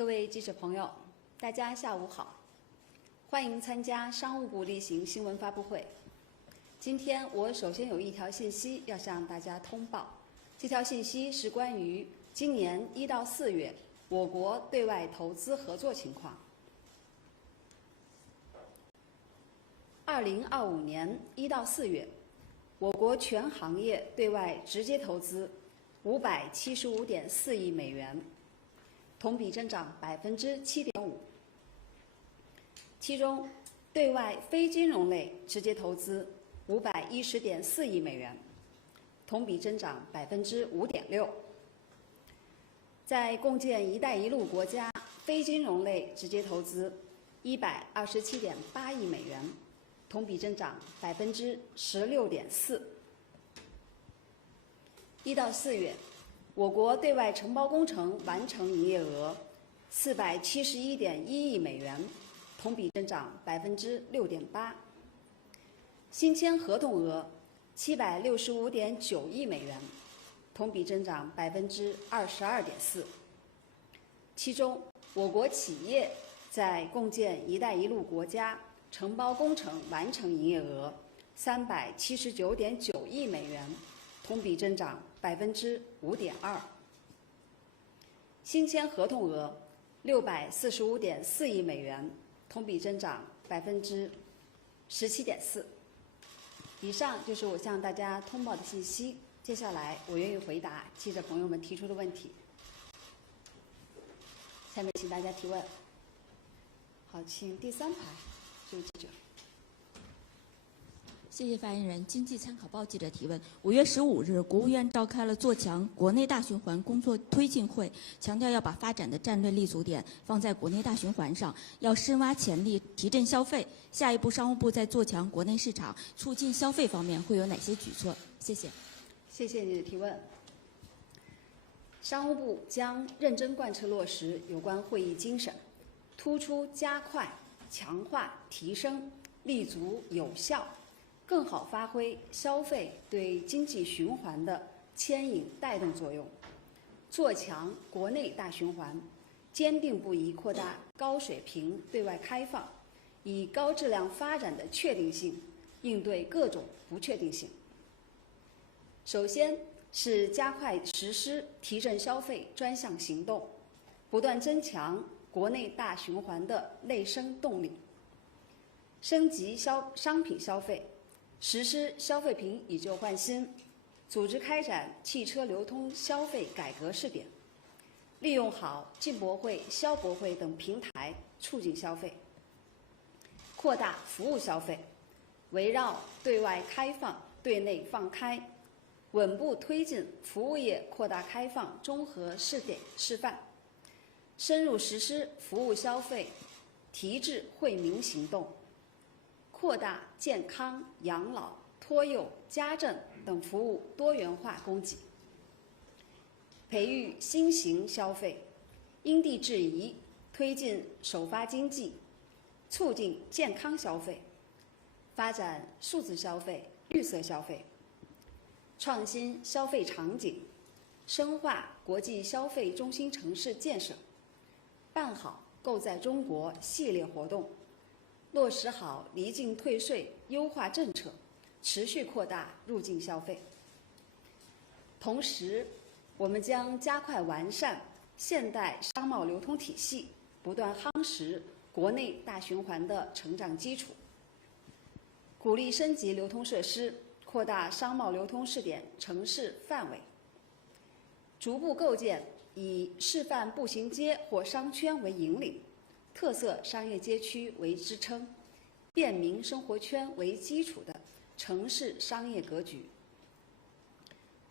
各位记者朋友，大家下午好，欢迎参加商务部例行新闻发布会。今天我首先有一条信息要向大家通报，这条信息是关于今年1到4月我国对外投资合作情况。2025年1到4月，我国全行业对外直接投资575.4亿美元，同比增长7.5%。其中，对外非金融类直接投资510.4亿美元，同比增长5.6%。在共建“一带一路”国家非金融类直接投资127.8亿美元，同比增长16.4%。1到4月，我国对外承包工程完成营业额471.1亿美元，同比增长6.8%。新签合同额765.9亿美元，同比增长22.4%。其中，我国企业在共建“一带一路”国家承包工程完成营业额379.9亿美元，同比增长5.2%。新签合同额645.4亿美元，同比增长17.4%。以上就是我向大家通报的信息。接下来，我愿意回答记者朋友们提出的问题。下面请大家提问。好，请第3排这位记者。谢谢发言人。经济参考报记者提问：5月15日，国务院召开了做强国内大循环工作推进会，强调要把发展的战略立足点放在国内大循环上，要深挖潜力，提振消费。下一步，商务部在做强国内市场、促进消费方面会有哪些举措？谢谢。谢谢你的提问。商务部将认真贯彻落实有关会议精神，突出加快、强化、提升、立足、有效，更好发挥消费对经济循环的牵引带动作用，做强国内大循环，坚定不移扩大高水平对外开放，以高质量发展的确定性应对各种不确定性。首先是加快实施提振消费专项行动，不断增强国内大循环的内生动力，升级商品消费，实施消费品以旧换新，组织开展汽车流通消费改革试点，利用好进博会、消博会等平台促进消费，扩大服务消费，围绕对外开放、对内放开，稳步推进服务业扩大开放综合试点示范，深入实施服务消费提质惠民行动，扩大健康、养老、托幼、家政等服务多元化供给，培育新型消费，因地制宜推进首发经济，促进健康消费，发展数字消费、绿色消费，创新消费场景，深化国际消费中心城市建设，办好购在中国系列活动，落实好离境退税优化政策，持续扩大入境消费。同时，我们将加快完善现代商贸流通体系，不断夯实国内大循环的成长基础，鼓励升级流通设施，扩大商贸流通试点城市范围，逐步构建以示范步行街或商圈为引领，特色商业街区为支撑，便民生活圈为基础的城市商业格局，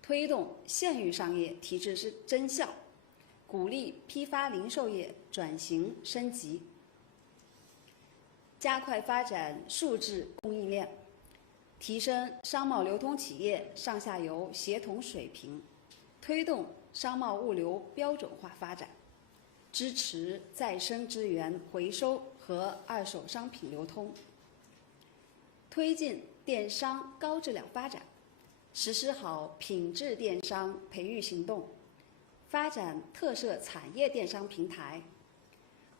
推动县域商业提质增效，鼓励批发零售业转型升级，加快发展数字供应链，提升商贸流通企业上下游协同水平，推动商贸物流标准化发展，支持再生资源回收和二手商品流通，推进电商高质量发展，实施好品质电商培育行动，发展特色产业电商平台，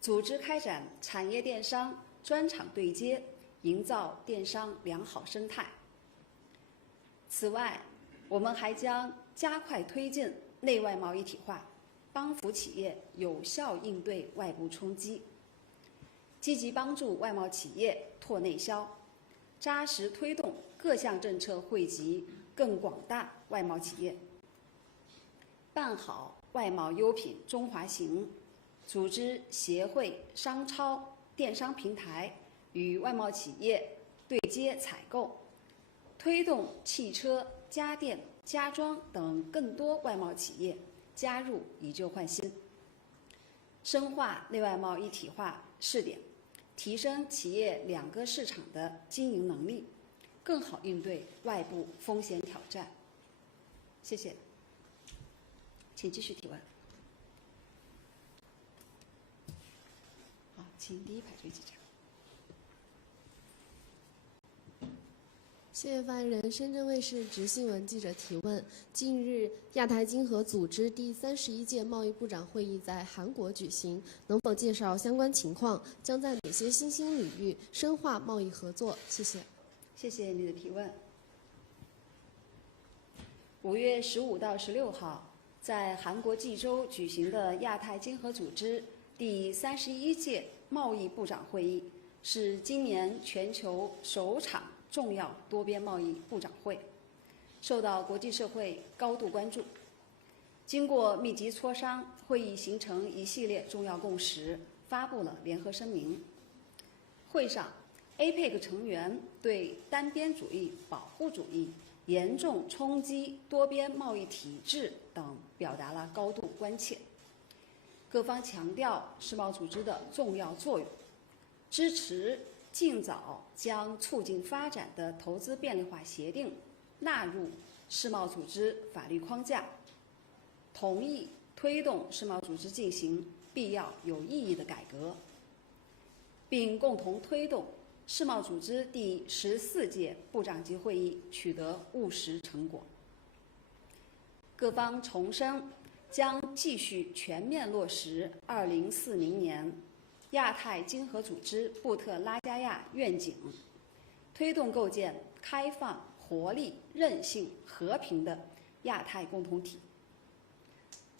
组织开展产业电商专场对接，营造电商良好生态。此外，我们还将加快推进内外贸一体化，帮扶企业有效应对外部冲击，积极帮助外贸企业拓内销，扎实推动各项政策惠及更广大外贸企业，办好外贸优品中华行，组织协会、商超、电商平台与外贸企业对接采购，推动汽车、家电、家装等更多外贸企业加入以旧换新，深化内外贸一体化试点，提升企业两个市场的经营能力，更好应对外部风险挑战。谢谢，请继续提问。好，请第一排这位记者。谢谢发言人。深圳卫视执新闻记者提问：近日，亚太经合组织第31届贸易部长会议在韩国举行，能否介绍相关情况？将在哪些新兴领域深化贸易合作？谢谢。谢谢你的提问。5月15到16号，在韩国济州举行的亚太经合组织第31届贸易部长会议，是今年全球首场重要多边贸易部长会，受到国际社会高度关注。经过密集磋商，会议形成一系列重要共识，发布了联合声明。会上 ，APEC 成员对单边主义、保护主义严重冲击多边贸易体制等表达了高度关切。各方强调世贸组织的重要作用，支持尽早将促进发展的投资便利化协定纳入世贸组织法律框架，同意推动世贸组织进行必要有意义的改革，并共同推动世贸组织第14届部长级会议取得务实成果。各方重申将继续全面落实2040年亚太经合组织布特拉加亚愿景，推动构建开放、活力、韧性、和平的亚太共同体。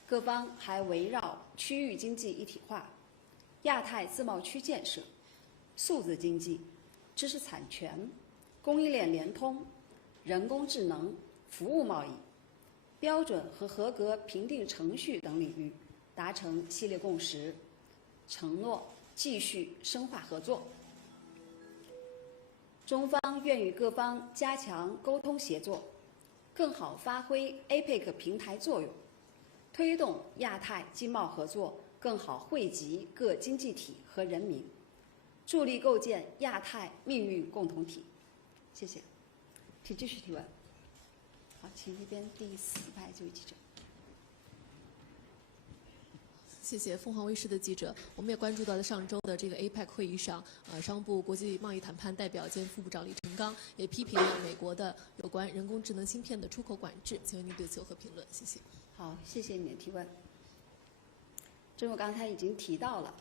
各方还围绕区域经济一体化、亚太自贸区建设、数字经济、知识产权、供应链联通、人工智能、服务贸易、标准和合格评定程序等领域达成系列共识，承诺继续深化合作。中方愿与各方加强沟通协作，更好发挥 APEC 平台作用，推动亚太经贸合作更好惠及各经济体和人民，助力构建亚太命运共同体。谢谢，请继续提问。好，请这边第4排这位记者。谢谢凤凰卫视的记者，我们也关注到了上周的这个 APEC 会议上，商务部国际贸易谈判代表兼副部长李成钢也批评了美国的有关人工智能芯片的出口管制，请问您对此有何评论？谢谢。好，谢谢你的提问。正如刚才已经提到了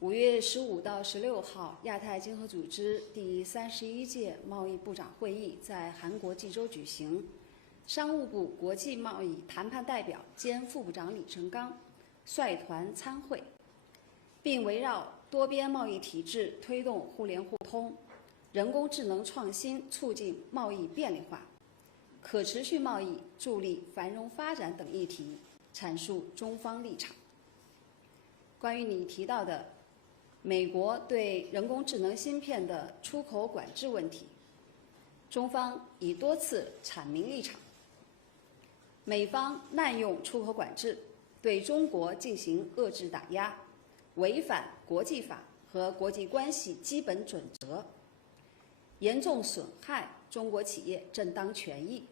，5月15到16号，亚太经合组织第31届贸易部长会议在韩国济州举行，商务部国际贸易谈判代表兼副部长李成钢率团参会，并围绕多边贸易体制推动互联互通、人工智能创新促进贸易便利化、可持续贸易助力繁荣发展等议题阐述中方立场。关于你提到的美国对人工智能芯片的出口管制问题，中方已多次阐明立场。美方滥用出口管制，对中国进行遏制打压，违反国际法和国际关系基本准则，严重损害中国企业正当权益，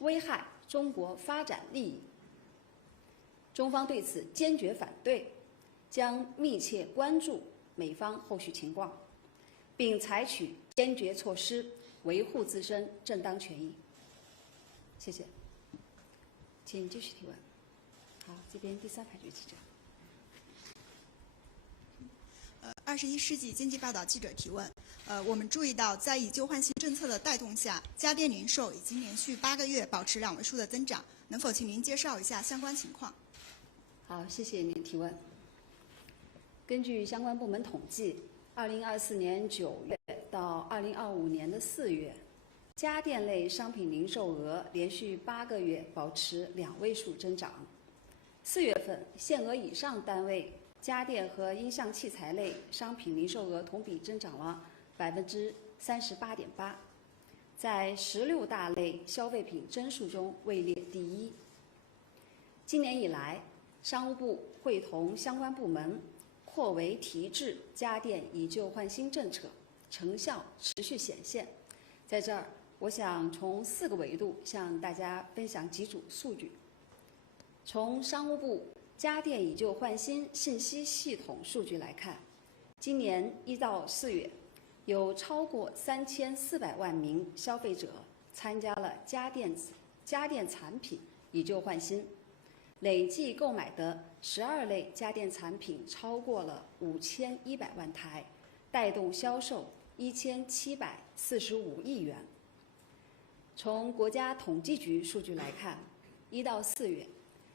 危害中国发展利益。中方对此坚决反对，将密切关注美方后续情况，并采取坚决措施维护自身正当权益。谢谢，请继续提问。好，这边第3排这位记者。21世纪经济报道记者提问。我们注意到，在以旧换新政策的带动下，家电零售已经连续8个月保持2位数的增长，能否请您介绍一下相关情况？好，谢谢您提问。根据相关部门统计，2024年9月到2025年的4月，家电类商品零售额连续8个月保持2位数增长。4月份，限额以上单位家电和音像器材类商品零售额同比增长了38.8%，在16大类消费品增速中位列第1。今年以来，商务部会同相关部门扩围提质家电以旧换新政策，成效持续显现。在这儿，我想从4个维度向大家分享几组数据。从商务部家电以旧换新信息系统数据来看，今年1到4月，有超过3400万名消费者参加了家电产品以旧换新，累计购买的12类家电产品超过了5100万台，带动销售1745亿元。从国家统计局数据来看，1到4月，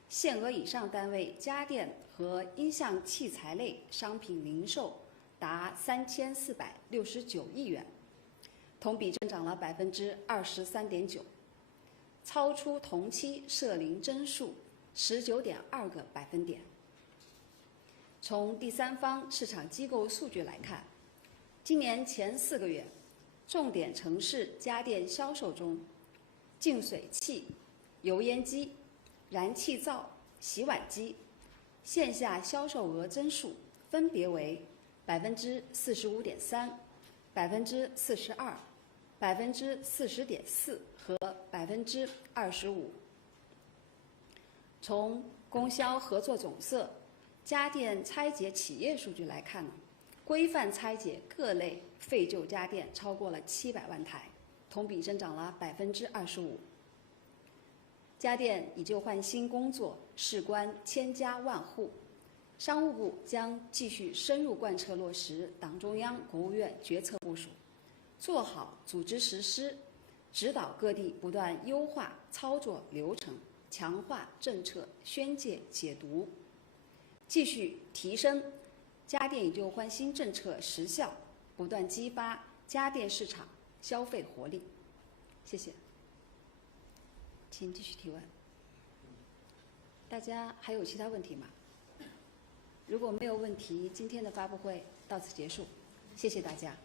限额以上单位家电和音像器材类商品零售达3469亿元，同比增长了23.9%，超出同期涉零增速19.2个百分点。从第三方市场机构数据来看，今年前4个月，重点城市家电销售中，净水器、油烟机、燃气灶、洗碗机线下销售额增速分别为45.3%、42%、40.4%和25%。从供销合作总社家电拆解企业数据来看呢，规范拆解各类废旧家电超过了700万台，同比增长了25%。家电以旧换新工作事关千家万户，商务部将继续深入贯彻落实党中央、国务院决策部署，做好组织实施，指导各地不断优化操作流程，强化政策宣介解读，继续提升家电以旧换新政策实效，不断激发家电市场消费活力。谢谢。请继续提问。大家还有其他问题吗？如果没有问题，今天的发布会到此结束，谢谢大家。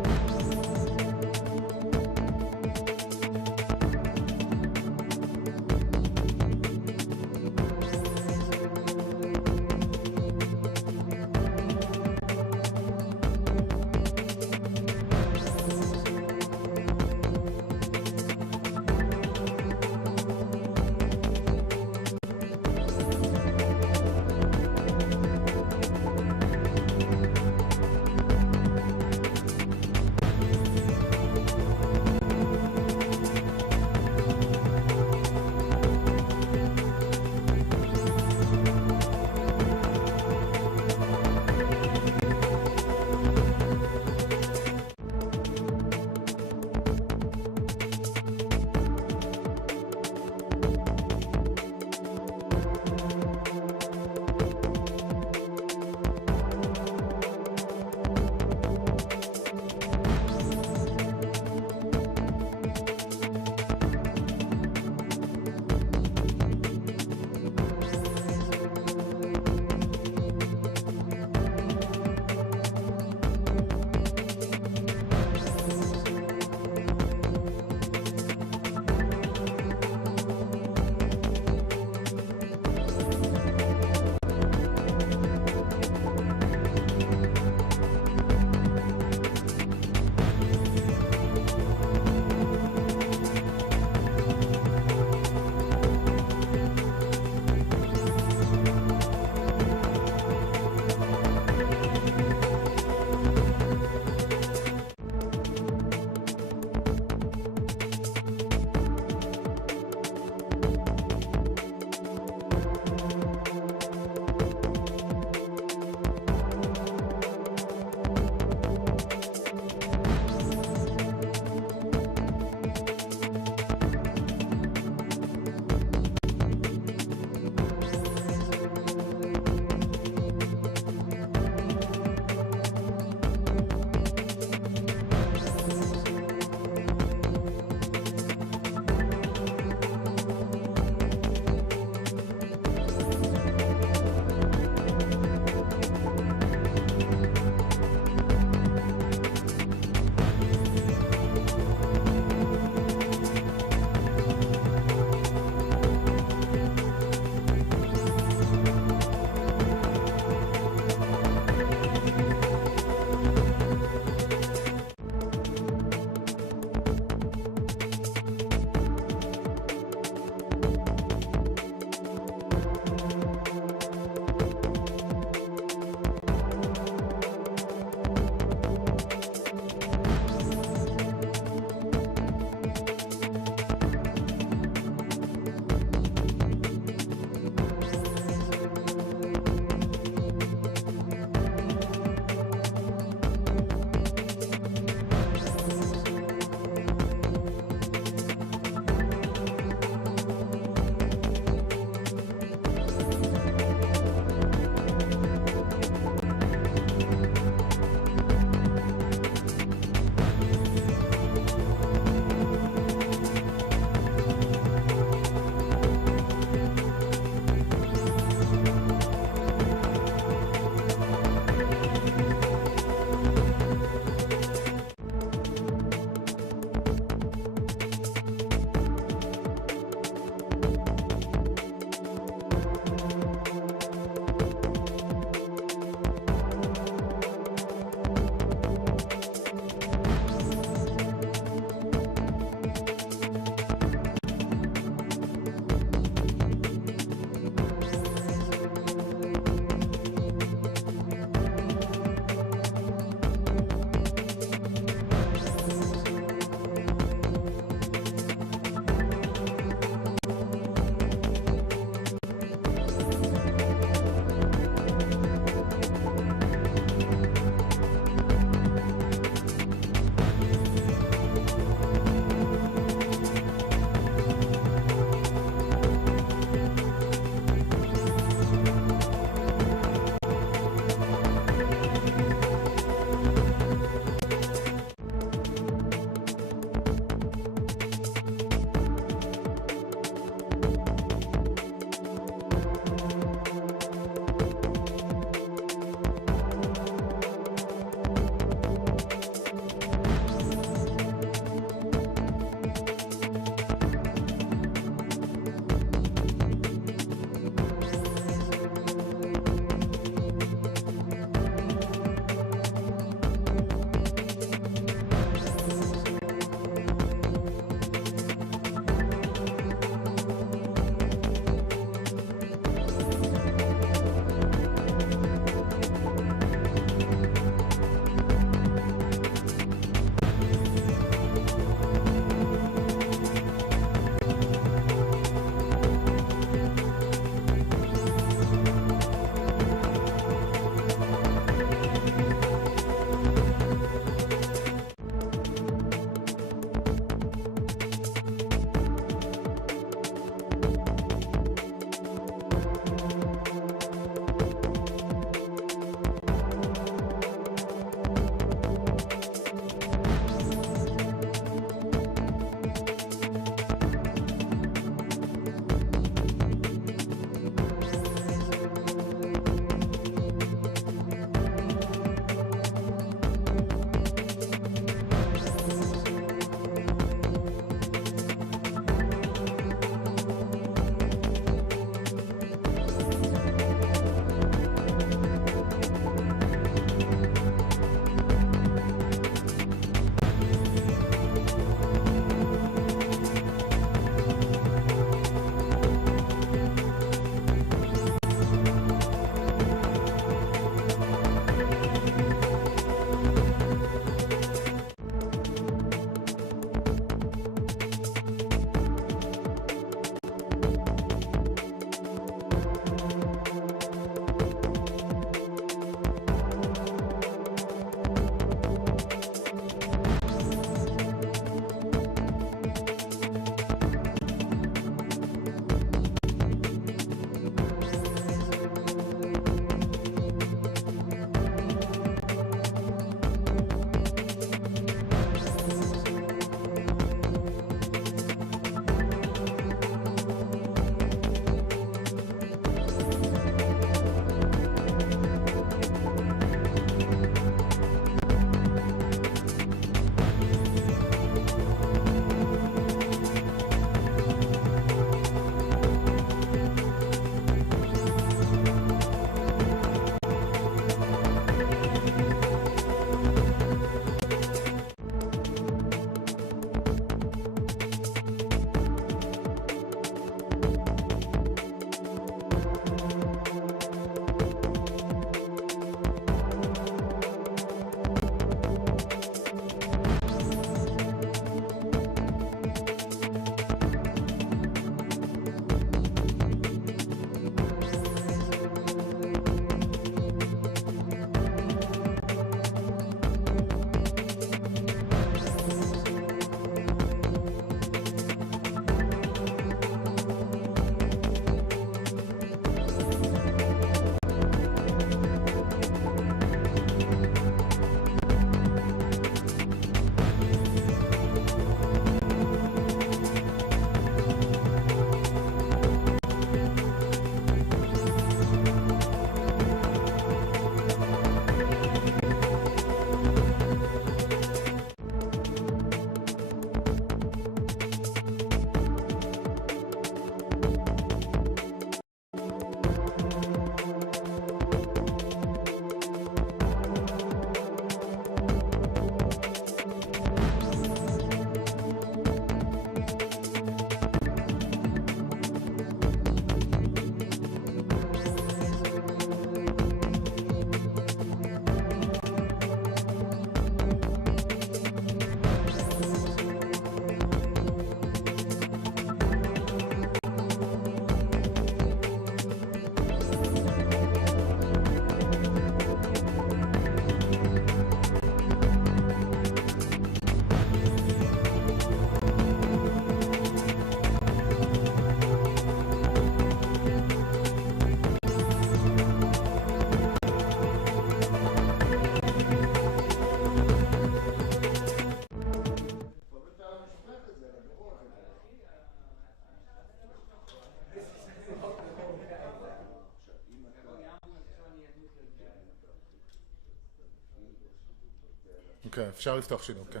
אוקיי, אפשר לפתוח שידור, כן.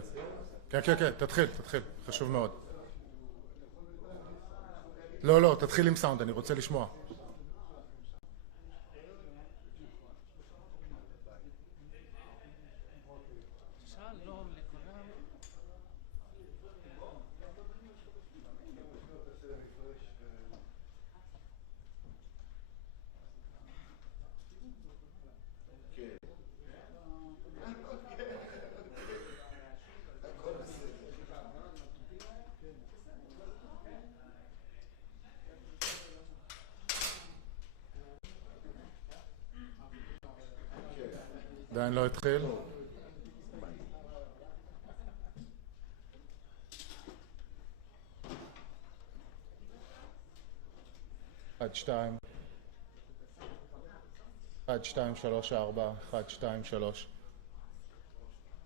כן, כן, כן, תתחיל, חשוב מאוד. לא, תתחיל עם סאונד, אני רוצה לשמוע. עדיין לא התחיל. אחד, שתיים. 1, 2, 3, 4, 1, 2, 3.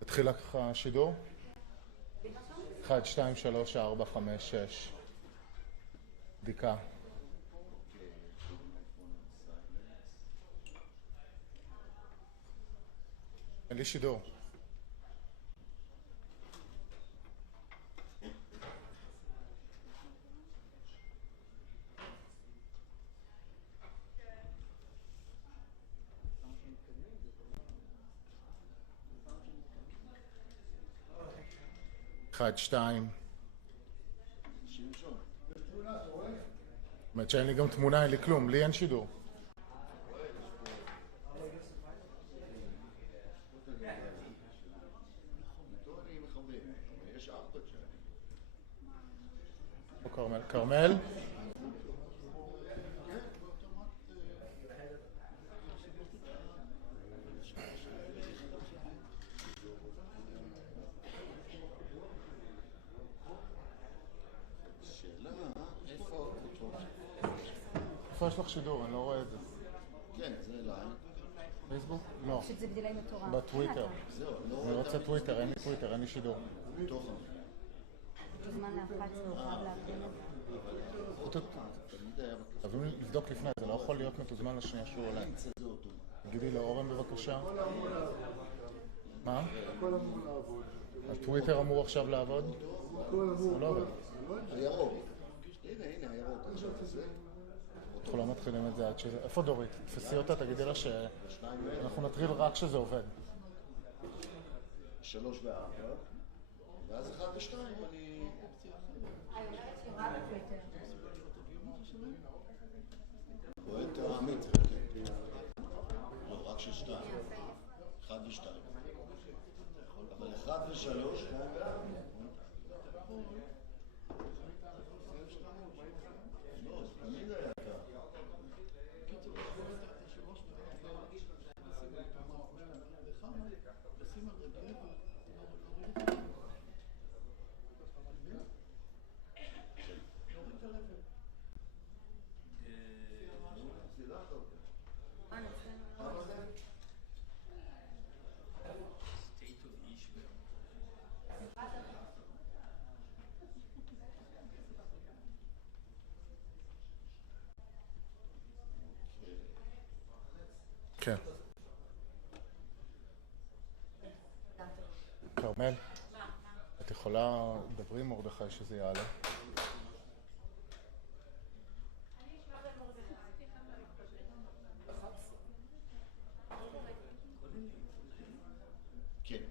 התחיל השידור? 1, 2, 3, 4, 5, 6. בדיקה. אין לי שידור. אחד, שתיים. זאת אומרת שאין לי גם תמונה, אין לי כלום, לי אין שידור. כרמל? איפה יש לך שידור? אני לא רואה את זה. כן, זה אליי. פייסבוק? לא. פשוט זה בדילי מטורף. בטוויטר. אני רוצה טוויטר, אין לי טוויטר, אין לי שידור. זמן להפץ והוחב להקדים את זה. חייבים לבדוק לפני, זה לא יכול להיות מתוזמן לשנייה שהוא עולה. תגידי לאורן בבקשה. מה? הטוויטר אמור עכשיו לעבוד? הוא לא עובד. הירוק. הנה, הירוק. עכשיו זה. אנחנו לא מתחילים את זה עד שזה... איפה דורית? תפסי אותה, תגידי לה שאנחנו נטריל רק שזה עובד. 3 ו-4, ואז 1 ו-2 אני... רואה את המטר, כן. לא, רק של 2. 1 ו-2. אבל 1 ו-3, 2 ו-4. לא, זה תמיד היה ככה. כן. כרמל, את יכולה לדברי עם מרדכי שזה יעלה? כן.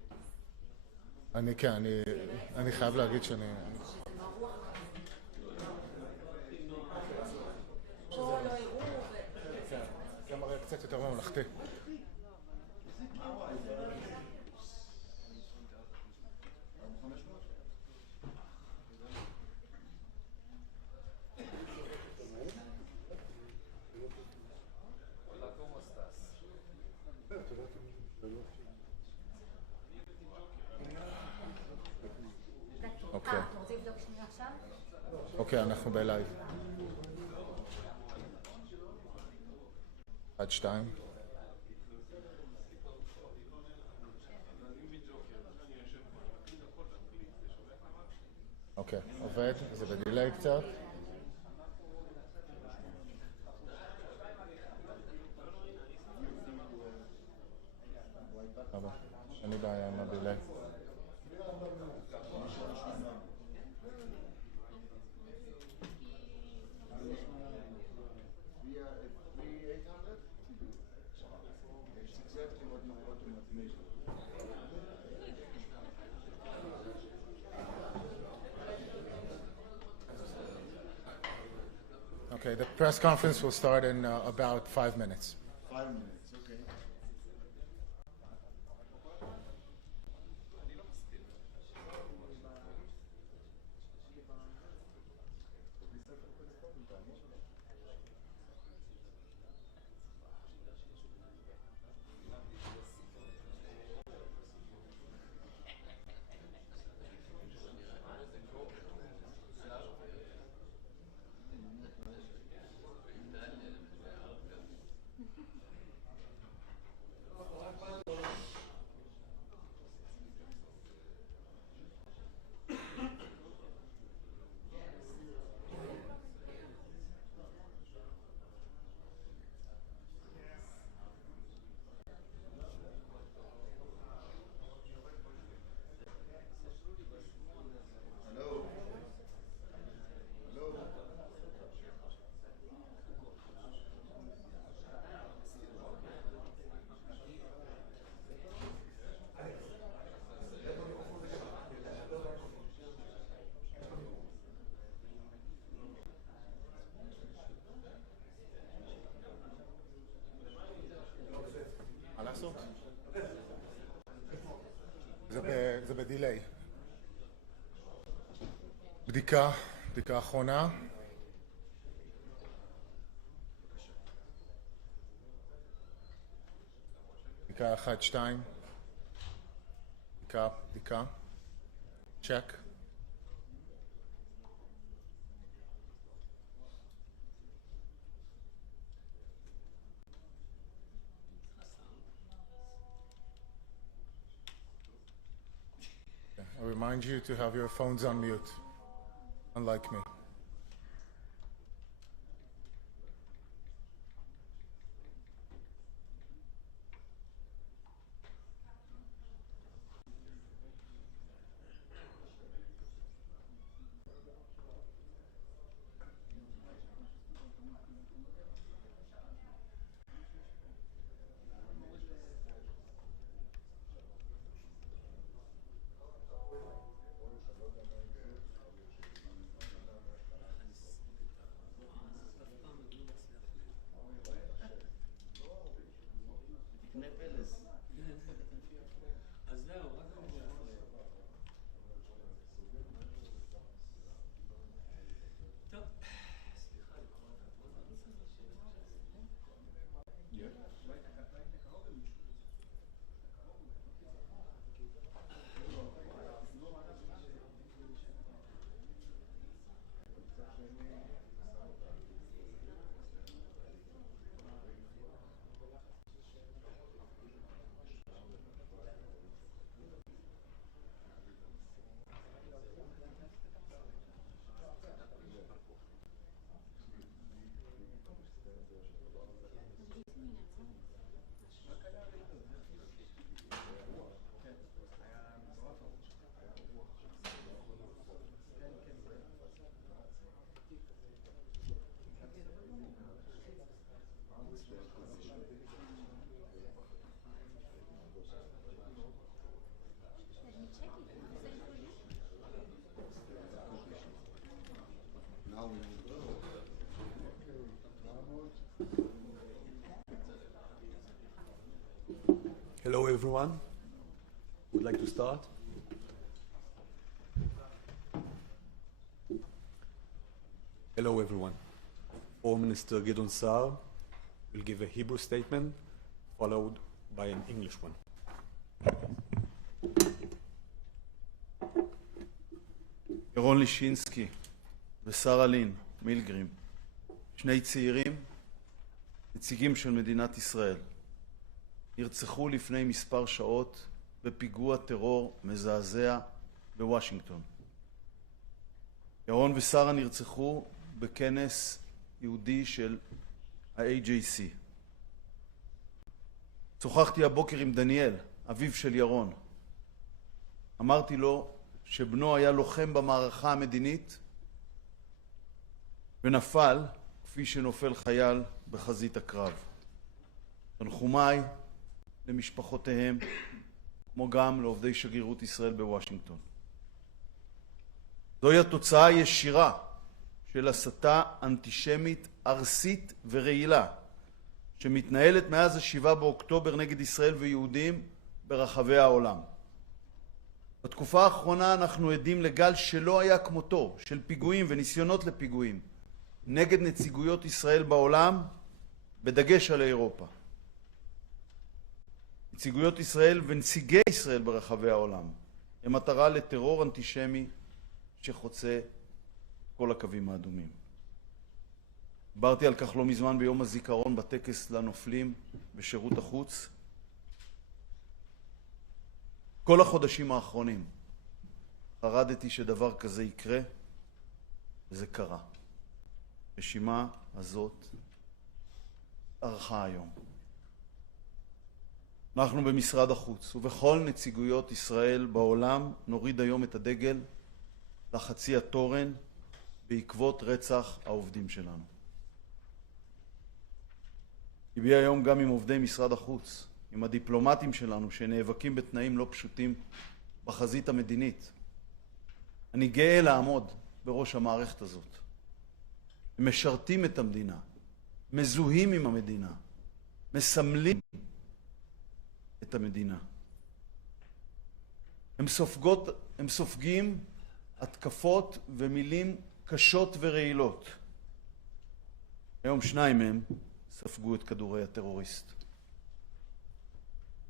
אני חייב להגיד שאני... זה מראה קצת יותר ממלכתי. אוקיי, אנחנו בלייב. 1, 2. אוקיי, עובד, זה בדילי קצת. אין לי בעיה עם הדיליי. Okay, the press conference will start in about 5 minutes. 5 minutes, okay. מה לעשות? זה בדיליי. בדיקה אחרונה. בדיקה 1, 2. בדיקה. צ'ק. I remind you to have your phones on mute, unlike me. Hello, everyone. Would like to start? Hello, everyone. Foreign Minister Gideon Sa'ar will give a Hebrew statement, followed by an English one. ירון לישינסקי ושרה לין מילגרים, שני צעירים, נציגים של מדינת ישראל, נרצחו לפני מספר שעות בפיגוע טרור מזעזע בוושינגטון. ירון ושרה נרצחו בכנס יהודי של ה-AJC. שוחחתי הבוקר עם דניאל, אביו של ירון. אמרתי לו שבנו היה לוחם במערכה המדינית ונפל כפי שנופל חייל בחזית הקרב. תנחומיי למשפחותיהם, כמו גם לעובדי שגרירות ישראל בוושינגטון. זוהי התוצאה הישירה של הסתה אנטישמית ארסית ורעילה שמתנהלת מאז 7 באוקטובר נגד ישראל ויהודים ברחבי העולם. בתקופה האחרונה אנחנו עדים לגל שלא היה כמותו של פיגועים וניסיונות לפיגועים נגד נציגויות ישראל בעולם, בדגש על אירופה. נציגויות ישראל ונציגי ישראל ברחבי העולם הם מטרה לטרור אנטישמי שחוצה כל הקווים האדומים. דיברתי על כך לא מזמן ביום הזיכרון בטקס לנופלים בשירות החוץ. כל החודשים האחרונים חרדתי שדבר כזה יקרה, וזה קרה. הרשימה הזאת ערכה היום. אנחנו במשרד החוץ ובכל נציגויות ישראל בעולם נוריד היום את הדגל לחצי התורן בעקבות רצח העובדים שלנו. הביע היום גם עם עובדי משרד החוץ, עם הדיפלומטים שלנו שנאבקים בתנאים לא פשוטים בחזית המדינית. אני גאה לעמוד בראש המערכת הזאת. הם משרתים את המדינה, מזוהים עם המדינה, מסמלים את המדינה. הם סופגים התקפות ומילים קשות ורעילות. היום 2 מהם ספגו את כדורי הטרוריסט.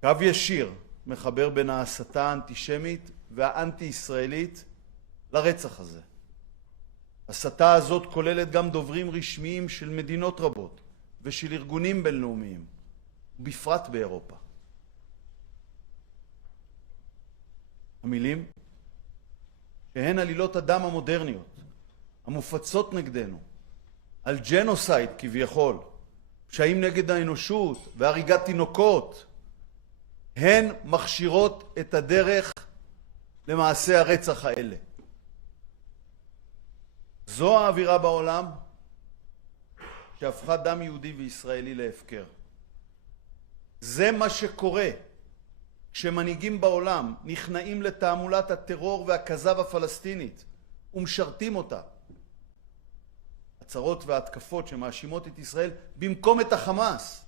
קו ישיר מחבר בין ההסתה האנטישמית והאנטי-ישראלית לרצח הזה. הסתה הזאת כוללת גם דוברים רשמיים של מדינות רבות ושל ארגונים בינלאומיים, בפרט באירופה. המילים שהן עלילות הדם המודרניות המופצות נגדנו על ג'נוסייד כביכול, פשעים נגד האנושות והריגת תינוקות, הן מכשירות את הדרך למעשי הרצח האלה. זו האווירה בעולם שהפכה דם יהודי וישראלי להפקר. זה מה שקורה כשמנהיגים בעולם נכנעים לתעמולת הטרור והכזב הפלסטינית ומשרתים אותה. הצהרות וההתקפות שמאשימות את ישראל במקום את החמאס,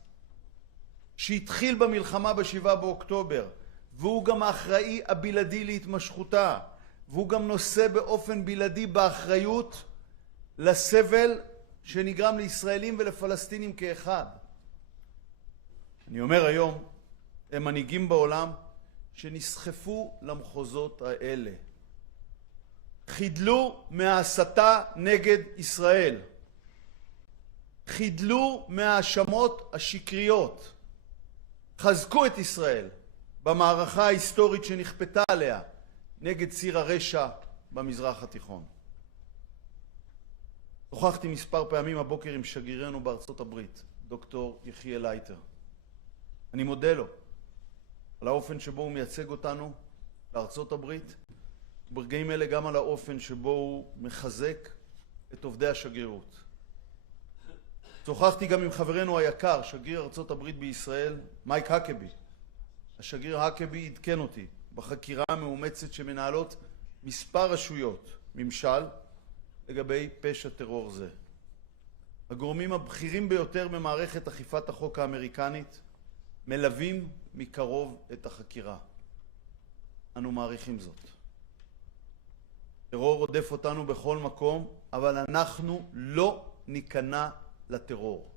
שהתחיל במלחמה ב7 באוקטובר, והוא גם האחראי הבלעדי להתמשכותה, והוא גם נושא באופן בלעדי באחריות לסבל שנגרם לישראלים ולפלסטינים כאחד. אני אומר היום, הם מנהיגים בעולם שנסחפו למחוזות האלה. חידלו מההסתה נגד ישראל. חידלו מההאשמות השקריות. חזקו את ישראל במערכה ההיסטורית שנכפתה עליה נגד ציר הרשע במזרח התיכון. שוחחתי מספר פעמים הבוקר עם שגרירנו בארצות הברית, דוקטור יחיאל לייטר. אני מודה לו על האופן שבו הוא מייצג אותנו לארצות הברית, וברגעים אלה גם על האופן שבו הוא מחזק את עובדי השגרירות. שוחחתי גם עם חברנו היקר, שגריר ארצות הברית בישראל, מייק הקבי. השגריר הקבי עדכן אותי בחקירה המאומצת שמנהלות מספר רשויות ממשל לגבי פשע טרור זה. הגורמים הבכירים ביותר במערכת אכיפת החוק האמריקנית מלווים מקרוב את החקירה. אנו מעריכים זאת. טרור רודף אותנו בכל מקום, אבל אנחנו לא ניכנע לטרור.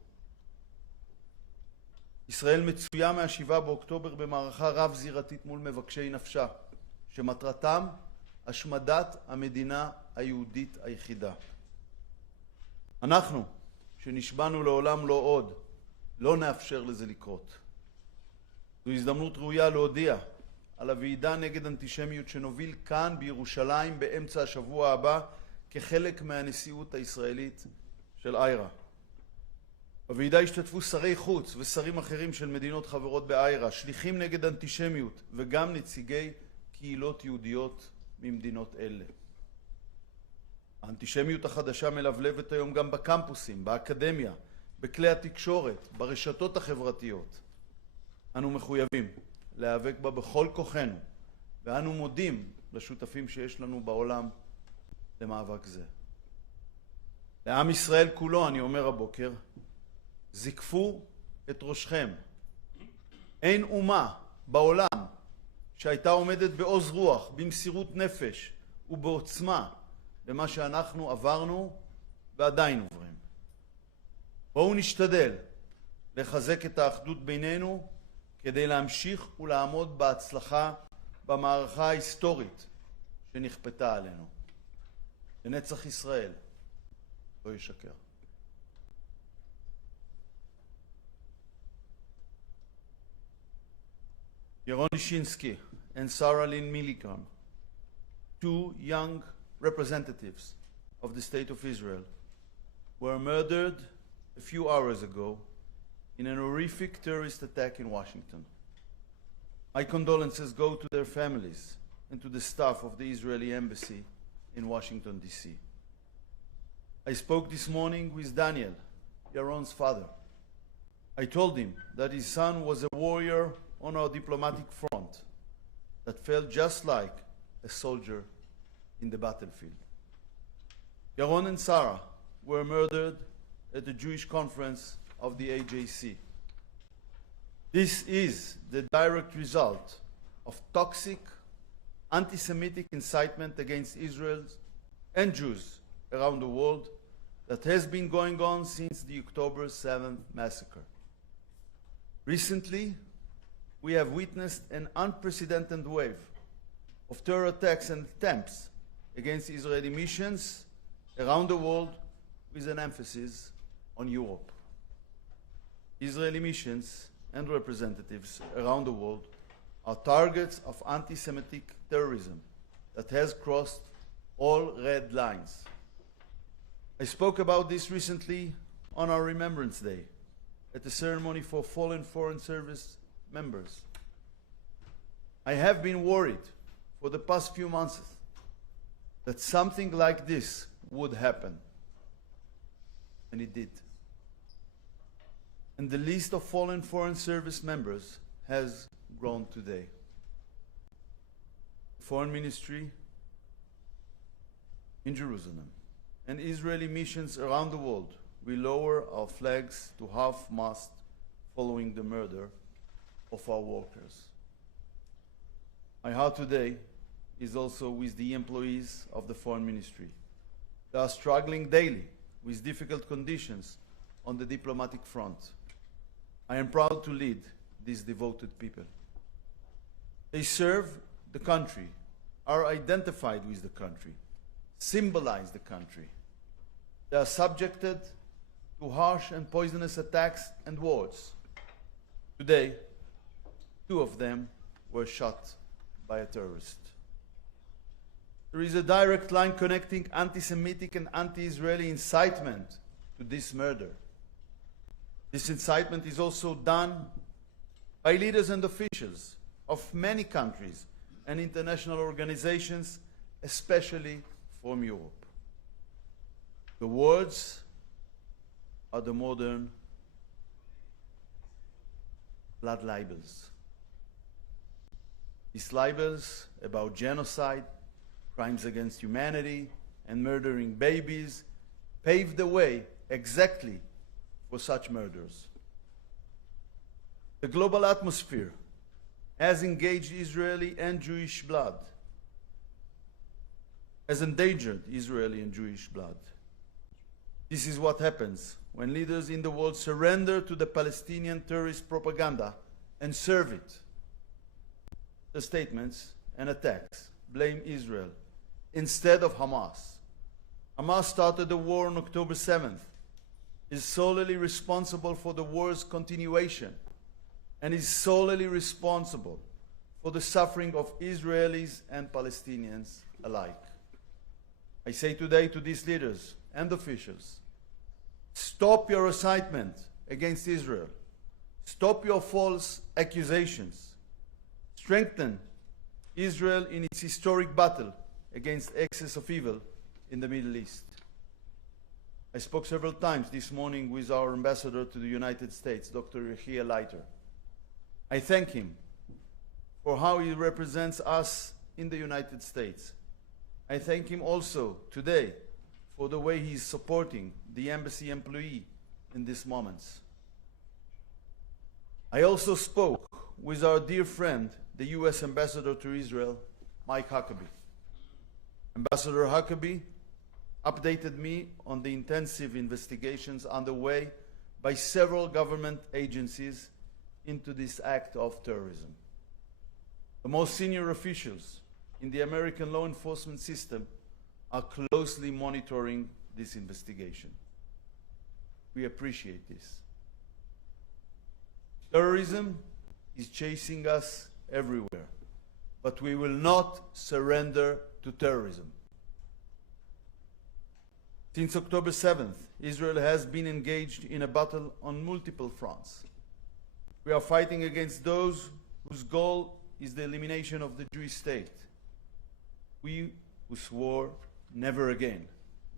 ישראל מצויה מ7 באוקטובר במערכה רב-זירתית מול מבקשי נפשה, שמטרתם השמדת המדינה היהודית היחידה. אנחנו, שנשבענו לעולם לא עוד, לא נאפשר לזה לקרות. זו הזדמנות ראויה להודיע על הוועידה נגד אנטישמיות שנוביל כאן בירושלים באמצע השבוע הבא כחלק מהנשיאות הישראלית של איירה. בוועידה השתתפו שרי חוץ ושרים אחרים של מדינות חברות באיירה, שליחים נגד אנטישמיות וגם נציגי קהילות יהודיות ממדינות אלה. האנטישמיות החדשה מלבלבת היום גם בקמפוסים, באקדמיה, בכלי התקשורת, ברשתות החברתיות. אנו מחויבים להיאבק בה בכל כוחנו, ואנו מודים לשותפים שיש לנו בעולם למאבק זה. לעם ישראל כולו אני אומר הבוקר, זקפו את ראשכם. אין אומה בעולם שהייתה עומדת בעוז רוח, במסירות נפש ובעוצמה במה שאנחנו עברנו ועדיין עוברים. בואו נשתדל לחזק את האחדות בינינו כדי להמשיך ולעמוד בהצלחה במערכה ההיסטורית שנכפתה עלינו. לנצח ישראל לא ישקר. Yaron Nishinsky and Sarah Lynn Millikan, two young representatives of the State of Israel, were murdered a few hours ago in an horrific terrorist attack in Washington. My condolences go to their families and to the staff of the Israeli embassy in Washington, D.C. I spoke this morning with Daniel, Yaron's father. I told him that his son was a warrior on our diplomatic front that felt just like a soldier in the battlefield. Yaron and Sarah were murdered at the Jewish conference of the AJC. This is the direct result of toxic, anti-Semitic incitement against Israel and Jews around the world that has been going on since the October 7th massacre. Recently, we have witnessed an unprecedented wave of terror attacks and attempts against Israeli missions around the world with an emphasis on Europe. Israeli missions and representatives around the world are targets of anti-Semitic terrorism that has crossed all red lines. I spoke about this recently on our Remembrance Day at the ceremony for fallen Foreign Service members. I have been worried for the past few months that something like this would happen. And it did. And the list of fallen Foreign Service members has grown today. The Foreign Ministry in Jerusalem and Israeli missions around the world will lower our flags to half-mast following the murder of our workers. My heart today is also with the employees of the Foreign Ministry. They are struggling daily with difficult conditions on the diplomatic front. I am proud to lead these devoted people. They serve the country, are identified with the country, symbolize the country. They are subjected to harsh and poisonous attacks and wars. Today, 2 of them were shot by a terrorist. There is a direct line connecting anti-Semitic and anti-Israeli incitement to this murder. This incitement is also done by leaders and officials of many countries and international organizations, especially from Europe. The words are the modern blood libels. These libels about genocide, crimes against humanity, and murdering babies paved the way exactly for such murders. The global atmosphere has engaged Israeli and Jewish blood, has endangered Israeli and Jewish blood. This is what happens when leaders in the world surrender to the Palestinian terrorist propaganda and serve it. The statements and attacks blame Israel instead of Hamas. Hamas started the war on October 7th, is solely responsible for the war's continuation, and is solely responsible for the suffering of Israelis and Palestinians alike. I say today to these leaders and officials, stop your incitement against Israel. Stop your false accusations. Strengthen Israel in its historic battle against excess of evil in the Middle East. I spoke several times this morning with our ambassador to the United States, Dr. Yehiel Leiter. I thank him for how he represents us in the United States. I thank him also today for the way he is supporting the embassy employee in these moments. I also spoke with our dear friend, the U.S. Ambassador to Israel, Mike Huckabee. Ambassador Huckabee updated me on the intensive investigations underway by several government agencies into this act of terrorism. The most senior officials in the American law enforcement system are closely monitoring this investigation. We appreciate this. Terrorism is chasing us everywhere, but we will not surrender to terrorism. Since October 7th, Israel has been engaged in a battle on multiple fronts. We are fighting against those whose goal is the elimination of the Jewish state. We who swore never again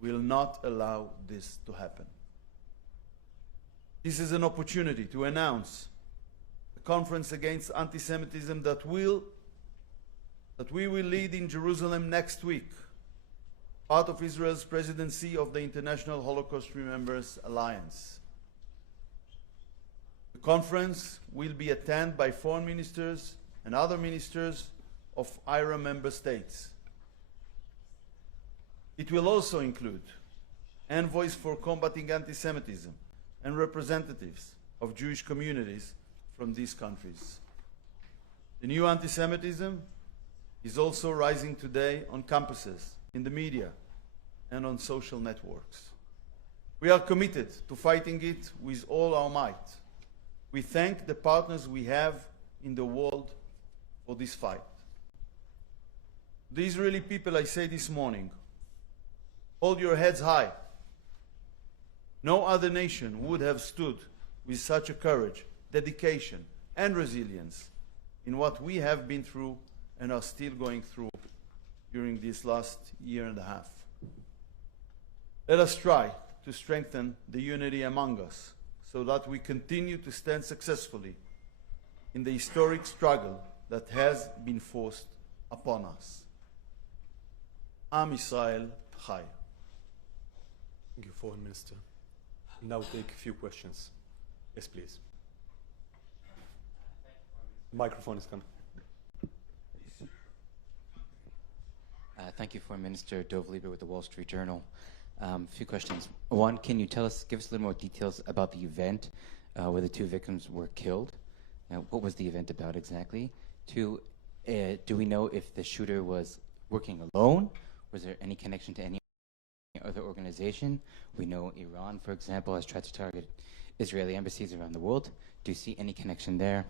will not allow this to happen. This is an opportunity to announce a conference against anti-Semitism that we will lead in Jerusalem next week, part of Israel's presidency of the International Holocaust Remembrance Alliance. The conference will be attended by foreign ministers and other ministers of IHRA member states. It will also include envoys for combating anti-Semitism and representatives of Jewish communities from these countries. The new anti-Semitism is also rising today on campuses, in the media, and on social networks. We are committed to fighting it with all our might. We thank the partners we have in the world for this fight. The Israeli people, I say this morning, hold your heads high. No other nation would have stood with such a courage, dedication, and resilience in what we have been through and are still going through during this last year and a half. Let us try to strengthen the unity among us so that we continue to stand successfully in the historic struggle that has been forced upon us. Am Yisrael Chai. Thank you, Foreign Minister. Now take a few questions. Yes, please. The microphone is coming. Thank you, Foreign Minister. Dov Lieber with the Wall Street Journal. A few questions. One, can you give us a little more details about the event where the two victims were killed? What was the event about exactly? Two, do we know if the shooter was working alone? Was there any connection to any other organization? We know Iran, for example, has tried to target Israeli embassies around the world. Do you see any connection there?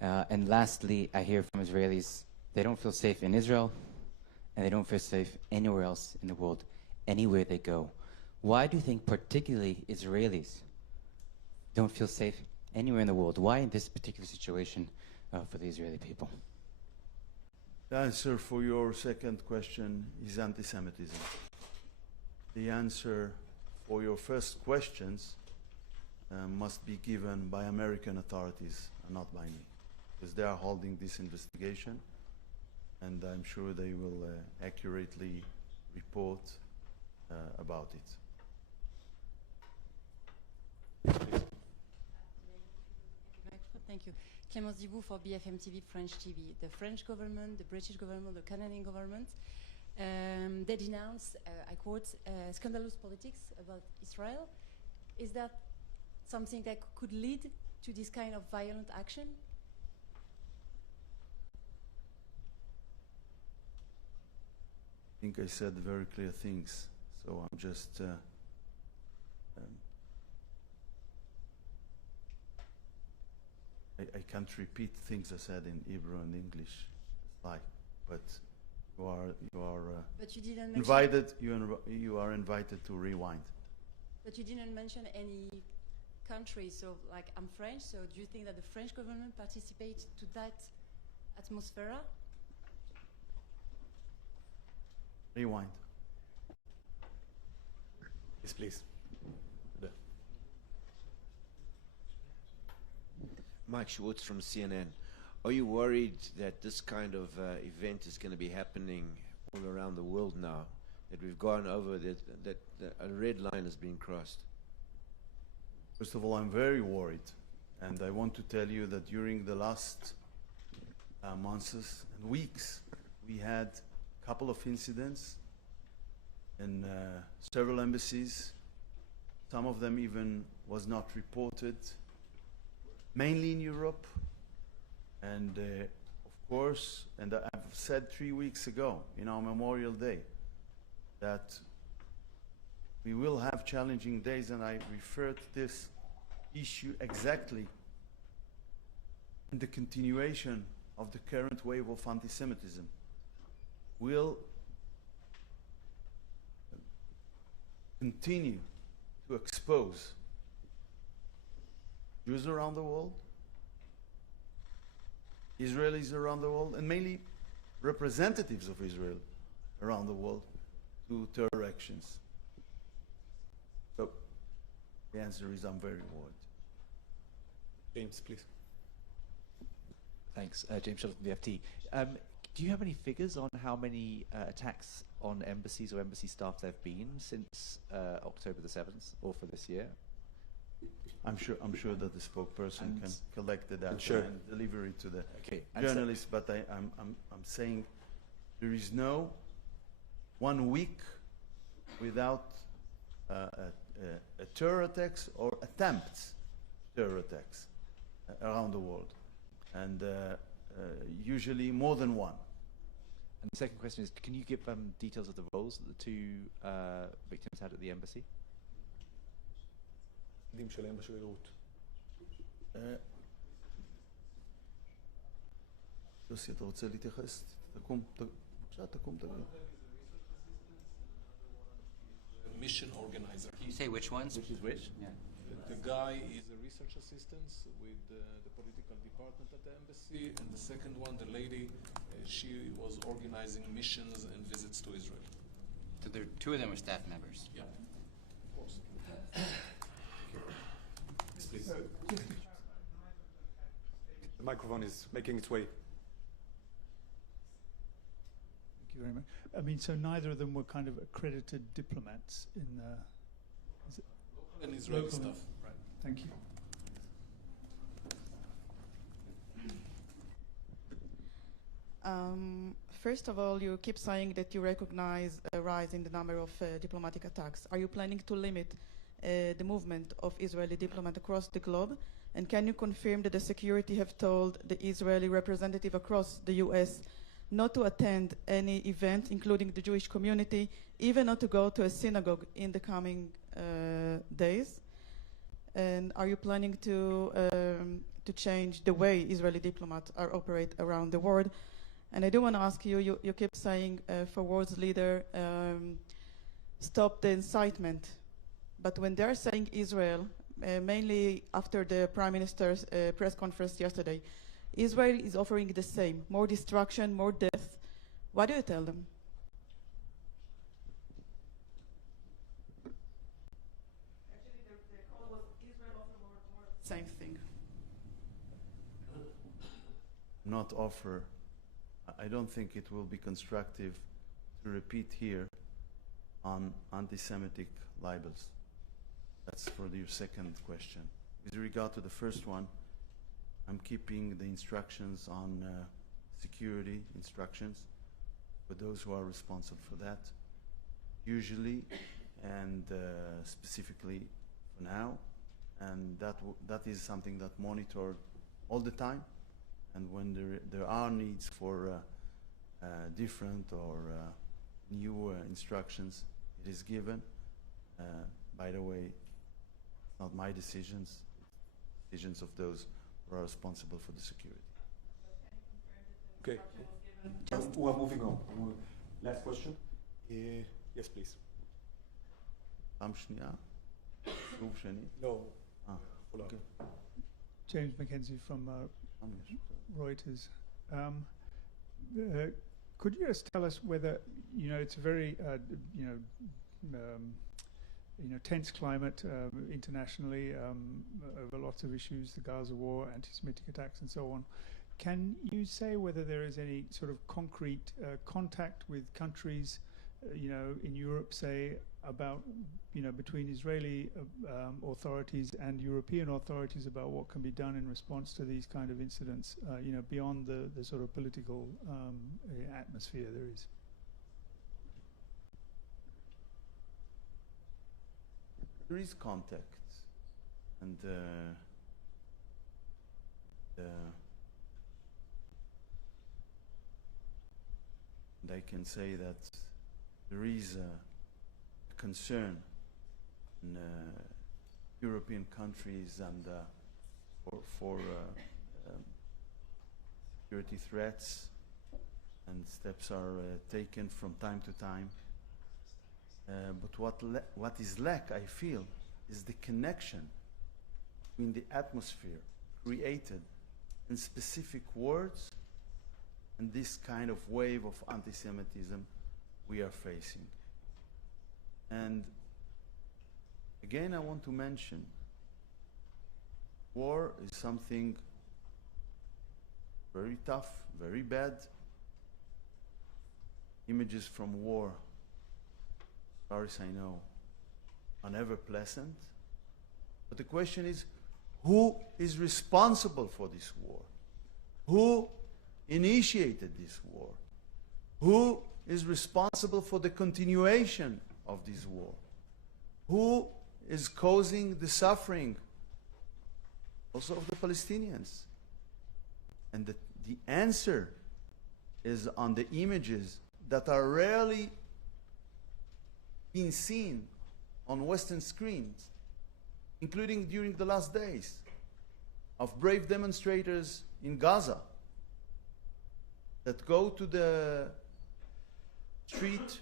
And lastly, I hear from Israelis they don't feel safe in Israel and they don't feel safe anywhere else in the world, anywhere they go. Why do you think particularly Israelis don't feel safe anywhere in the world? Why in this particular situation for the Israeli people? The answer for your second question is anti-Semitism. The answer for your first questions must be given by American authorities and not by me, because they are holding this investigation, and I'm sure they will accurately report about it. Thank you. Clémence Dibou for BFM TV, French TV. The French government, the British government, the Canadian government, they denounce, I quote, scandalous politics about Israel. Is that something that could lead to this kind of violent action? I think I said very clear things, so I'm just I can't repeat things I said in Hebrew and English, but you are but you didn't invited. You are invited to rewind. But you didn't mention any country. So, like, I'm French, so do you think that the French government participates to that atmosphere? Rewind. Yes, please. There. Mike Schwartz from CNN. Are you worried that this kind of event is going to be happening all around the world now? That we've gone over, that a red line has been crossed? First of all, I'm very worried. And I want to tell you that during the last months and weeks, we had a couple of incidents in several embassies. Some of them even was not reported, mainly in Europe. And of course, and I've said 3 weeks ago, in our Memorial Day, that we will have challenging days, and I refer to this issue exactly in the continuation of the current wave of anti-Semitism. Will continue to expose Jews around the world, Israelis around the world, and mainly representatives of Israel around the world to terror actions. So the answer is I'm very worried. James, please. Thanks. James Shuttle from the FT. Do you have any figures on how many attacks on embassies or embassy staff there have been since October the 7th, or for this year? I'm sure that the spokesperson can collect the data Sure. and deliver it to the And journalists, but I'm saying there is no 1 week without a terror attacks or attempts terror attacks around the world, and usually more than one. And the second question is, can you give details of the roles that the two victims had at the embassy? תפקידים שלהם בשגרירות. יוסי, אתה רוצה להתייחס? תקום, בבקשה, תקום, תגיד. Mission organizer. Can you say which ones? Which is which? Yeah. The guy is a research assistant with the political department at the embassy, and the second one, the lady, she was organizing missions and visits to Israel. So there, two of them were staff members. Yeah, of course. Please. The microphone is making its way. Thank you very much. I mean, so neither of them were kind of accredited diplomats in the... Is it Local and Israeli local stuff. Right. Thank you. First of all, you keep saying that you recognize a rise in the number of diplomatic attacks. Are you planning to limit the movement of Israeli diplomats across the globe? And can you confirm that the security have told the Israeli representative across the US not to attend any event, including the Jewish community, even not to go to a synagogue in the coming days? And are you planning to change the way Israeli diplomats are operate around the world? And I do want to ask you, you keep saying for world's leader, stop the incitement. But when they're saying Israel, mainly after the Prime Minister's press conference yesterday, Israel is offering the same, more destruction, more death. What do you tell them? Actually, the call was Israel offer more same thing. Not offer. I don't think it will be constructive to repeat here on anti-Semitic libels. That's for your second question. With regard to the first one, I'm keeping the instructions on security instructions for those who are responsible for that, usually and specifically for now, and that is something that monitored all the time. And when there are needs for different or new instructions, it is given. By the way, it's not my decisions of those who are responsible for the security. Okay. We are moving on. Last question. Yes, please. פעם שנייה? סיבוב שני? לא. James Mackenzie from Reuters. Could you just tell us whether, it's a very, tense climate internationally over lots of issues, the Gaza war, anti-Semitic attacks, and so on. Can you say whether there is any sort of concrete contact with countries, in Europe, say, about, between Israeli authorities and European authorities about what can be done in response to these kind of incidents, beyond the sort of political atmosphere there is? There is contact, and I can say that there is a concern in European countries and for security threats, and steps are taken from time to time. But what is lack, I feel, is the connection between the atmosphere created in specific words and this kind of wave of anti-Semitism we are facing. And again, I want to mention, war is something very tough, very bad. Images from war, as far as I know, are never pleasant. But the question is, who is responsible for this war? Who initiated this war? Who is responsible for the continuation of this war? Who is causing the suffering also of the Palestinians? And the answer is on the images that are rarely being seen on Western screens, including during the last days, of brave demonstrators in Gaza that go to the street,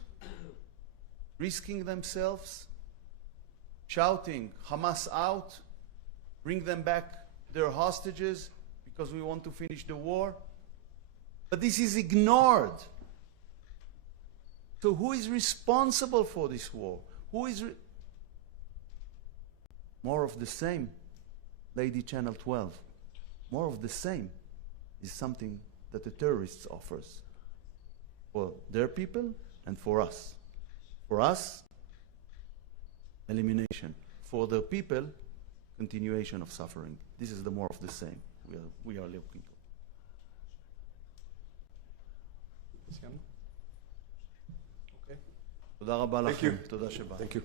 risking themselves, shouting, "Hamas out, bring them back their hostages because we want to finish the war." But this is ignored. So who is responsible for this war? Who is more of the same, Lady Channel 12. More of the same is something that the terrorists offers for their people and for us. For us, elimination. For the people, continuation of suffering. This is the more of the same we are looking for. Okay. תודה רבה לכם. Thank you. תודה שבאתם. Thank you.